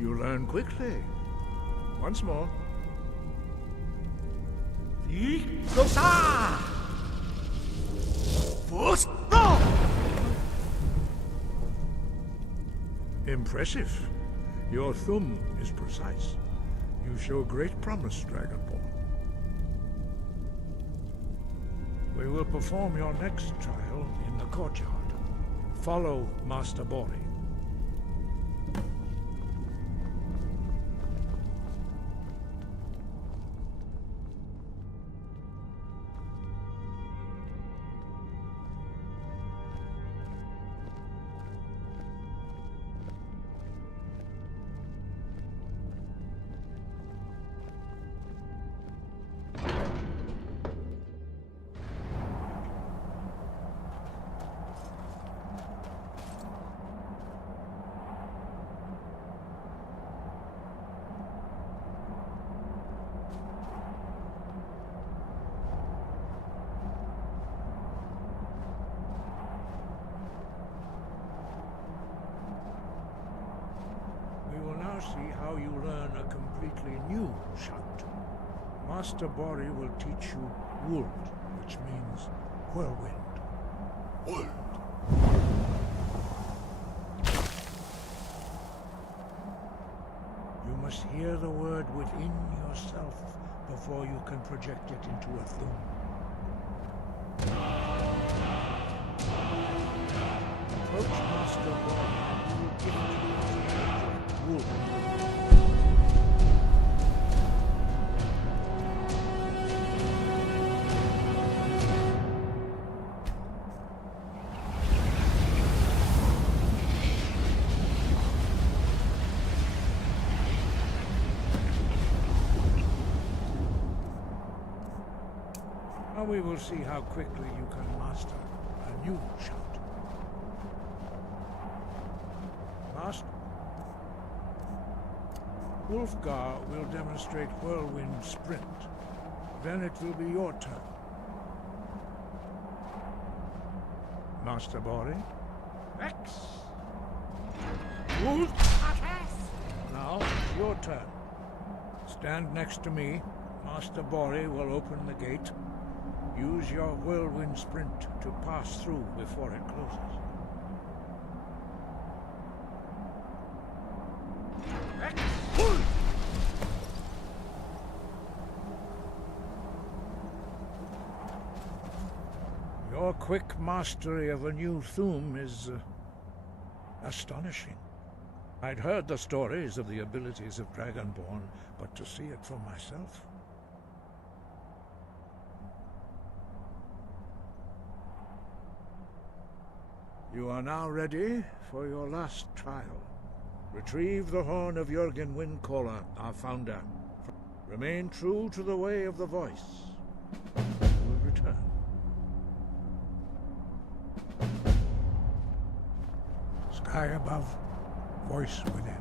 You learn quickly. Once more. Force, go! Impressive. Your thumb is precise. You show great promise, Dragonborn. We will perform your next trial in the courtyard. Follow Master Bori. See how you learn a completely new shout. Master Bori will teach you Wuld, which means whirlwind. Wuld. You must hear the word within yourself before you can project it into a thum. Approach Master Bori and he will give it to you. Wuld. Now we will see how quickly you can master a new shout. Master Wulfgar will demonstrate Whirlwind Sprint. Then it will be your turn. Master Bori? Rex! Wulf! Now, it's your turn. Stand next to me. Master Bori will open the gate. Use your Whirlwind Sprint to pass through before it closes. Rex! Your quick mastery of a new thum is astonishing. I'd heard the stories of the abilities of Dragonborn, but to see it for myself... You are now ready for your last trial. Retrieve the horn of Jürgen Windcaller, our founder. Remain true to the way of the voice. You will return. Sky above, voice within.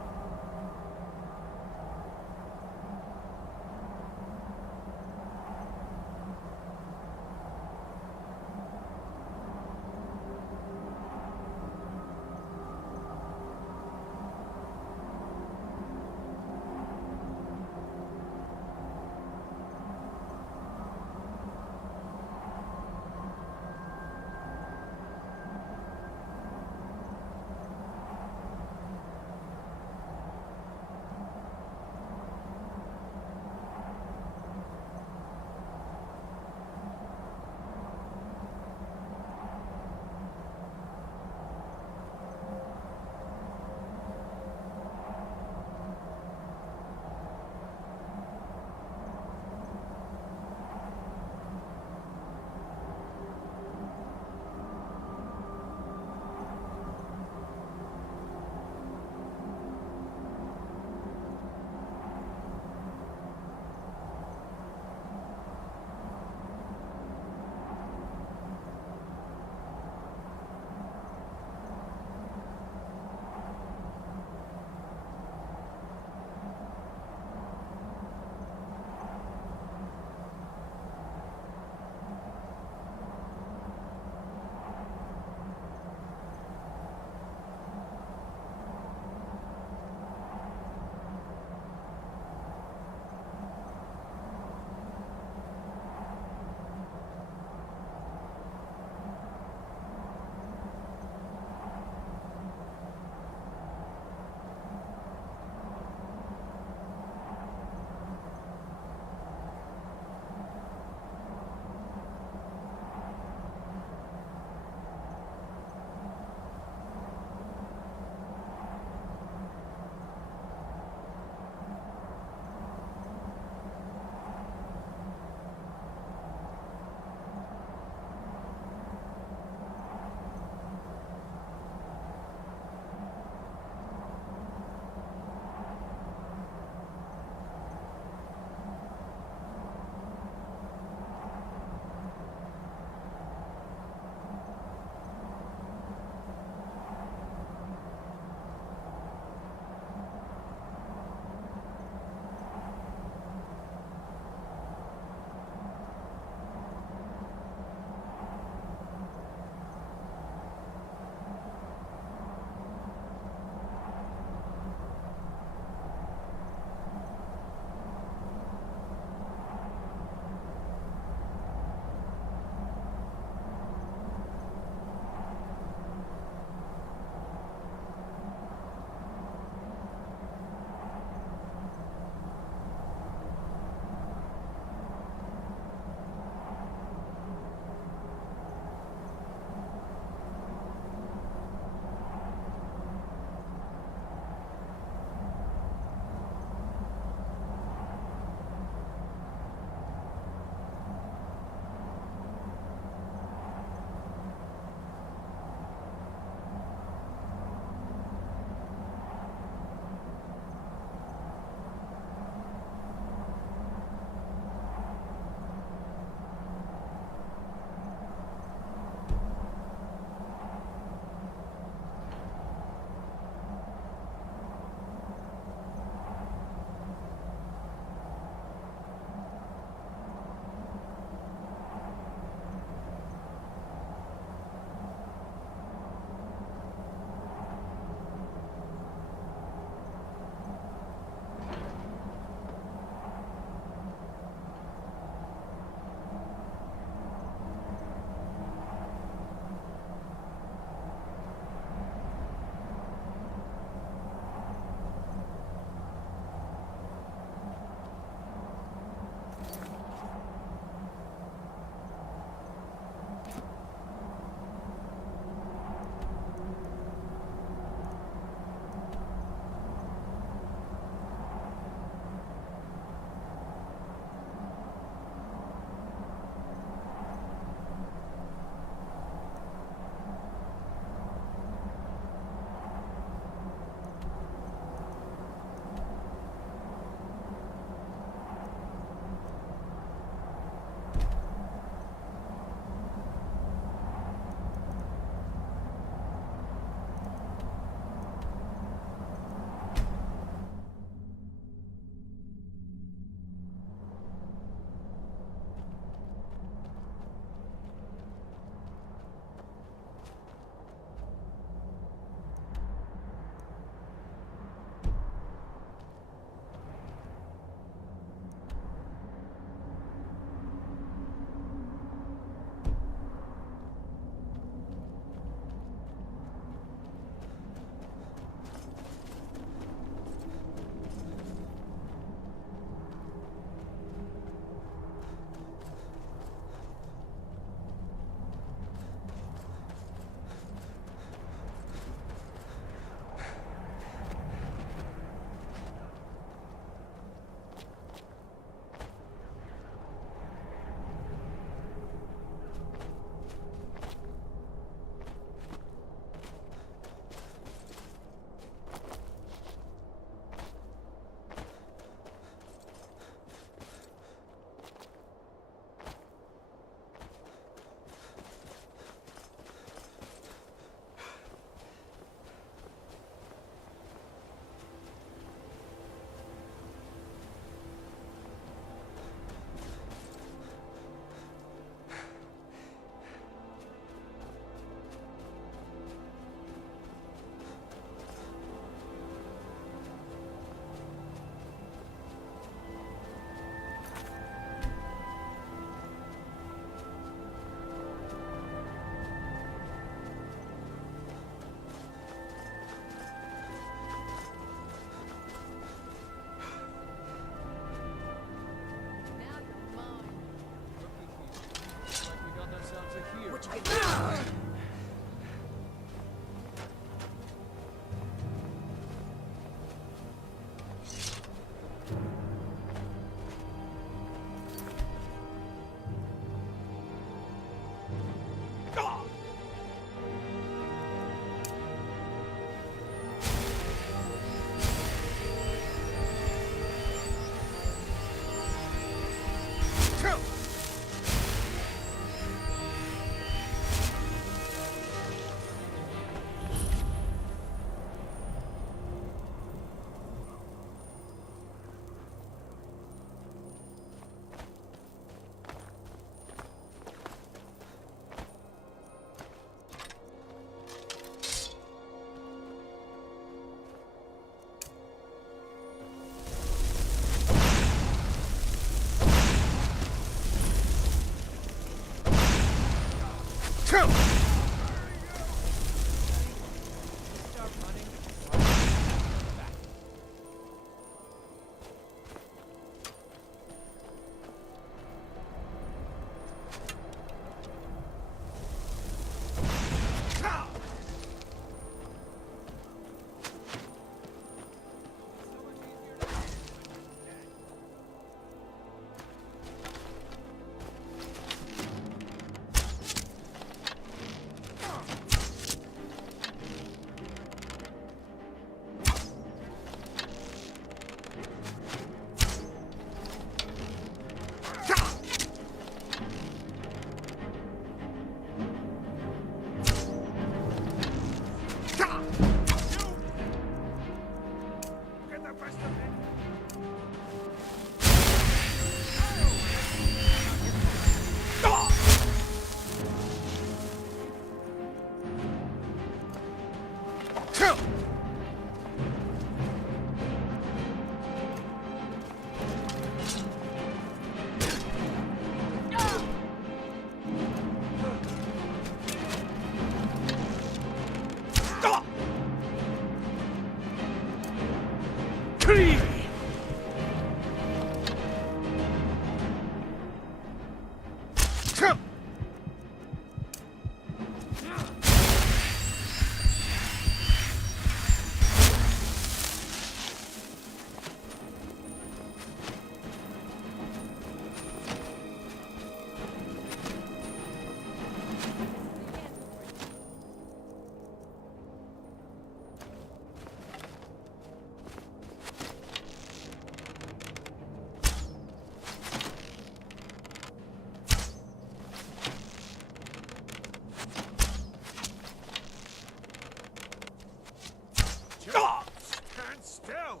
Stand still!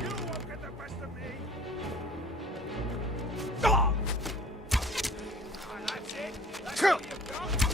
You won't get the best of me! Ah, that's it! That's all you've got!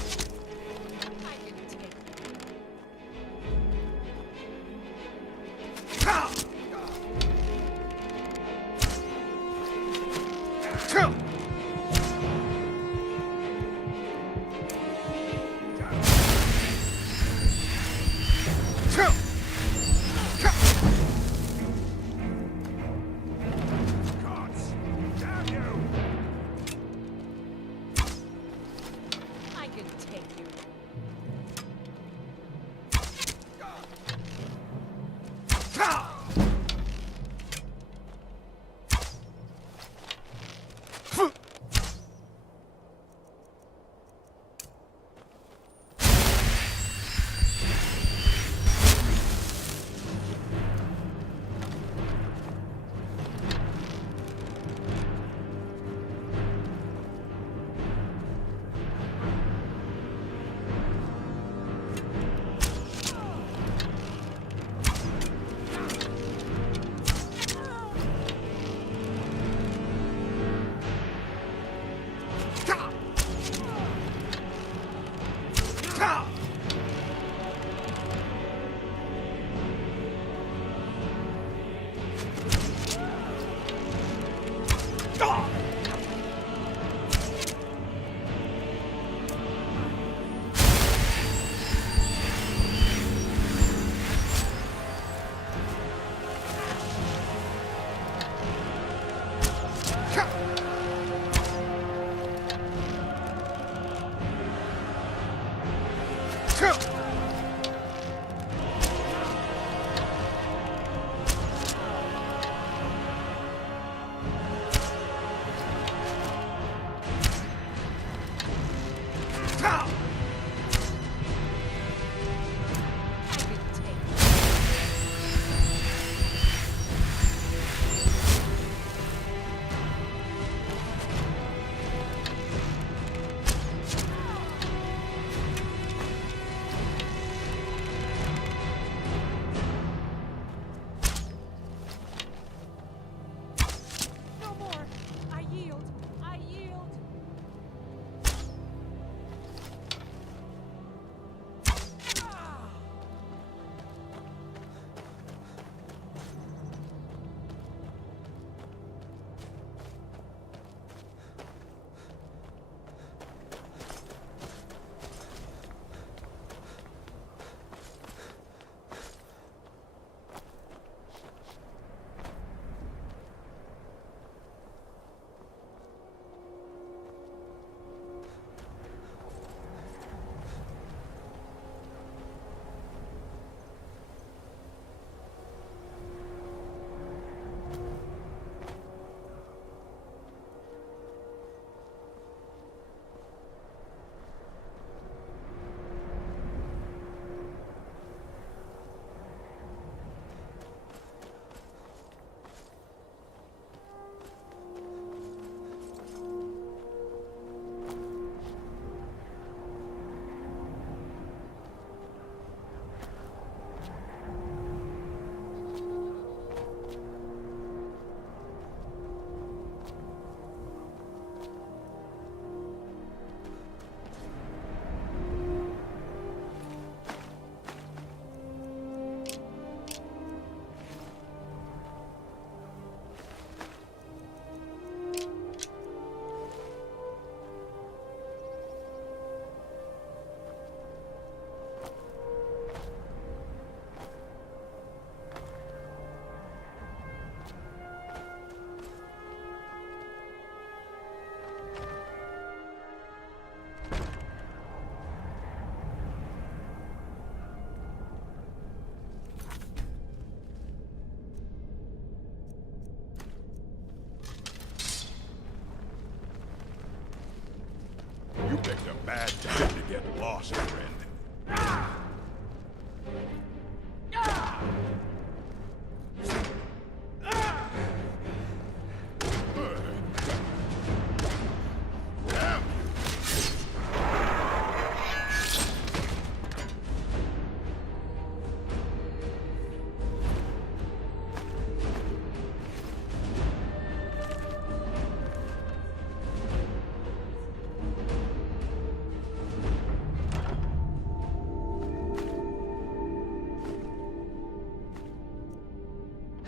bad time to get lost, friend.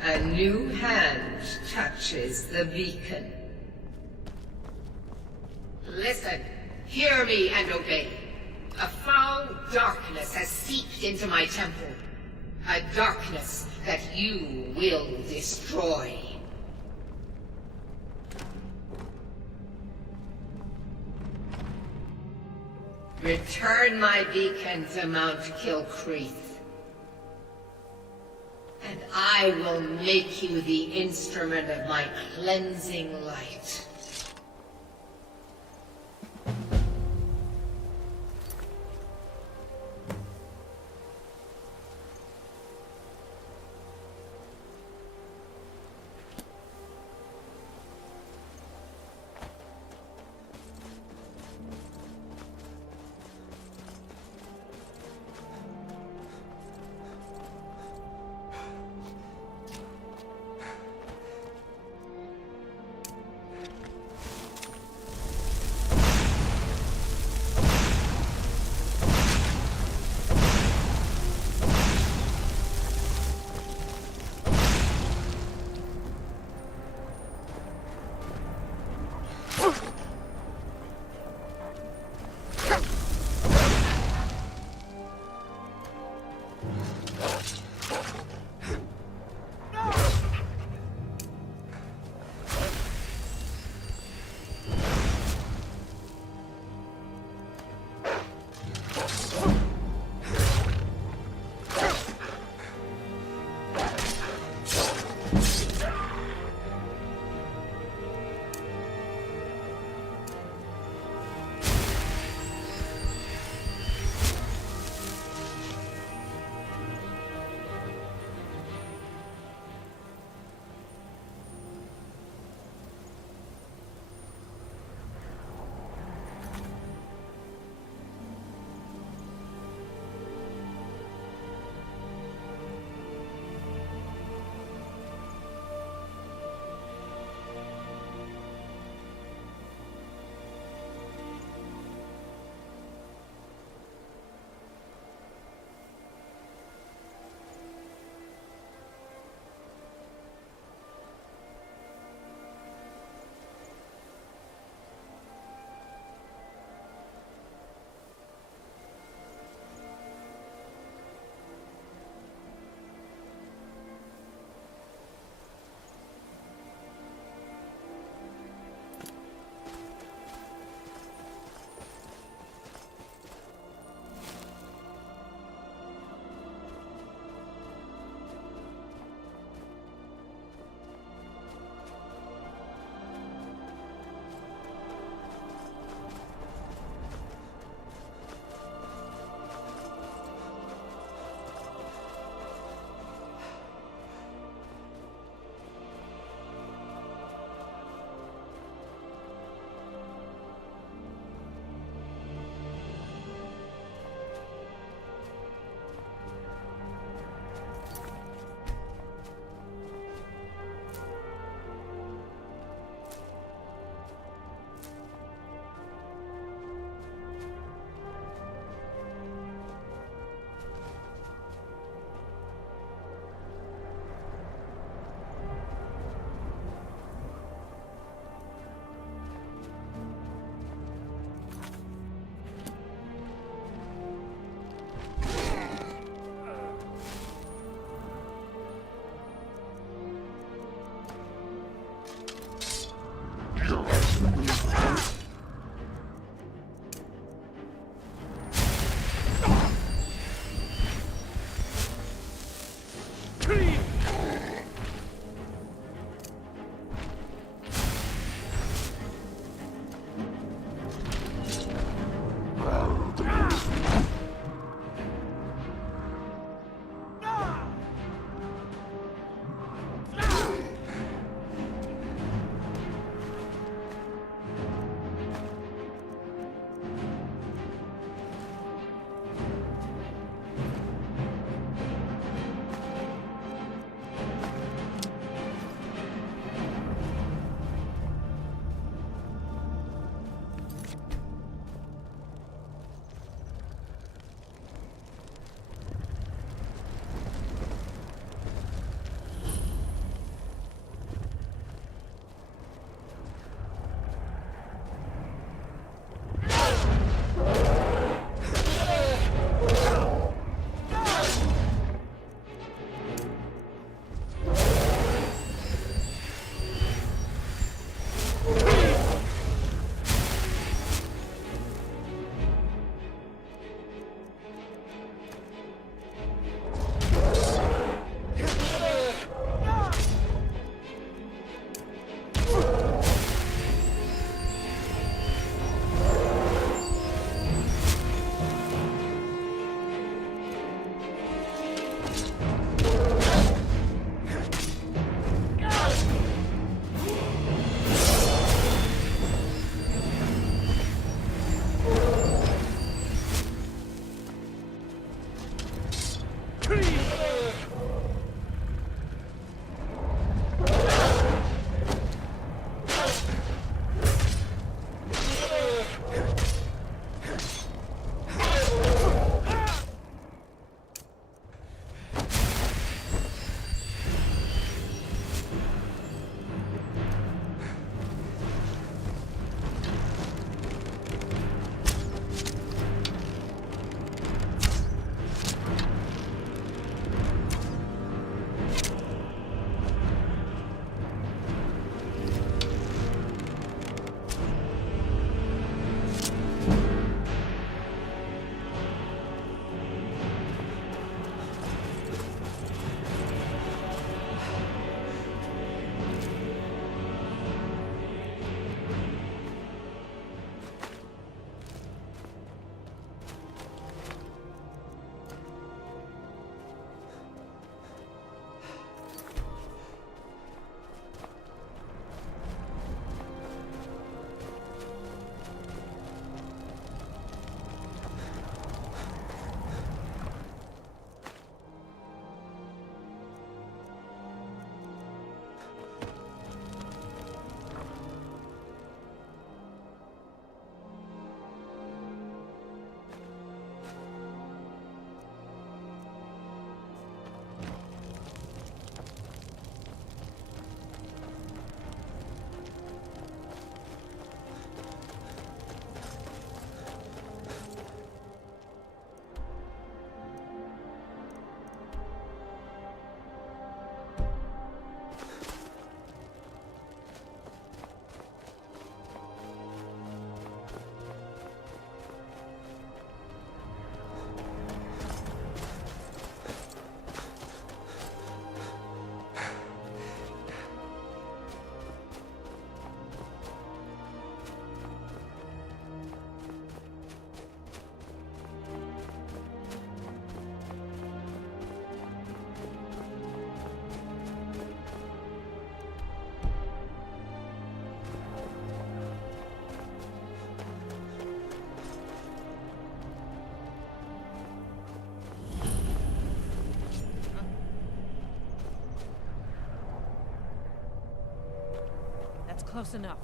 A new hand touches the beacon. Listen, hear me and obey. A foul darkness has seeped into my temple. A darkness that you will destroy. Return my beacon to Mount Kilcreath. And I will make you the instrument of my cleansing light. Close enough.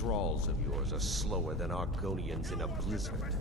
thralls of yours are slower than Argonians in a blizzard.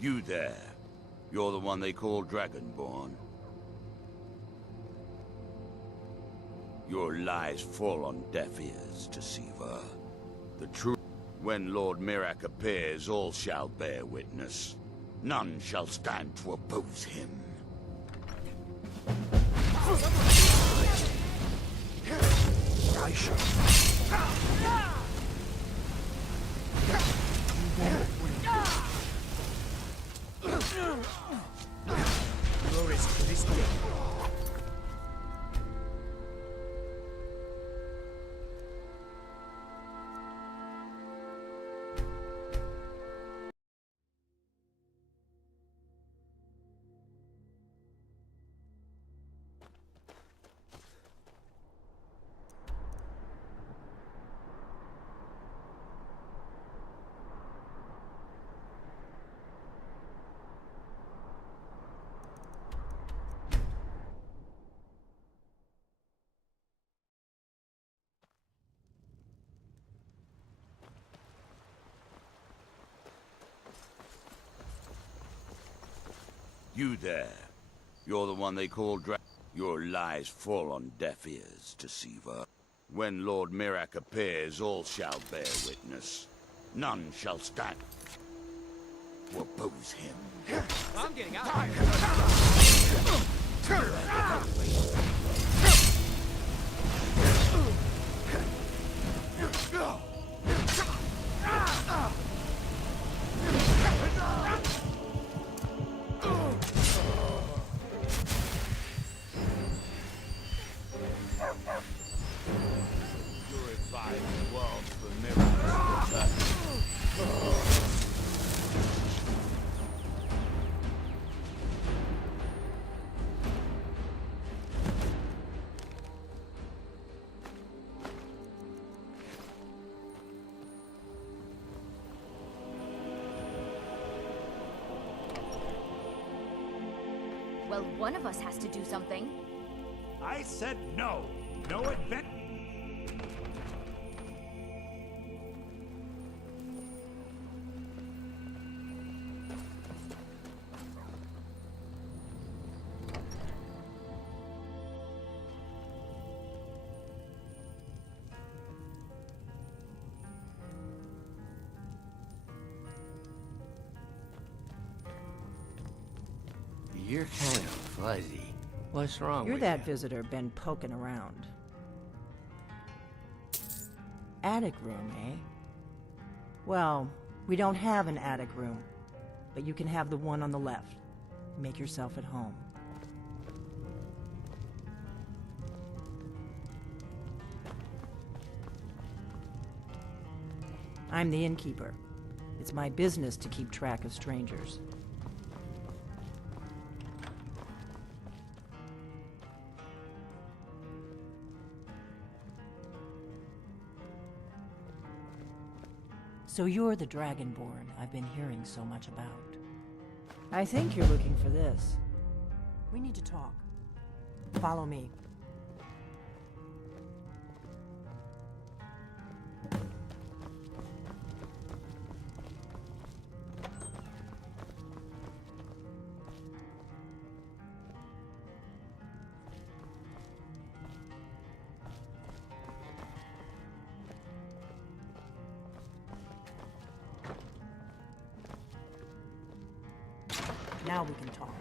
You there. You're the one they call Dragonborn. Your lies fall on deaf ears, Deceiver. The truth. When Lord Miraak appears, all shall bear witness. None shall stand to oppose him. I shall. Glorious Christian. You there. You're the one they call Your lies fall on deaf ears, Deceiver. When Lord Miraak appears, all shall bear witness. None shall stand to oppose him. I'm getting out. Well, one of us has to do something. I said no. No advent. You're kind of fuzzy. What's wrong You're with that visitor been poking around. Attic room, eh? Well, we don't have an attic room, but you can have the one on the left. Make yourself at home. I'm the innkeeper. It's my business to keep track of strangers. So you're the Dragonborn I've been hearing so much about. I think you're looking for this. We need to talk. Follow me. Now we can talk.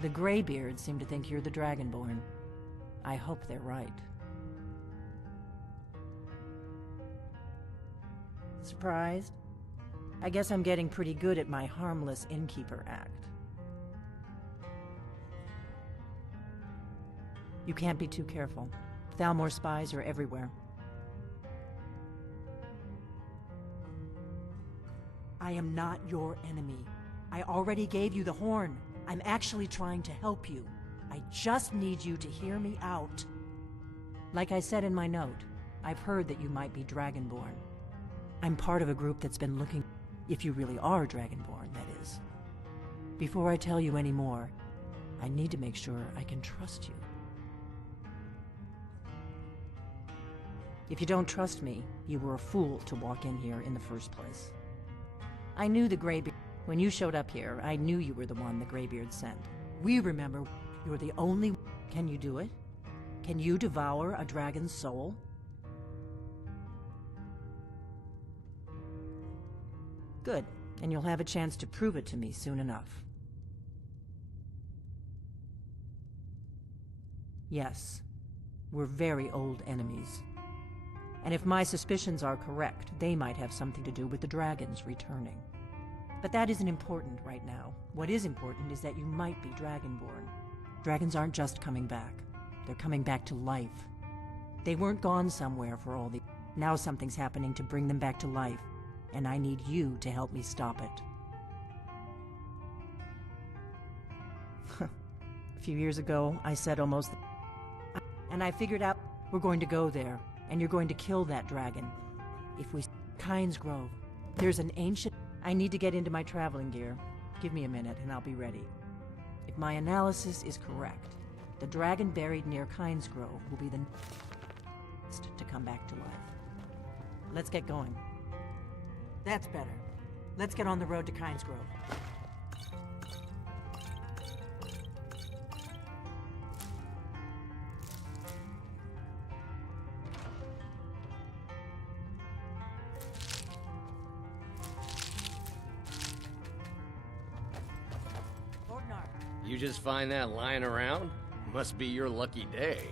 The Greybeards seem to think you're the Dragonborn. I hope they're right. Surprised? I guess I'm getting pretty good at my harmless innkeeper act. You can't be too careful. Thalmor spies are everywhere. I am not your enemy. I already gave you the horn. I'm actually trying to help you. I just need you to hear me out. Like I said in my note, I've heard that you might be Dragonborn. I'm part of a group that's been looking... If you really are Dragonborn, that is. Before I tell you any more, I need to make sure I can trust you. If you don't trust me, you were a fool to walk in here in the first place. I knew the Greybeard. When you showed up here, I knew you were the one the Greybeard sent. We remember you're the only... Can you do it? Can you devour a dragon's soul? Good, and you'll have a chance to prove it to me soon enough. Yes, we're very old enemies. And if my suspicions are correct, they might have something to do with the dragons returning. But that isn't important right now. What is important is that you might be Dragonborn. Dragons aren't just coming back. They're coming back to life. They weren't gone somewhere for all the... Now something's happening to bring them back to life, and I need you to help me stop it. A few years ago, I said almost... And I figured out we're going to go there, and you're going to kill that dragon. If we... Kynes Grove. There's an ancient... I need to get into my traveling gear. Give me a minute, and I'll be ready. If my analysis is correct, the dragon buried near Kynes Grove will be the next to come back to life. Let's get going. That's better. Let's get on the road to Kynes Grove. You just find that lying around? Must be your lucky day.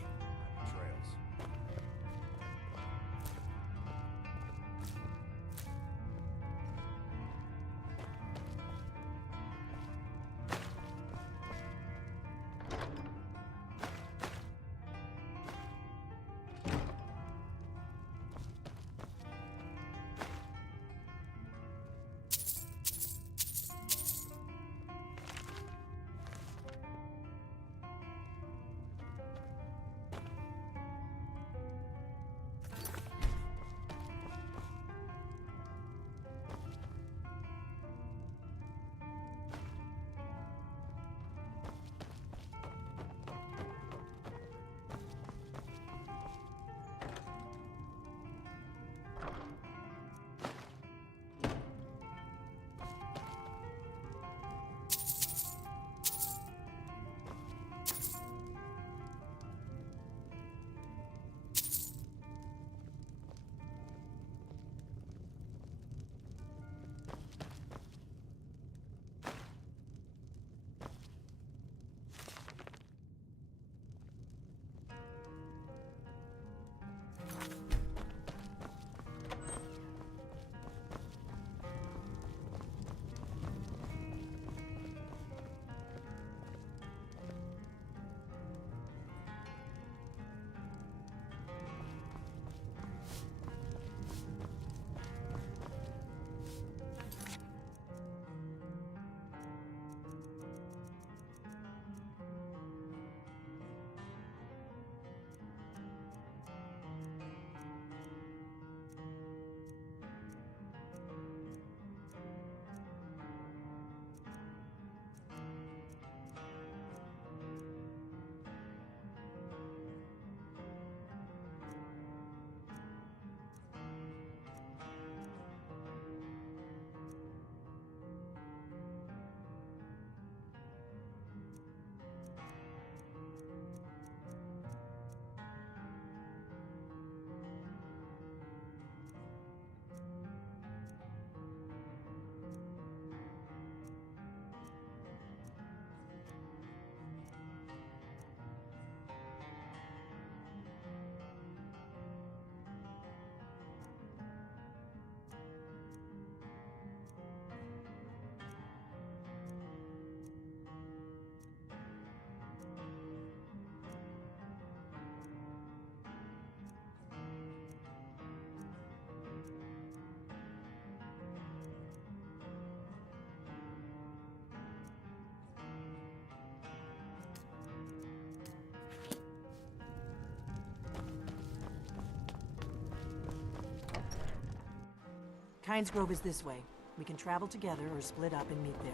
Kynes Grove is this way. We can travel together or split up and meet there.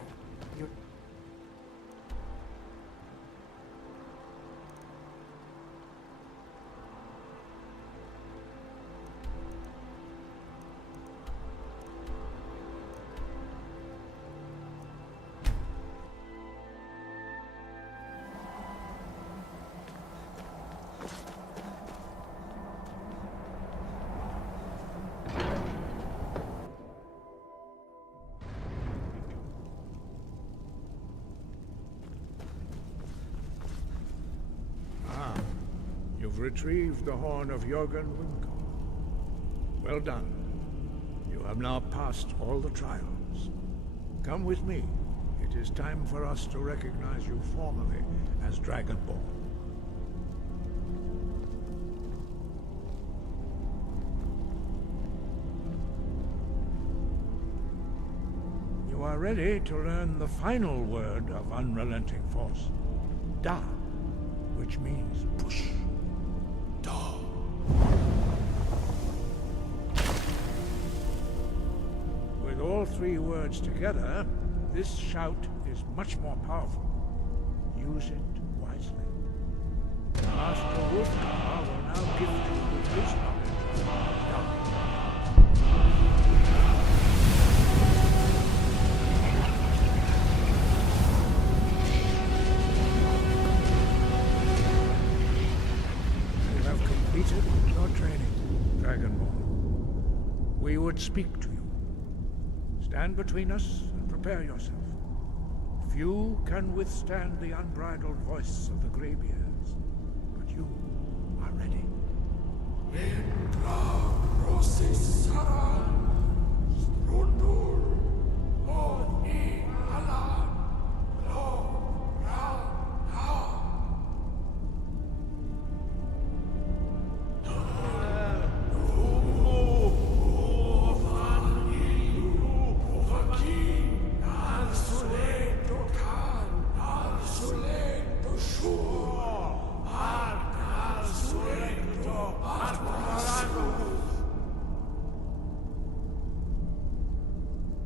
You're... You've retrieved the horn of Jörgen Wynkoll. Well done. You have now passed all the trials. Come with me. It is time for us to recognize you formally as Dragonborn. You are ready to learn the final word of Unrelenting Force. Da, which means push. With all three words together, this shout is much more powerful. Use it wisely. Master Wolfgar will now gift you with his knowledge of dark. You have completed your training, Dragonborn. We would speak to you. Stand between us and prepare yourself. Few can withstand the unbridled voice of the Greybeards, but you are ready.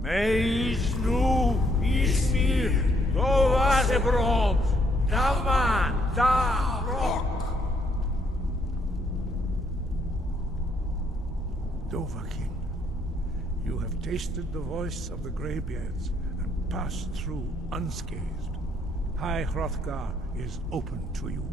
Meis nu ismir Dovadebrom Daman da Rock. Dovahkiin, you have tasted the voice of the Greybeards and passed through unscathed. High Hrothgar is open to you.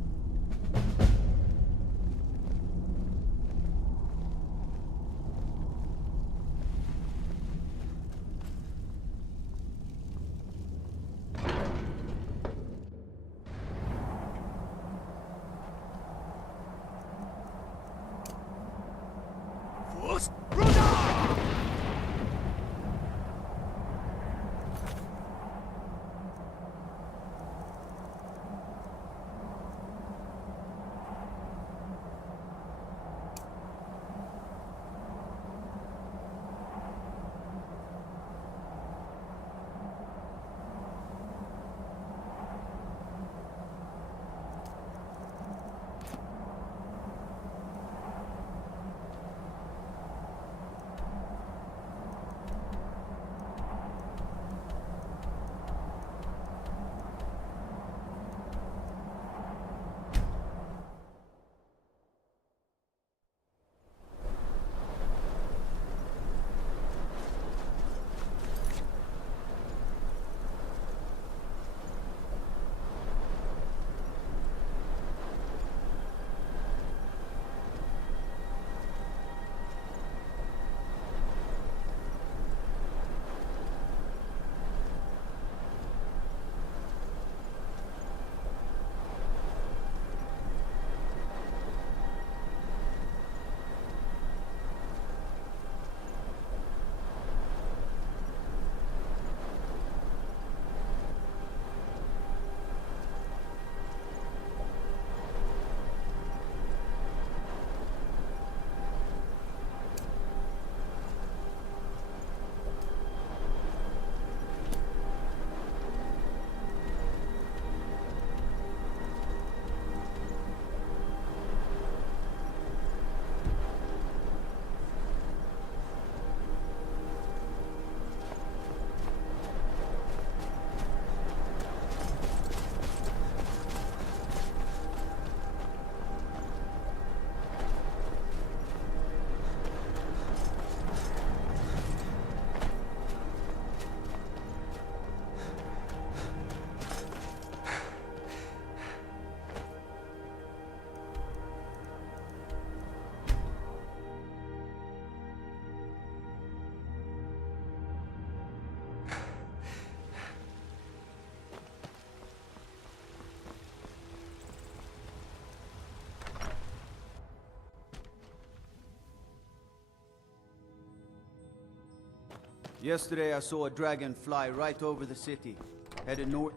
Yesterday I saw a dragon fly right over the city, headed north.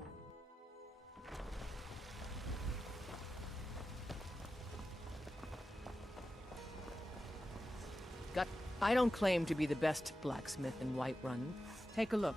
I don't claim to be the best blacksmith in Whiterun. Take a look.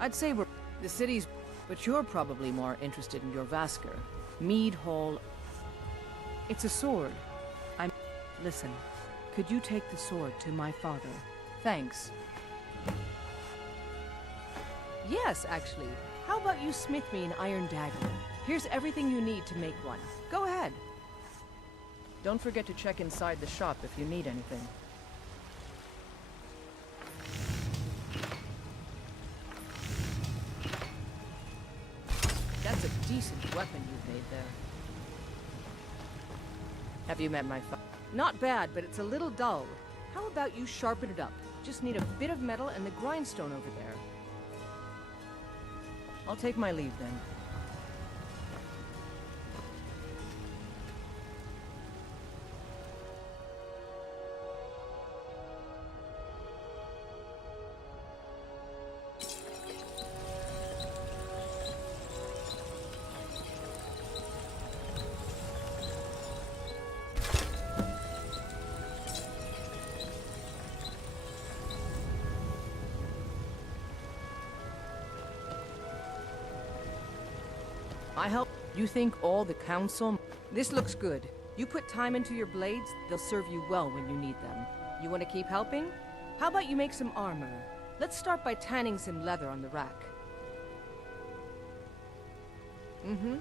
I'd say we're the city's, but you're probably more interested in your Vasker. Mead Hall. It's a sword. Listen, could you take the sword to my father? Thanks. Yes, actually. How about you smith me an iron dagger? Here's everything you need to make one. Go ahead. Don't forget to check inside the shop if you need anything. That's a decent weapon you've made there. Have you met my father? Not bad, but it's a little dull. How about you sharpen it up? Just need a bit of metal and the grindstone over there. I'll take my leave then. I help. You think all the council? This looks good. You put time into your blades, they'll serve you well when you need them. You want to keep helping? How about you make some armor? Let's start by tanning some leather on the rack. Mm-hmm.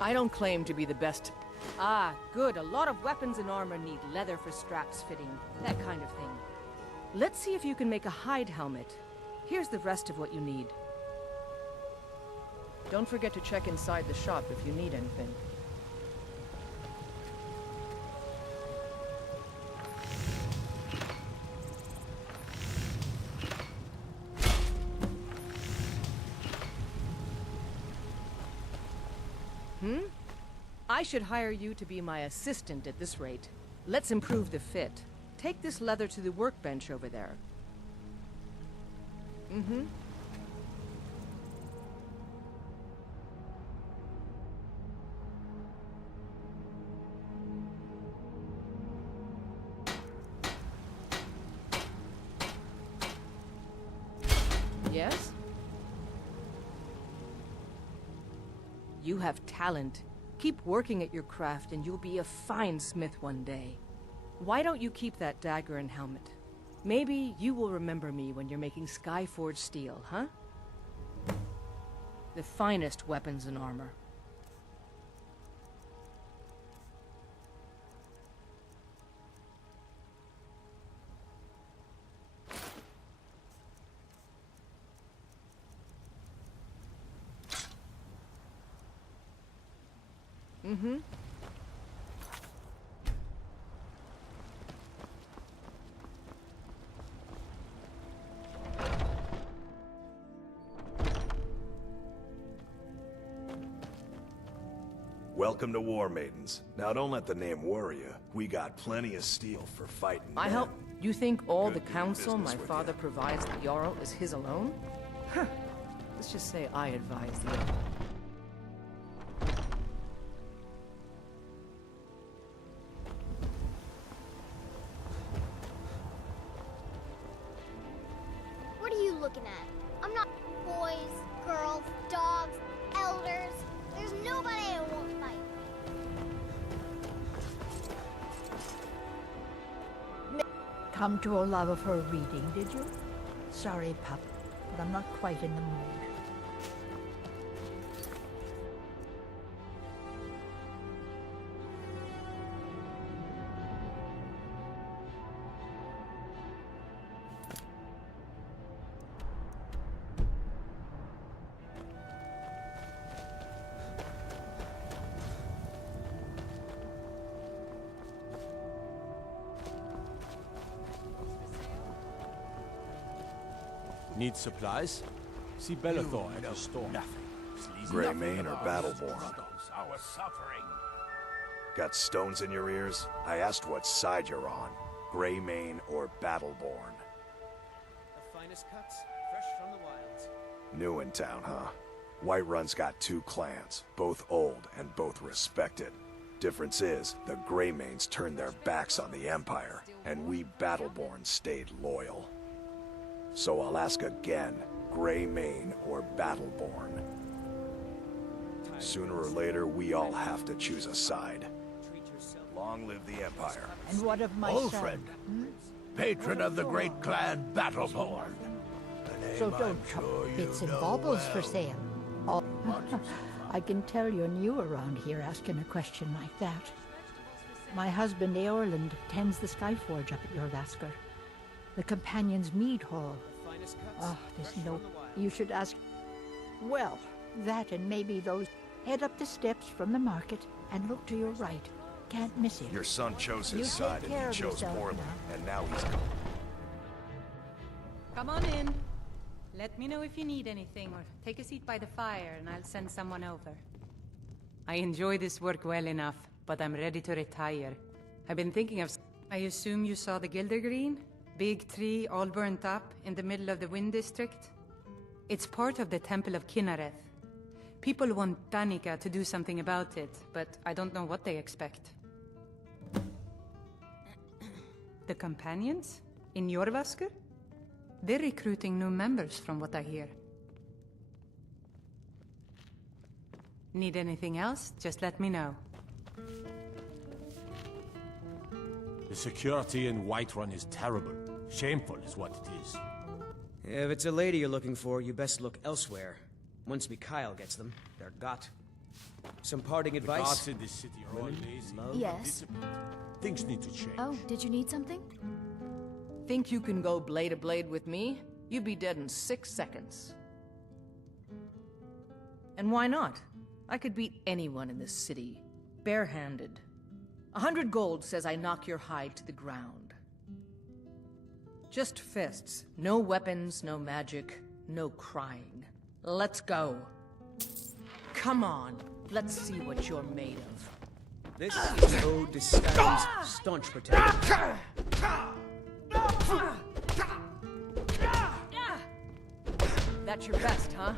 I don't claim to be the best. Ah, good. A lot of weapons and armor need leather for straps fitting, that kind of thing. Let's see if you can make a hide helmet. Here's the rest of what you need. Don't forget to check inside the shop if you need anything. I should hire you to be my assistant at this rate. Let's improve the fit. Take this leather to the workbench over there. Mm-hmm. Yes? You have talent. Keep working at your craft and you'll be a fine smith one day. Why don't you keep that dagger and helmet? Maybe you will remember me when you're making Skyforged steel, huh? The finest weapons and armor. Mm-hmm. Welcome to War Maidens. Now don't let the name worry you. We got plenty of steel for fighting. I help. You think all the counsel my father provides the Jarl is his alone? Huh. Let's just say I advise the other. come to Olava for a reading, did you? Sorry, pup, but I'm not quite in the mood. Need supplies? See Bellathor at the store. Greymane or Battleborn? Our suffering. Got stones in your ears? I asked what side you're on. Greymane or Battleborn? The finest cuts, fresh from the wilds. New in town, huh? Whiterun's got two clans, both old and both respected. Difference is, the Greymanes turned their backs on the Empire, and we Battleborn stayed loyal. So I'll ask again, Greymane or Battleborn? Sooner or later, we all have to choose a side. Long live the Empire. And what of my Old son? friend, patron of the great clan Battleborn. So don't come. Bits and baubles for sale. Oh, I can tell you're new around here asking a question like that. My husband Eorland tends the Skyforge up at Jorrvaskr. The Companions' Mead Hall. Oh, there's no... You should ask... Well, that and maybe those... Head up the steps from the market and look to your right. Can't miss it. Your son chose You his take side care and of he chose yourself poorly, now. and now he's... Come on in. Let me know if you need anything, or take a seat by the fire and I'll send someone over. I enjoy this work well enough, but I'm ready to retire. I've been thinking of... I assume you saw the Gildergreen? Big tree all burnt up in the middle of the Wind District? It's part of the Temple of Kynareth. People want Danica to do something about it, but I don't know what they expect. The Companions? In Jorrvaskr? They're recruiting new members from what I hear. Need anything else? Just let me know. The security in Whiterun is terrible. Shameful is what it is. If it's a lady you're looking for, you best look elsewhere. Once Mikhail gets them, they're got. Some parting advice? The guards in this city are all lazy. Yes. Disciplined. Things need to change. Oh, did you need something? Think you can go blade to blade with me? You'd be dead in 6 seconds. And why not? I could beat anyone in this city, barehanded. 100 gold says I knock your hide to the ground. Just fists. No weapons, no magic, no crying. Let's go. Come on, let's see what you're made of. This is Ode to Skyrim's staunch protector. That's your best, huh?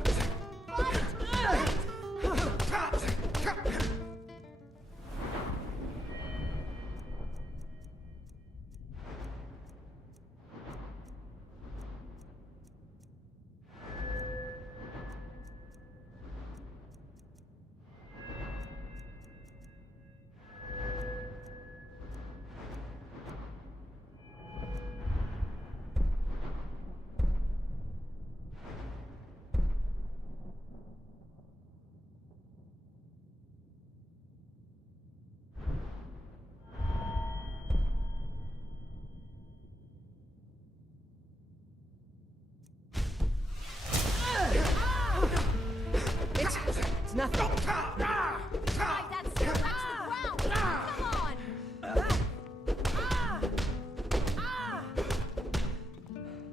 It's nothing.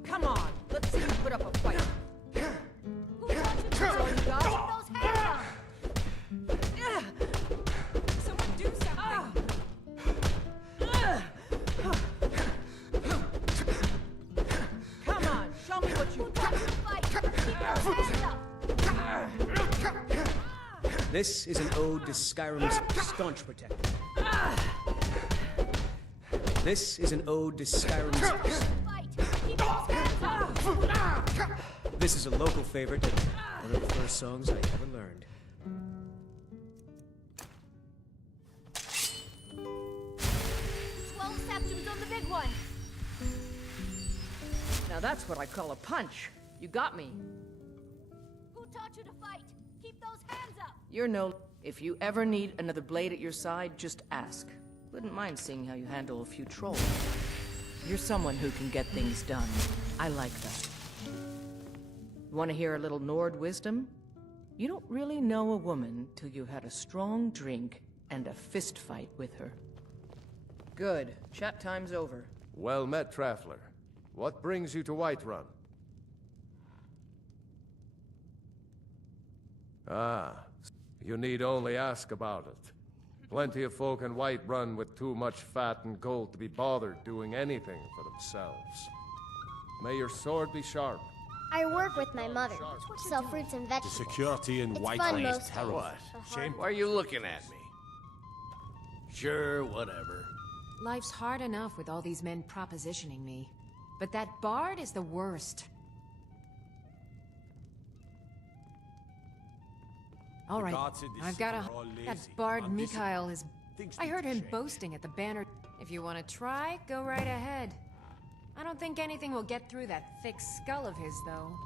Come on, let's see you put up a fight. Someone do something. Come on, show me what you got. This is an ode to Skyrim's staunch protector. This is an ode to Skyrim's... This is a local favorite and one of the first songs I ever learned. 12 septims on the big one. Now that's what I call a punch. You got me. Who taught you to fight? Keep those hands up! You're no... If you ever need another blade at your side, just ask. Wouldn't mind seeing how you handle a few trolls. You're someone who can get things done. I like that. Want to hear a little Nord wisdom? You don't really know a woman till you had a strong drink and a fist fight with her. Good. Chat time's over. Well met, Traveler. What brings you to Whiterun? Ah, you need only ask about it. Plenty of folk in Whiterun with too much fat and gold to be bothered doing anything for themselves. May your sword be sharp. I work with my mother. Sell fruits and The vegetables. security in It's Whiterun fun is most terrible. days. Shameful. Why are you looking at me? Sure, whatever. Life's hard enough with all these men propositioning me. But that bard is the worst. All right, gods in this I've got city a... are all That lazy, bard undisciplined. Mikhail is... Things I need heard to him change. boasting at the banner. If you want to try, go right ahead. I don't think anything will get through that thick skull of his, though.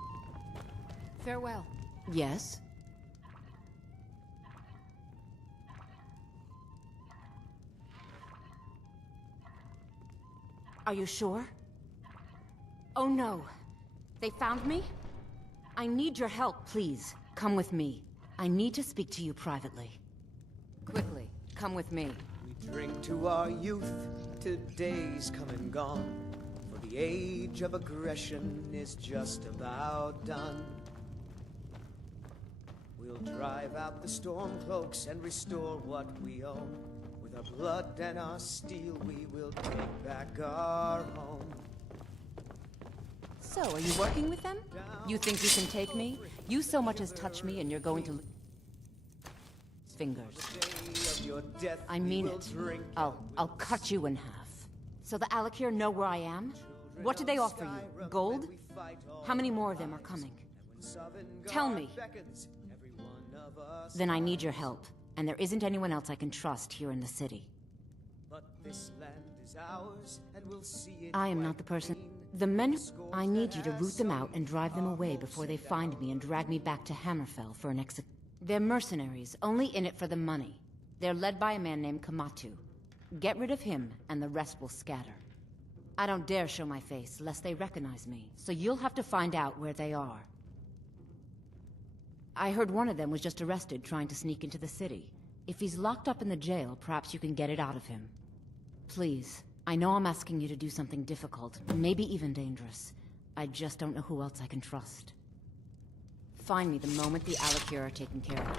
Farewell. Yes? Are you sure? Oh no. They found me? I need your help, please. Come with me. I need to speak to you privately. Quickly, come with me. We drink to our youth, to days come and gone. For the age of aggression is just about done. We'll drive out the stormcloaks and restore what we own. With our blood and our steel, we will take back our home. So, are you working with them? You think you can take me? You so much as touch me and you're going to... fingers. I mean it. I'll cut you in half. So the Alakir know where I am? What do they offer you? Gold? How many more of them are coming? Tell me. Then I need your help, and there isn't anyone else I can trust here in the city. But this land is ours, and we'll see it. I am not the person. The men... I need you to root them out and drive them away before they find me and drag me back to Hammerfell for an They're mercenaries, only in it for the money. They're led by a man named Kamatu. Get rid of him, and the rest will scatter. I don't dare show my face, lest they recognize me, so you'll have to find out where they are. I heard one of them was just arrested trying to sneak into the city. If he's locked up in the jail, perhaps you can get it out of him. Please, I know I'm asking you to do something difficult, maybe even dangerous. I just don't know who else I can trust. Find me the moment the Alakir are taken care of.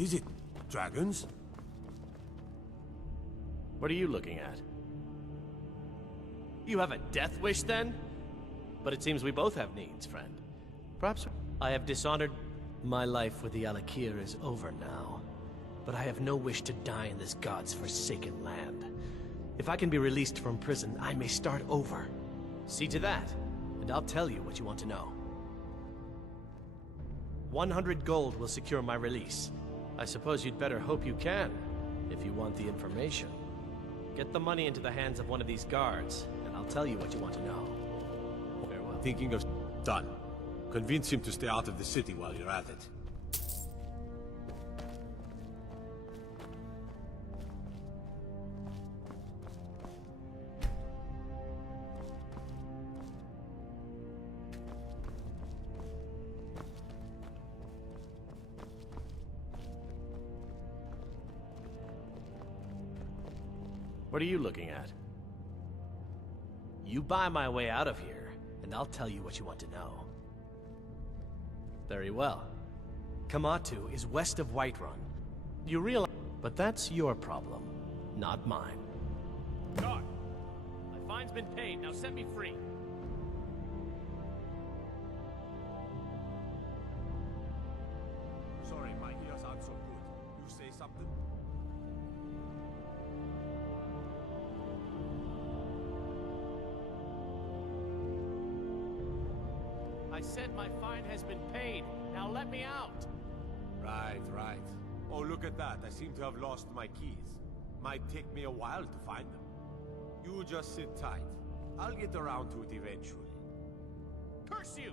is it? Dragons? What are you looking at? You have a death wish, then? But it seems we both have needs, friend. Perhaps I have dishonored... My life with the Alakir is over now. But I have no wish to die in this god's forsaken land. If I can be released from prison, I may start over. See to that, and I'll tell you what you want to know. 100 gold will secure my release. I suppose you'd better hope you can, if you want the information. Get the money into the hands of one of these guards, and I'll tell you what you want to know. Farewell. Thinking of... Done. Convince him to stay out of the city while you're at it. What are you looking at? You buy my way out of here, and I'll tell you what you want to know. Very well. Kamatu is west of Whiterun. You realize... But that's your problem, not mine. Guard! My fine's been paid, now set me free. Sorry, my ears aren't so good. You say something? I said my fine has been paid. Now let me out. Right, right. Oh, look at that. I seem to have lost my keys. Might take me a while to find them. You just sit tight. I'll get around to it eventually. Curse you!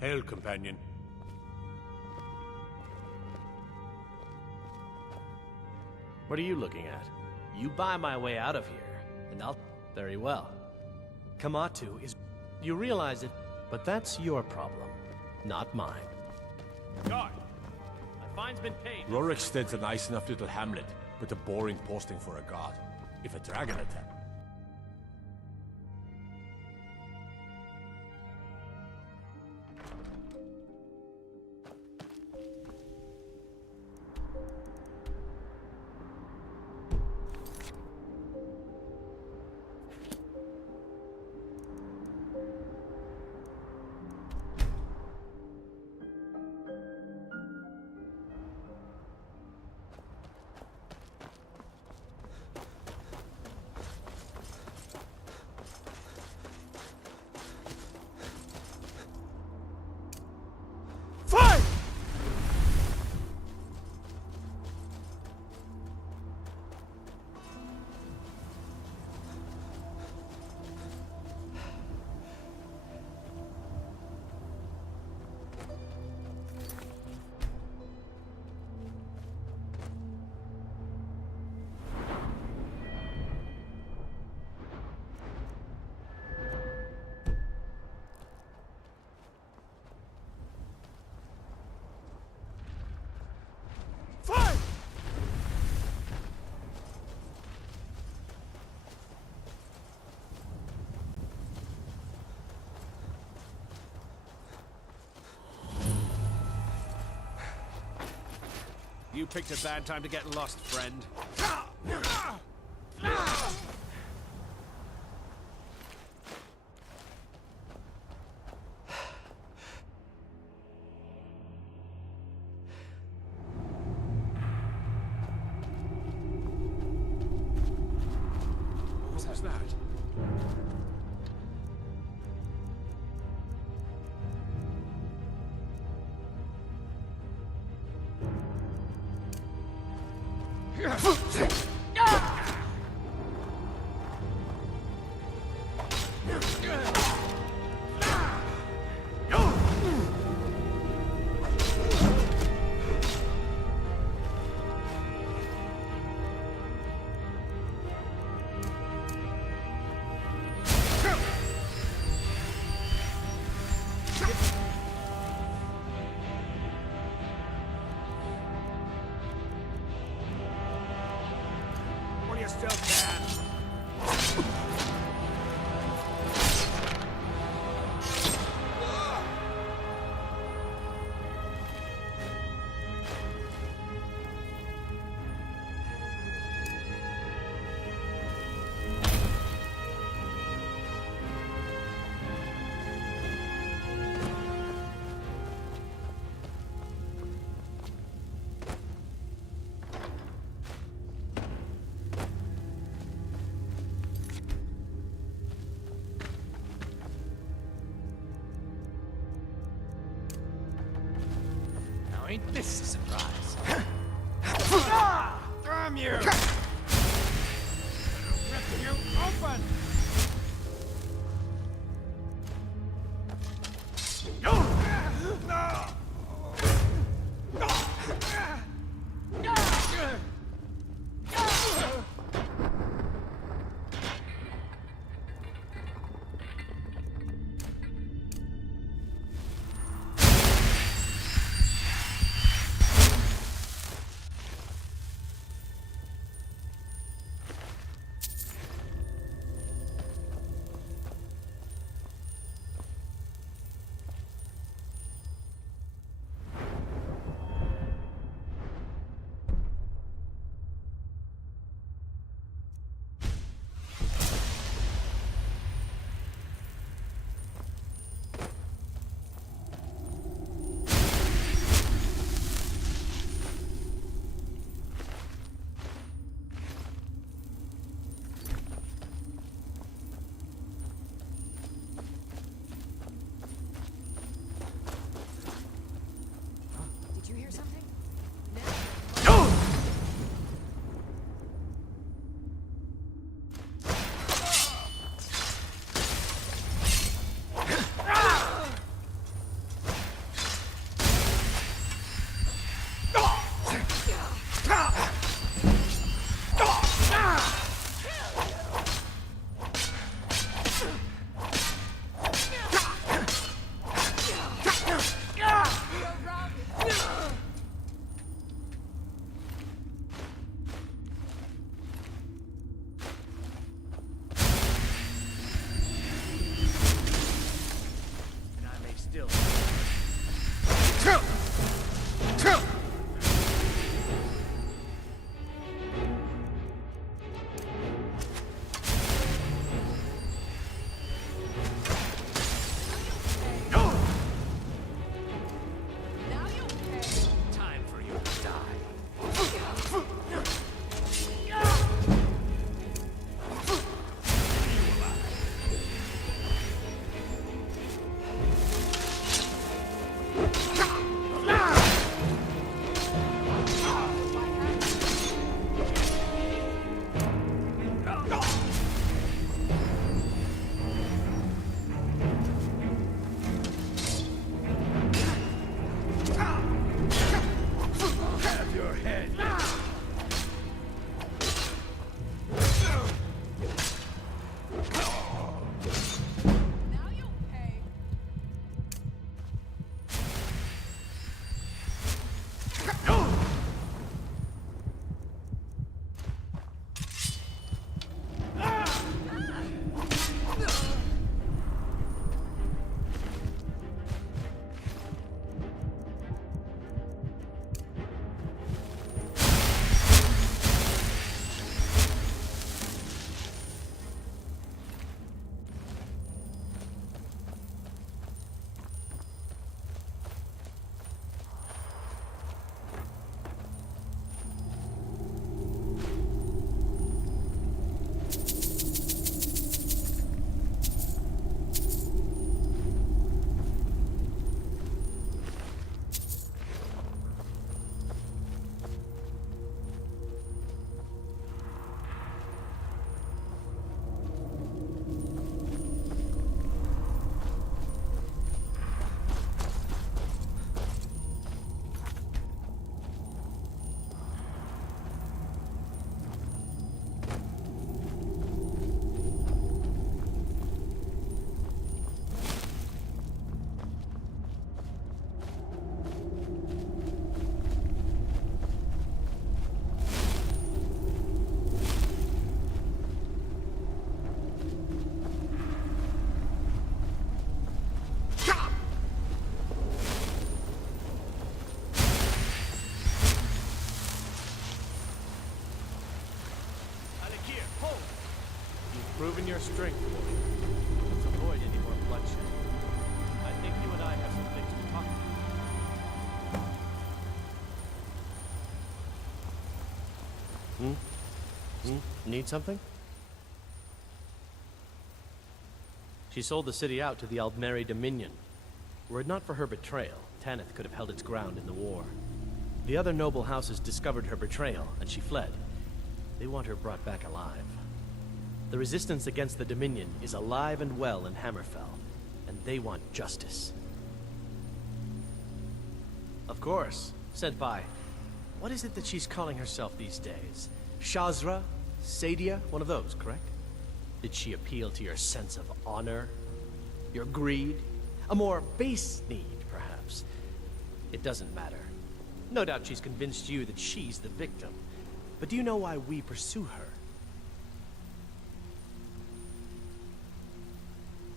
Hail, companion. What are you looking at? You buy my way out of here, and I'll... Very well. Kamatu is... You realize it, but that's your problem, not mine. Guard! My fine's been paid. Rorikstead's a nice enough little hamlet, but a boring posting for a god. If a dragon attack... You picked a bad time to get lost, friend. What was that? Well, you still can. Now ain't this a surprise? Damn you! Rip you open! Hold! You've proven your strength, boy. Let's avoid any more bloodshed. I think you and I have some things to talk about. Need something? She sold the city out to the Aldmeri Dominion. Were it not for her betrayal, Tanith could have held its ground in the war. The other noble houses discovered her betrayal, and she fled. They want her brought back alive. The resistance against the Dominion is alive and well in Hammerfell, and they want justice. Of course. Senpai, what is it that she's calling herself these days? Shazra? Sadia? One of those, correct? Did she appeal to your sense of honor? Your greed? A more base need, perhaps? It doesn't matter. No doubt she's convinced you that she's the victim. But do you know why we pursue her?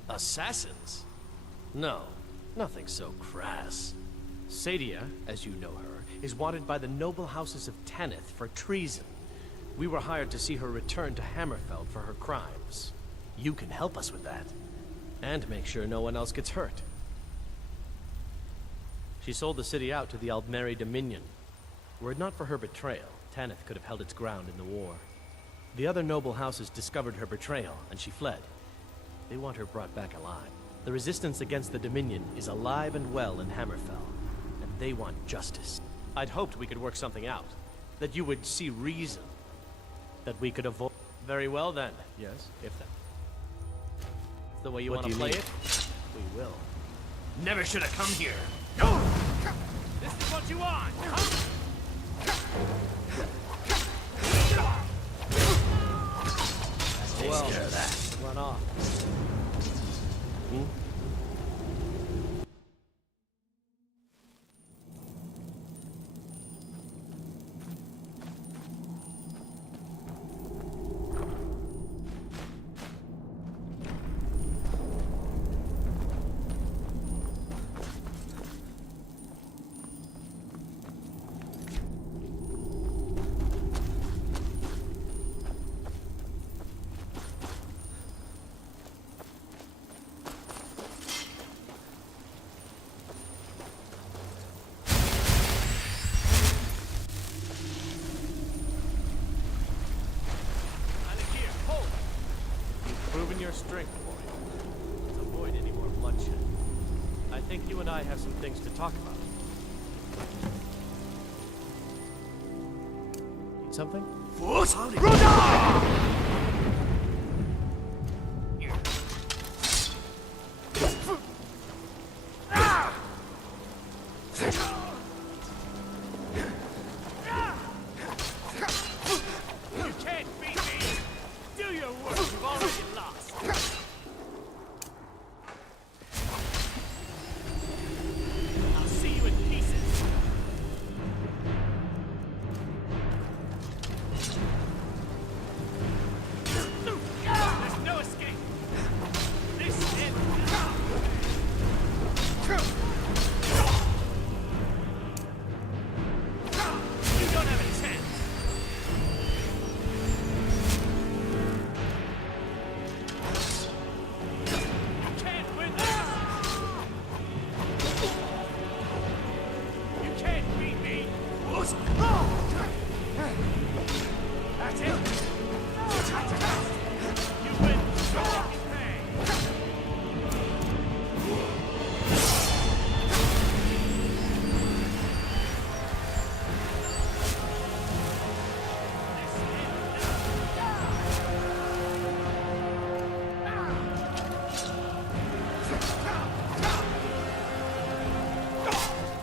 Assassins? No, nothing so crass. Sadia, as you know her, is wanted by the noble houses of Tanith for treason. We were hired to see her return to Hammerfell for her crimes. You can help us with that. And make sure no one else gets hurt. She sold the city out to the Aldmeri Dominion. Were it not for her betrayal, Tanith could have held its ground in the war. The other noble houses discovered her betrayal, and she fled. They want her brought back alive. The resistance against the Dominion is alive and well in Hammerfell, and they want justice. I'd hoped we could work something out. That you would see reason. That we could avoid... Very well then. Yes, if that... The way you want to play it? We will. Never should have come here. No! This is what you want, huh? Well, run off. Your strength, boy. Let's avoid any more bloodshed. I think you and I have some things to talk about. Need something? You can't beat me! Do your work! You've already lost! I'll see you in pieces. There's no escape. This ends now. You don't have a chance. That's it! You win!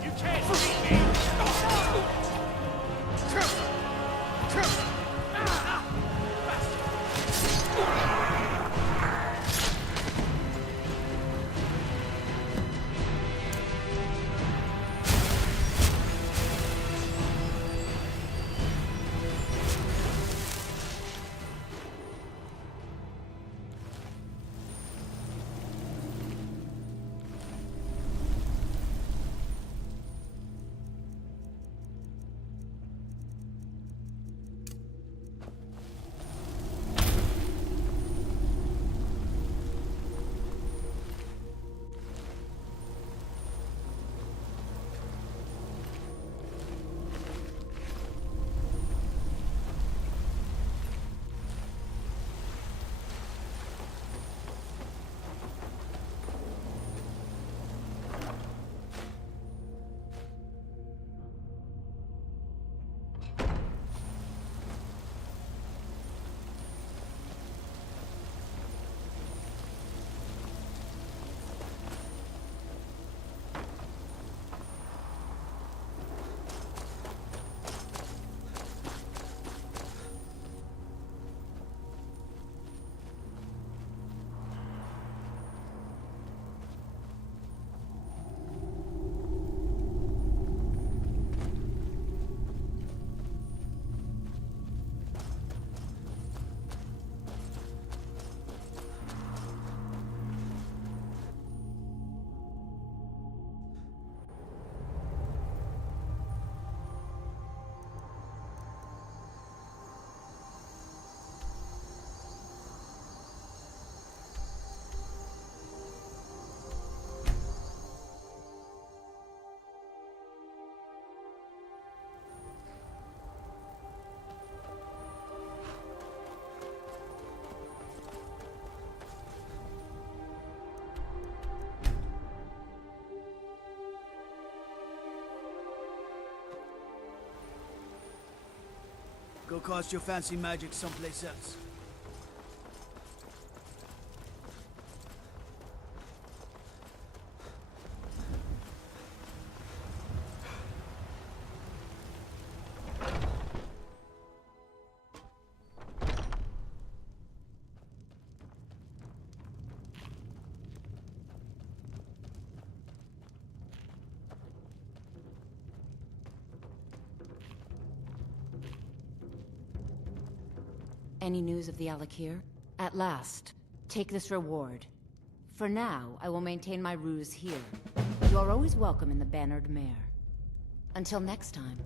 You can't beat me! cast your fancy magic someplace else. Any news of the Alakir? At last. Take this reward. For now, I will maintain my ruse here. You are always welcome in the Bannered Mare. Until next time.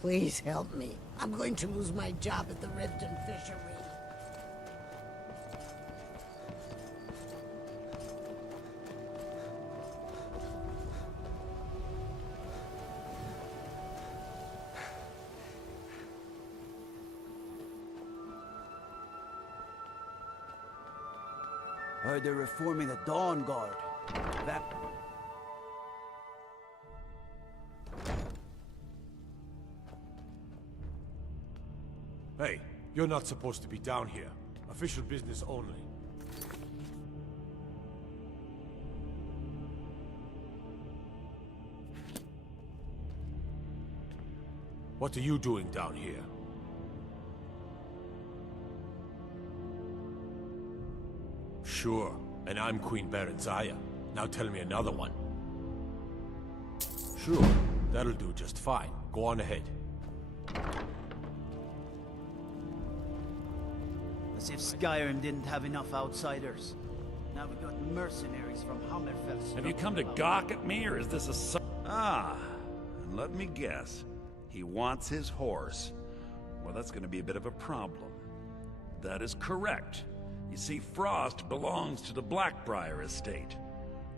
Please help me. I'm going to lose my job at the Riften Fishery. Heard they're reforming the Dawn Guard. That... Hey, you're not supposed to be down here. Official business only. What are you doing down here? Sure, and I'm Queen Berenzaya. Now tell me another one. Sure, that'll do just fine. Go on ahead. As if Skyrim didn't have enough outsiders. Now we've got mercenaries from Hammerfell. Have you come to gawk at me, or is this a... Ah, and let me guess. He wants his horse. Well, that's going to be a bit of a problem. That is correct. You see, Frost belongs to the Blackbriar estate.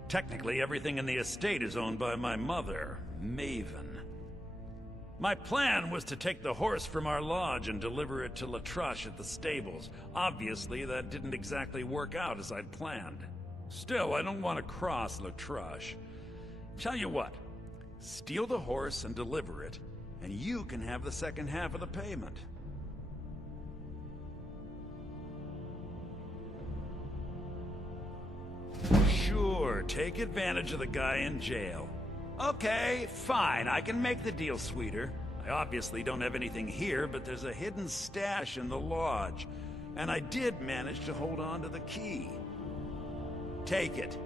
Technically, everything in the estate is owned by my mother, Maven. My plan was to take the horse from our lodge and deliver it to Latrush at the stables. Obviously, that didn't exactly work out as I'd planned. Still, I don't want to cross Latrush. Tell you what, steal the horse and deliver it, and you can have the second half of the payment. Sure, take advantage of the guy in jail. Okay, fine, I can make the deal sweeter. I obviously don't have anything here, but there's a hidden stash in the lodge. And I did manage to hold on to the key. Take it.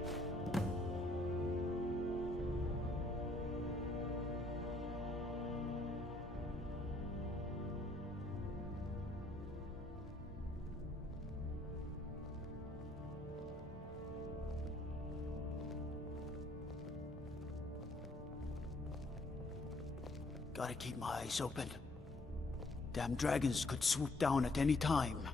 Gotta keep my eyes open. Damn dragons could swoop down at any time.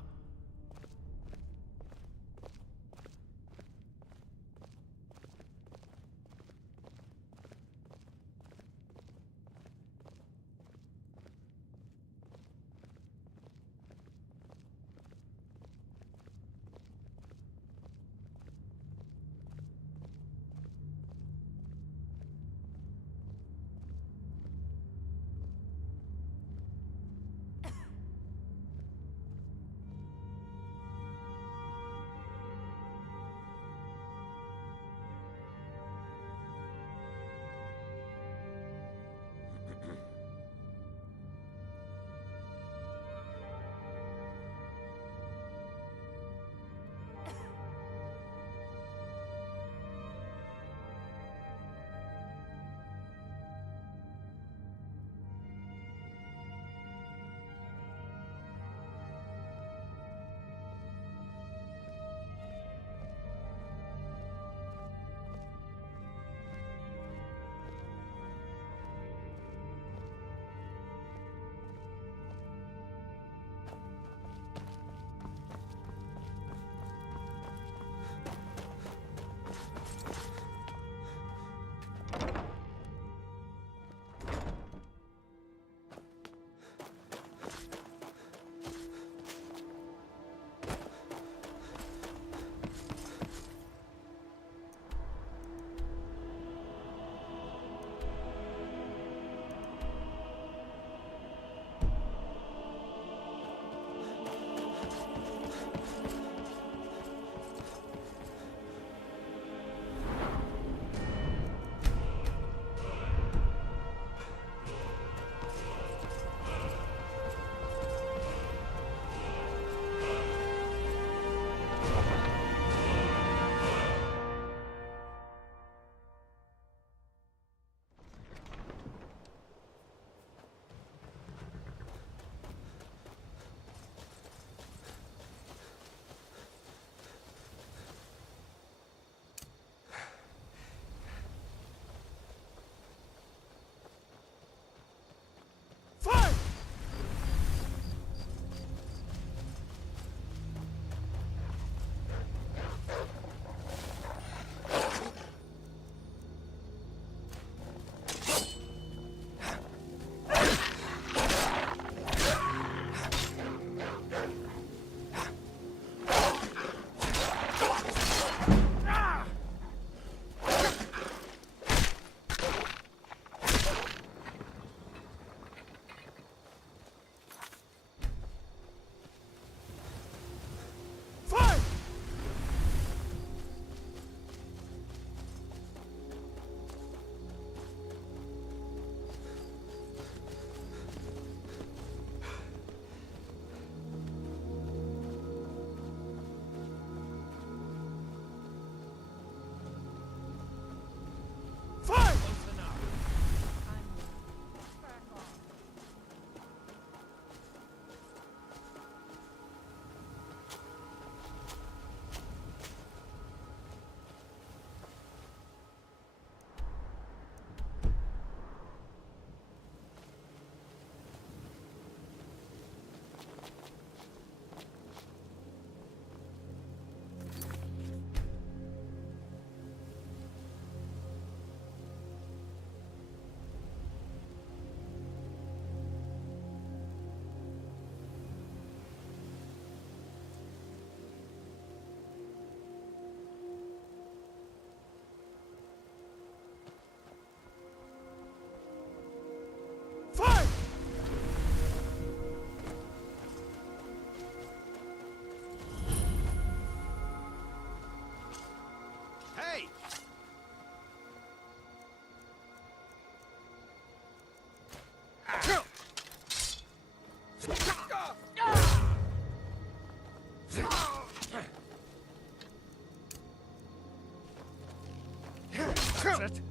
That's it.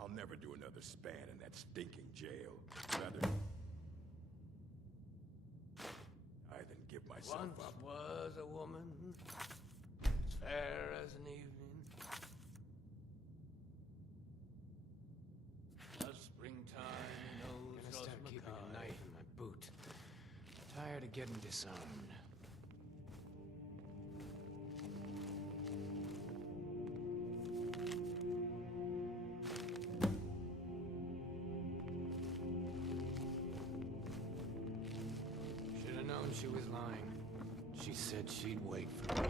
I'll never do another span in that stinking jail. Rather, than give myself Once up. was a woman, as fair as an evening. The springtime knows. Gonna start keeping a knife in my boot. Tired of getting disarmed. Should've known she was lying. She said she'd wait for me.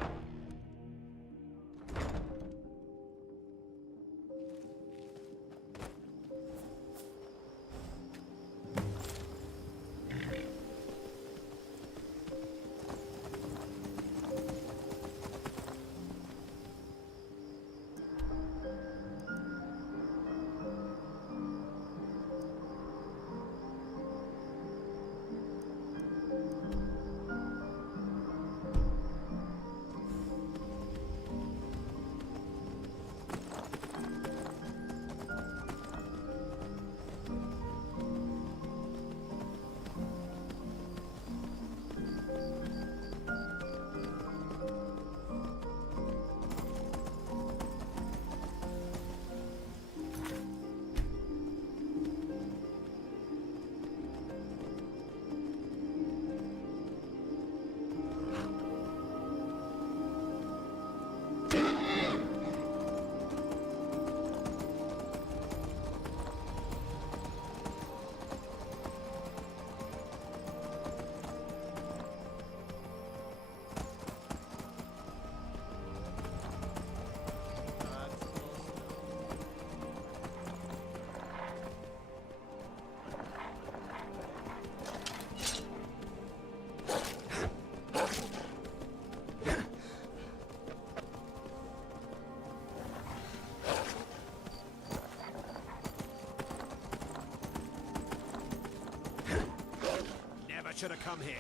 Should have come here.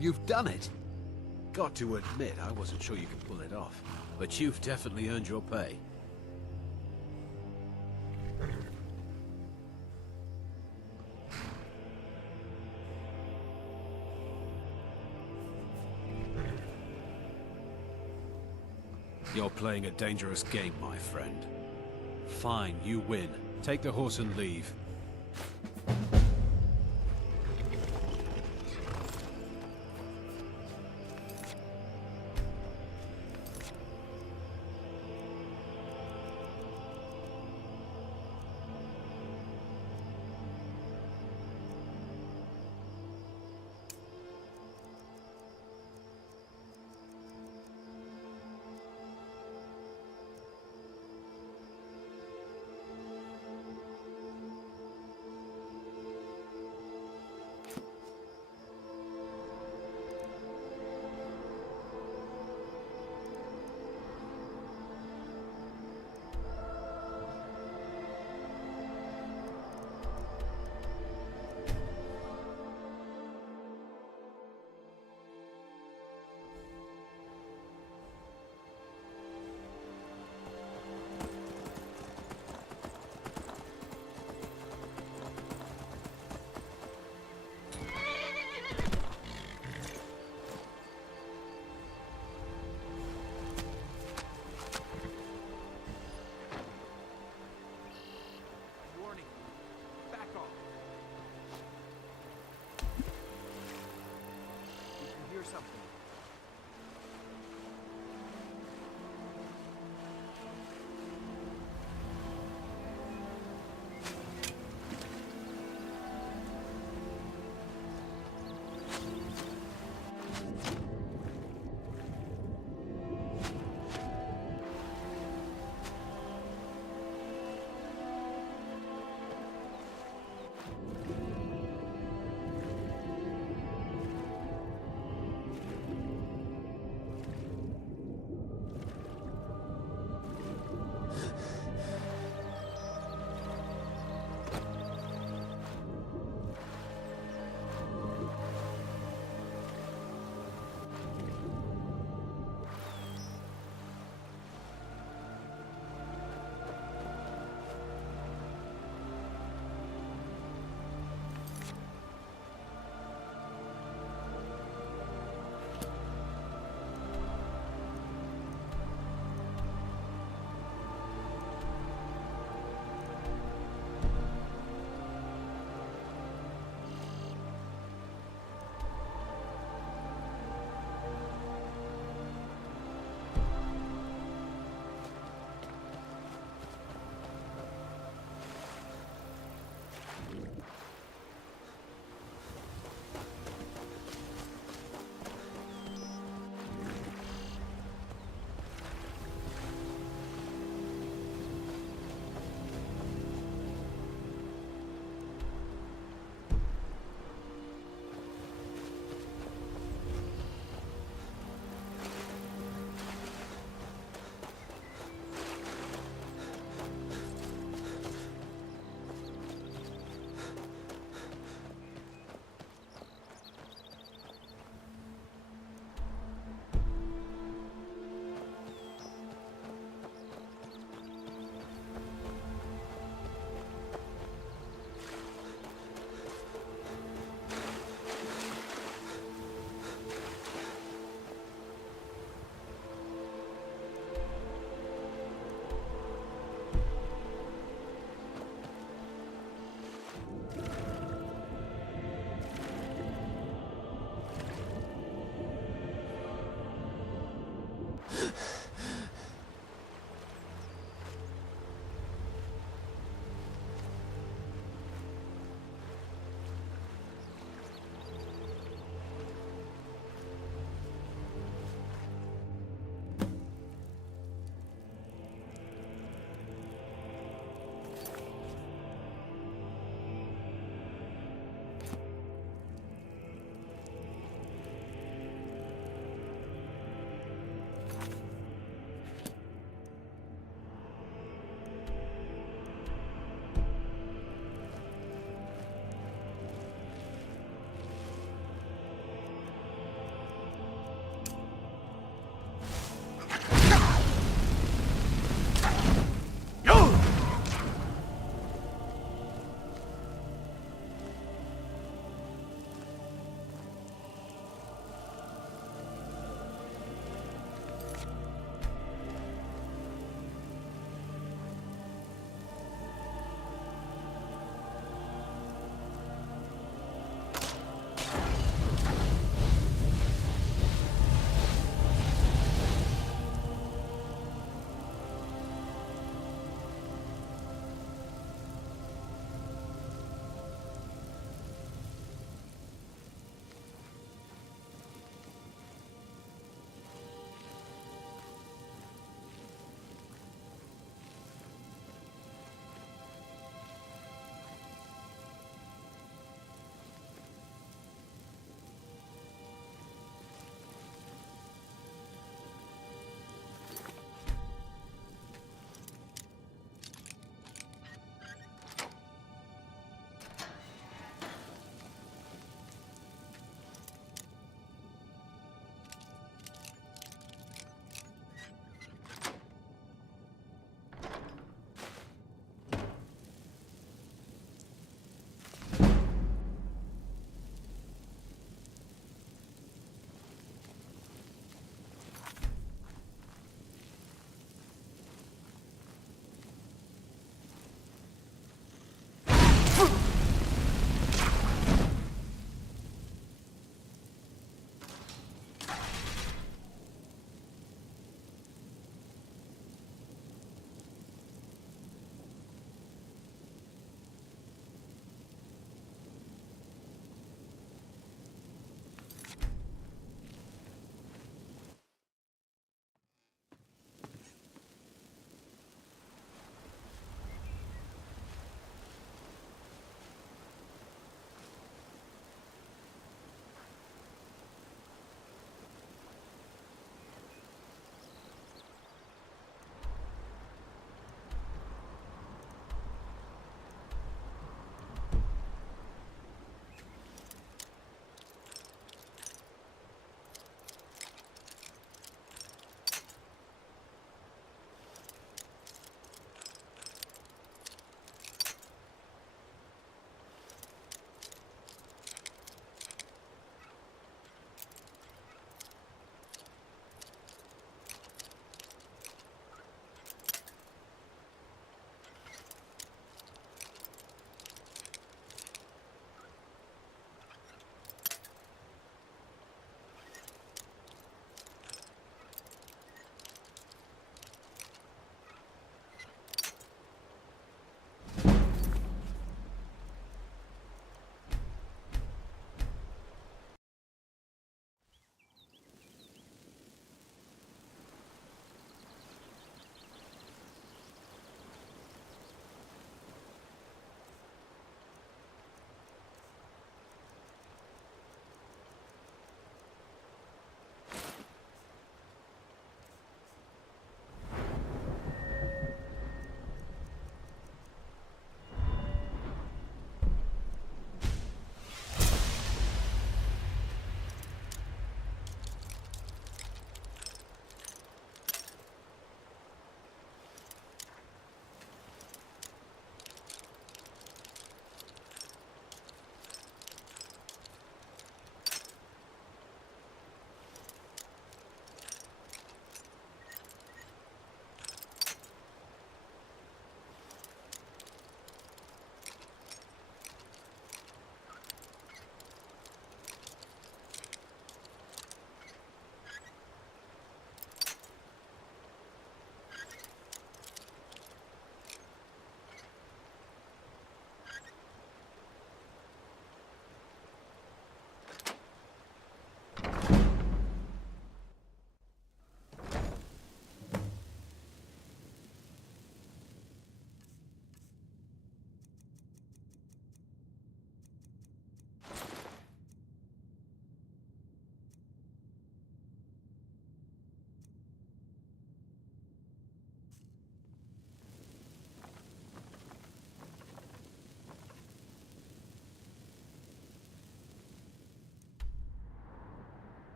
You've done it. Got to admit, I wasn't sure you could pull it off. But you've definitely earned your pay. You're playing a dangerous game, my friend. Fine, you win. Take the horse and leave. something.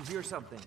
you hear something?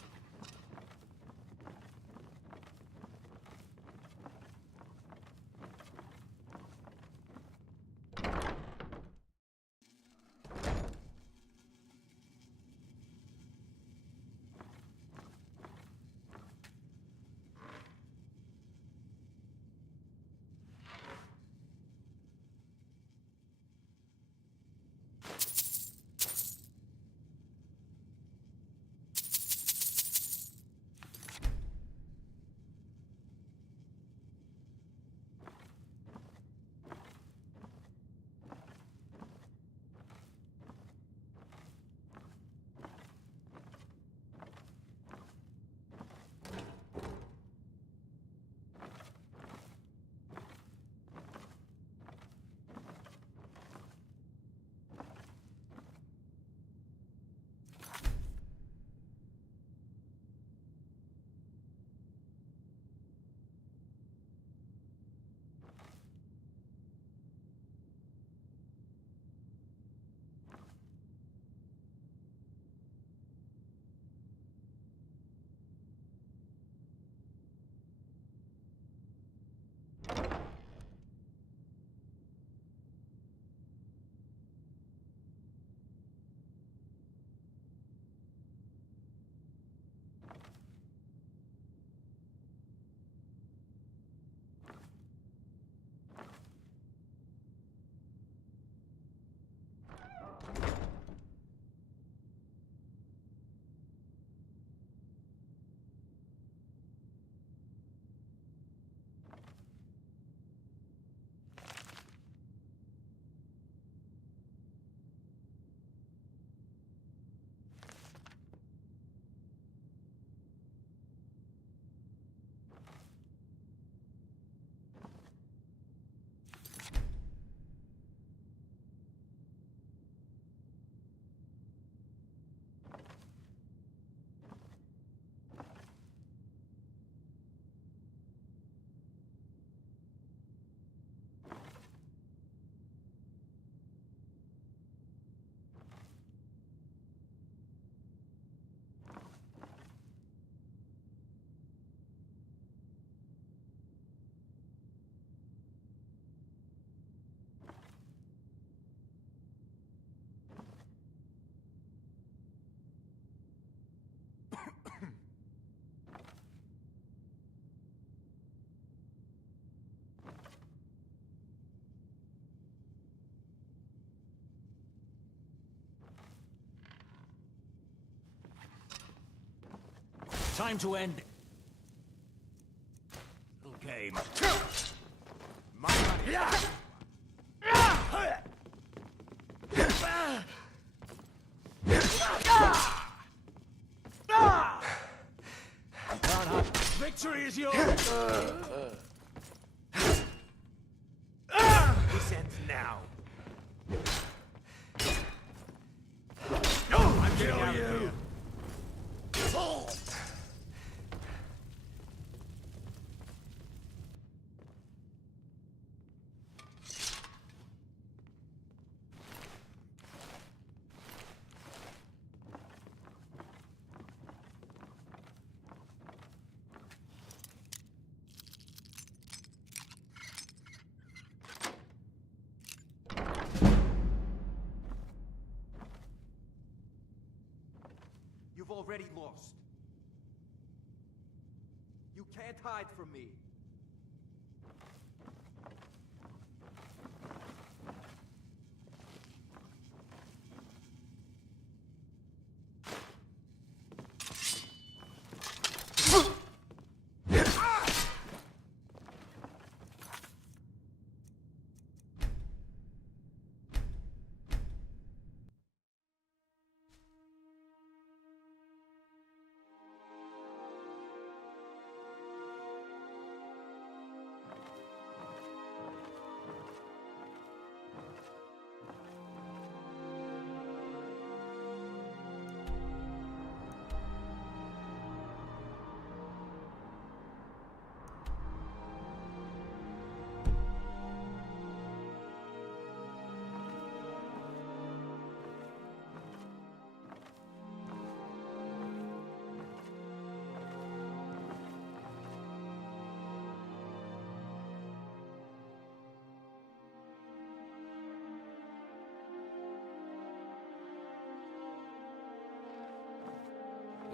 Time to end little game. My money. Victory is yours. This ends now. I'm getting out of here. You've already lost. You can't hide from me.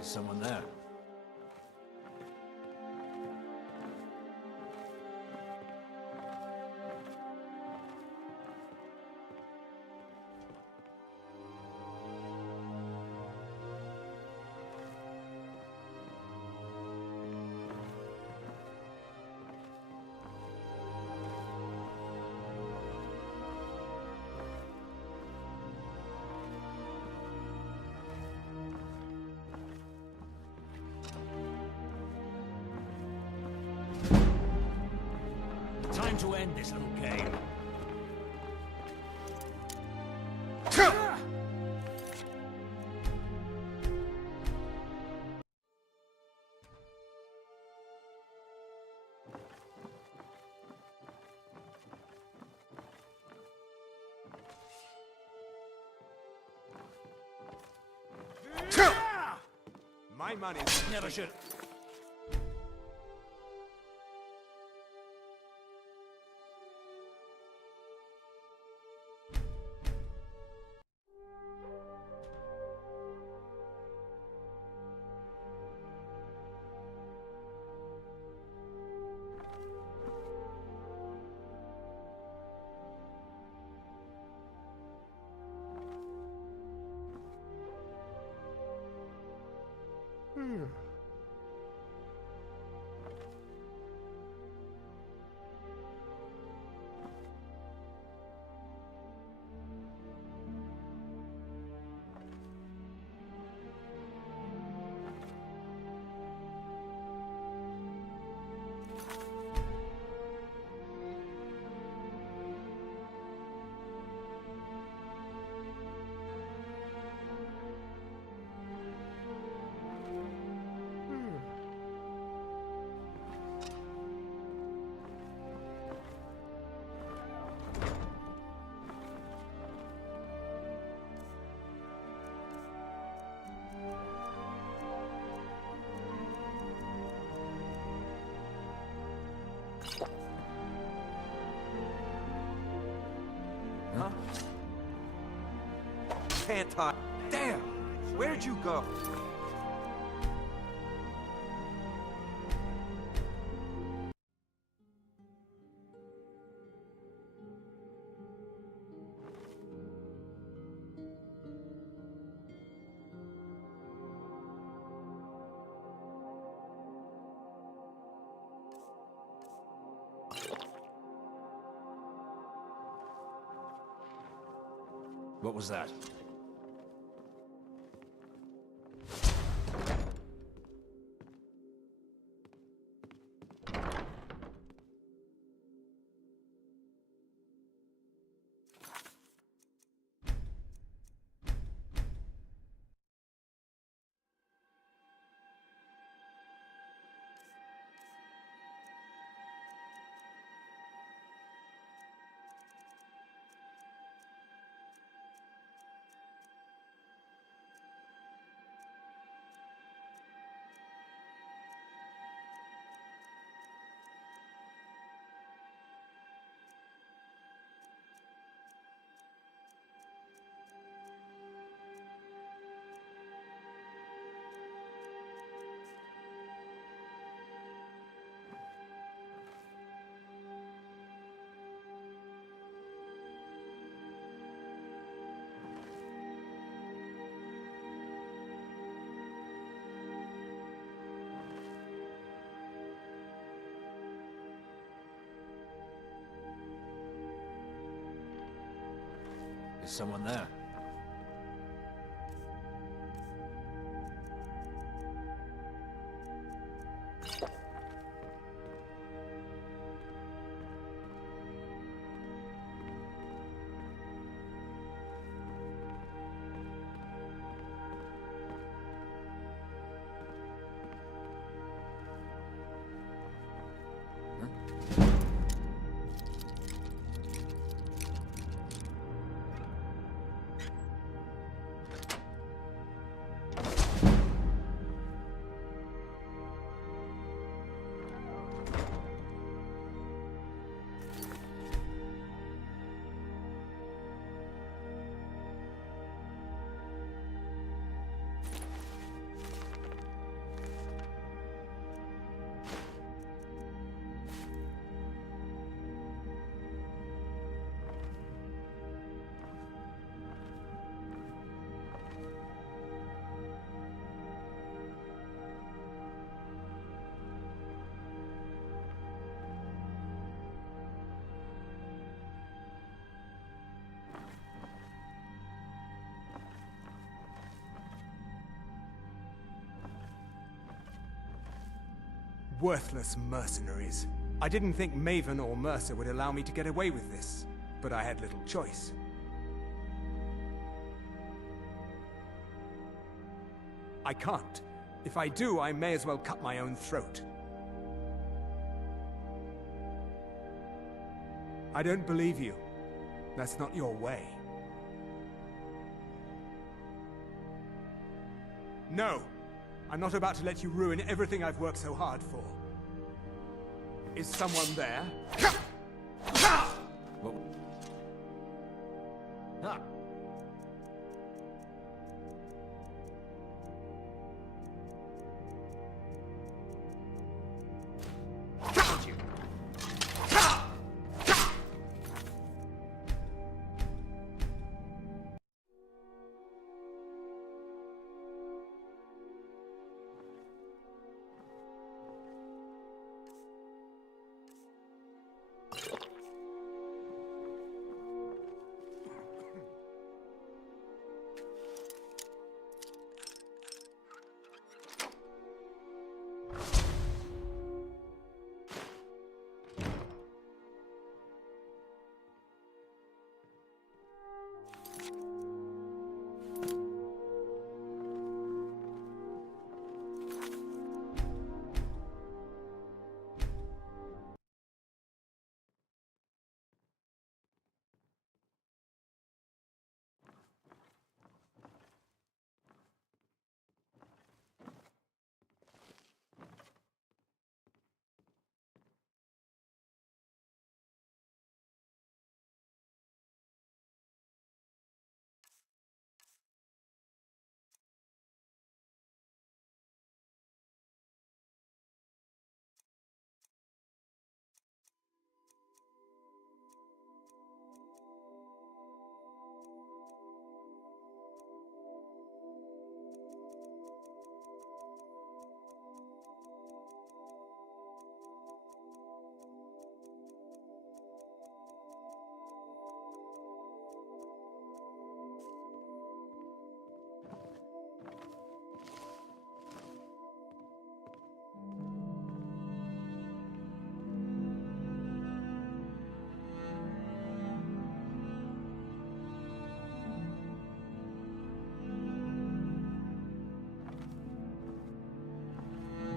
someone there. Time to end this little game. My money Never should. Huh? Can't hide. Damn! Where'd you go? What was that? Is someone there? Worthless mercenaries. I didn't think Maven or Mercer would allow me to get away with this, but I had little choice. I can't. If I do, I may as well cut my own throat. I don't believe you. That's not your way. No! I'm not about to let you ruin everything I've worked so hard for. Is someone there?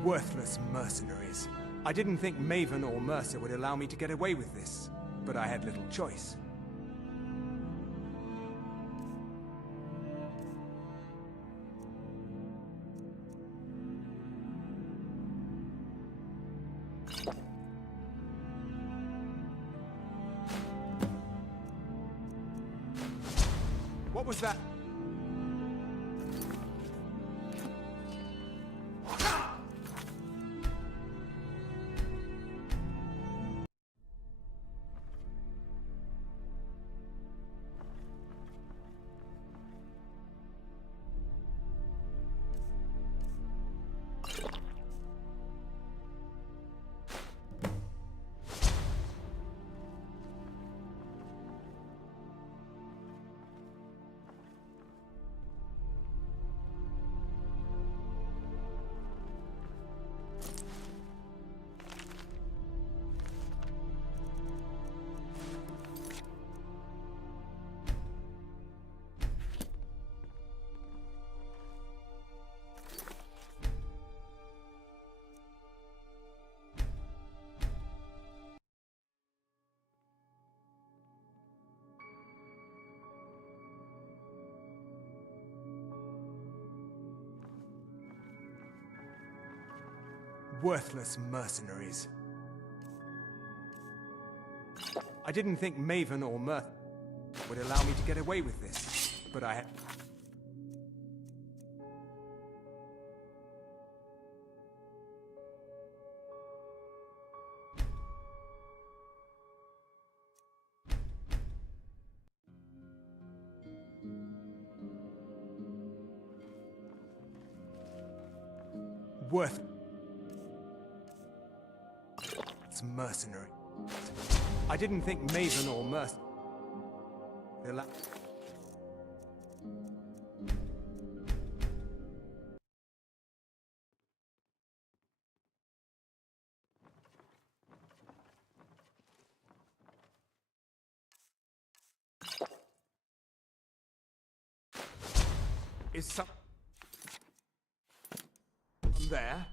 Worthless mercenaries. I didn't think Maven or Mercer would allow me to get away with this, but I had little choice. What was that? Worthless mercenaries. I didn't think Maven or Mercer would allow me to get away with this, but I had... It's mercenary. I didn't think Maven or Mercer... Is some... there?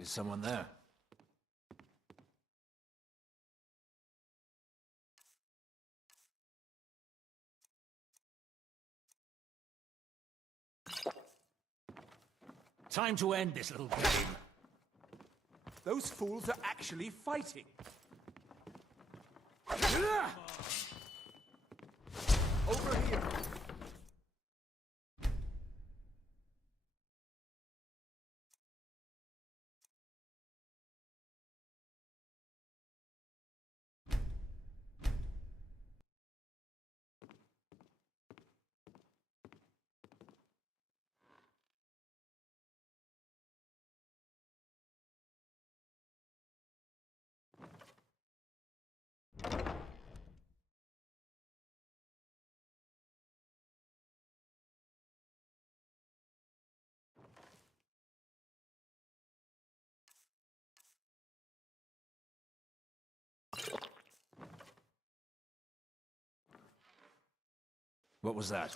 Is someone there? Time to end this little game. Those fools are actually fighting. Over here. What was that?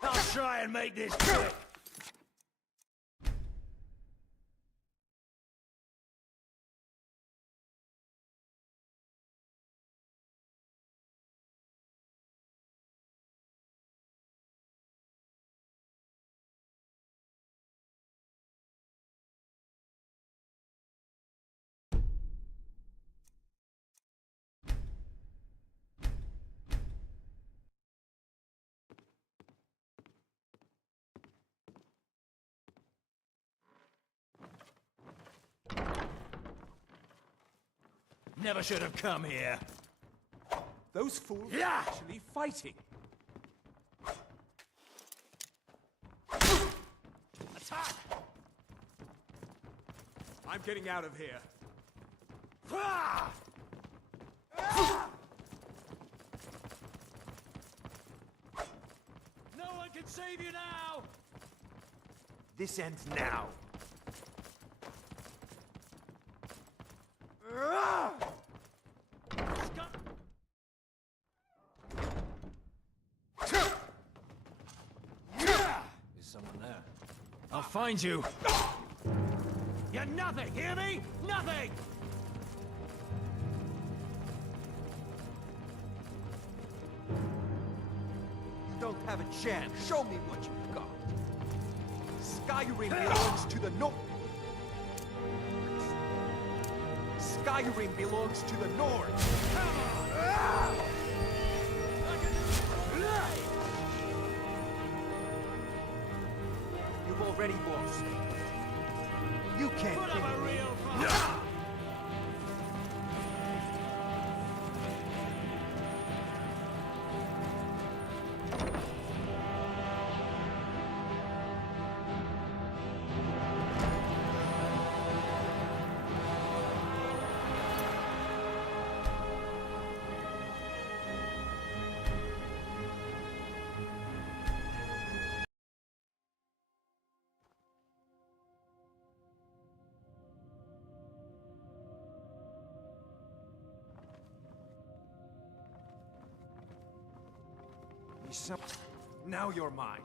I'll try and make this quick. Never should have come here. Those fools are actually fighting. Attack! I'm getting out of here. No one can save you now! This ends now. Is someone there? I'll find you. You're nothing, hear me? Nothing! You don't have a chance. Show me what you've got. Skyrim belongs to the North. Skyrim belongs to the North. Come on! You've already lost. You can't Put up think a of me. real fight. Now you're mine.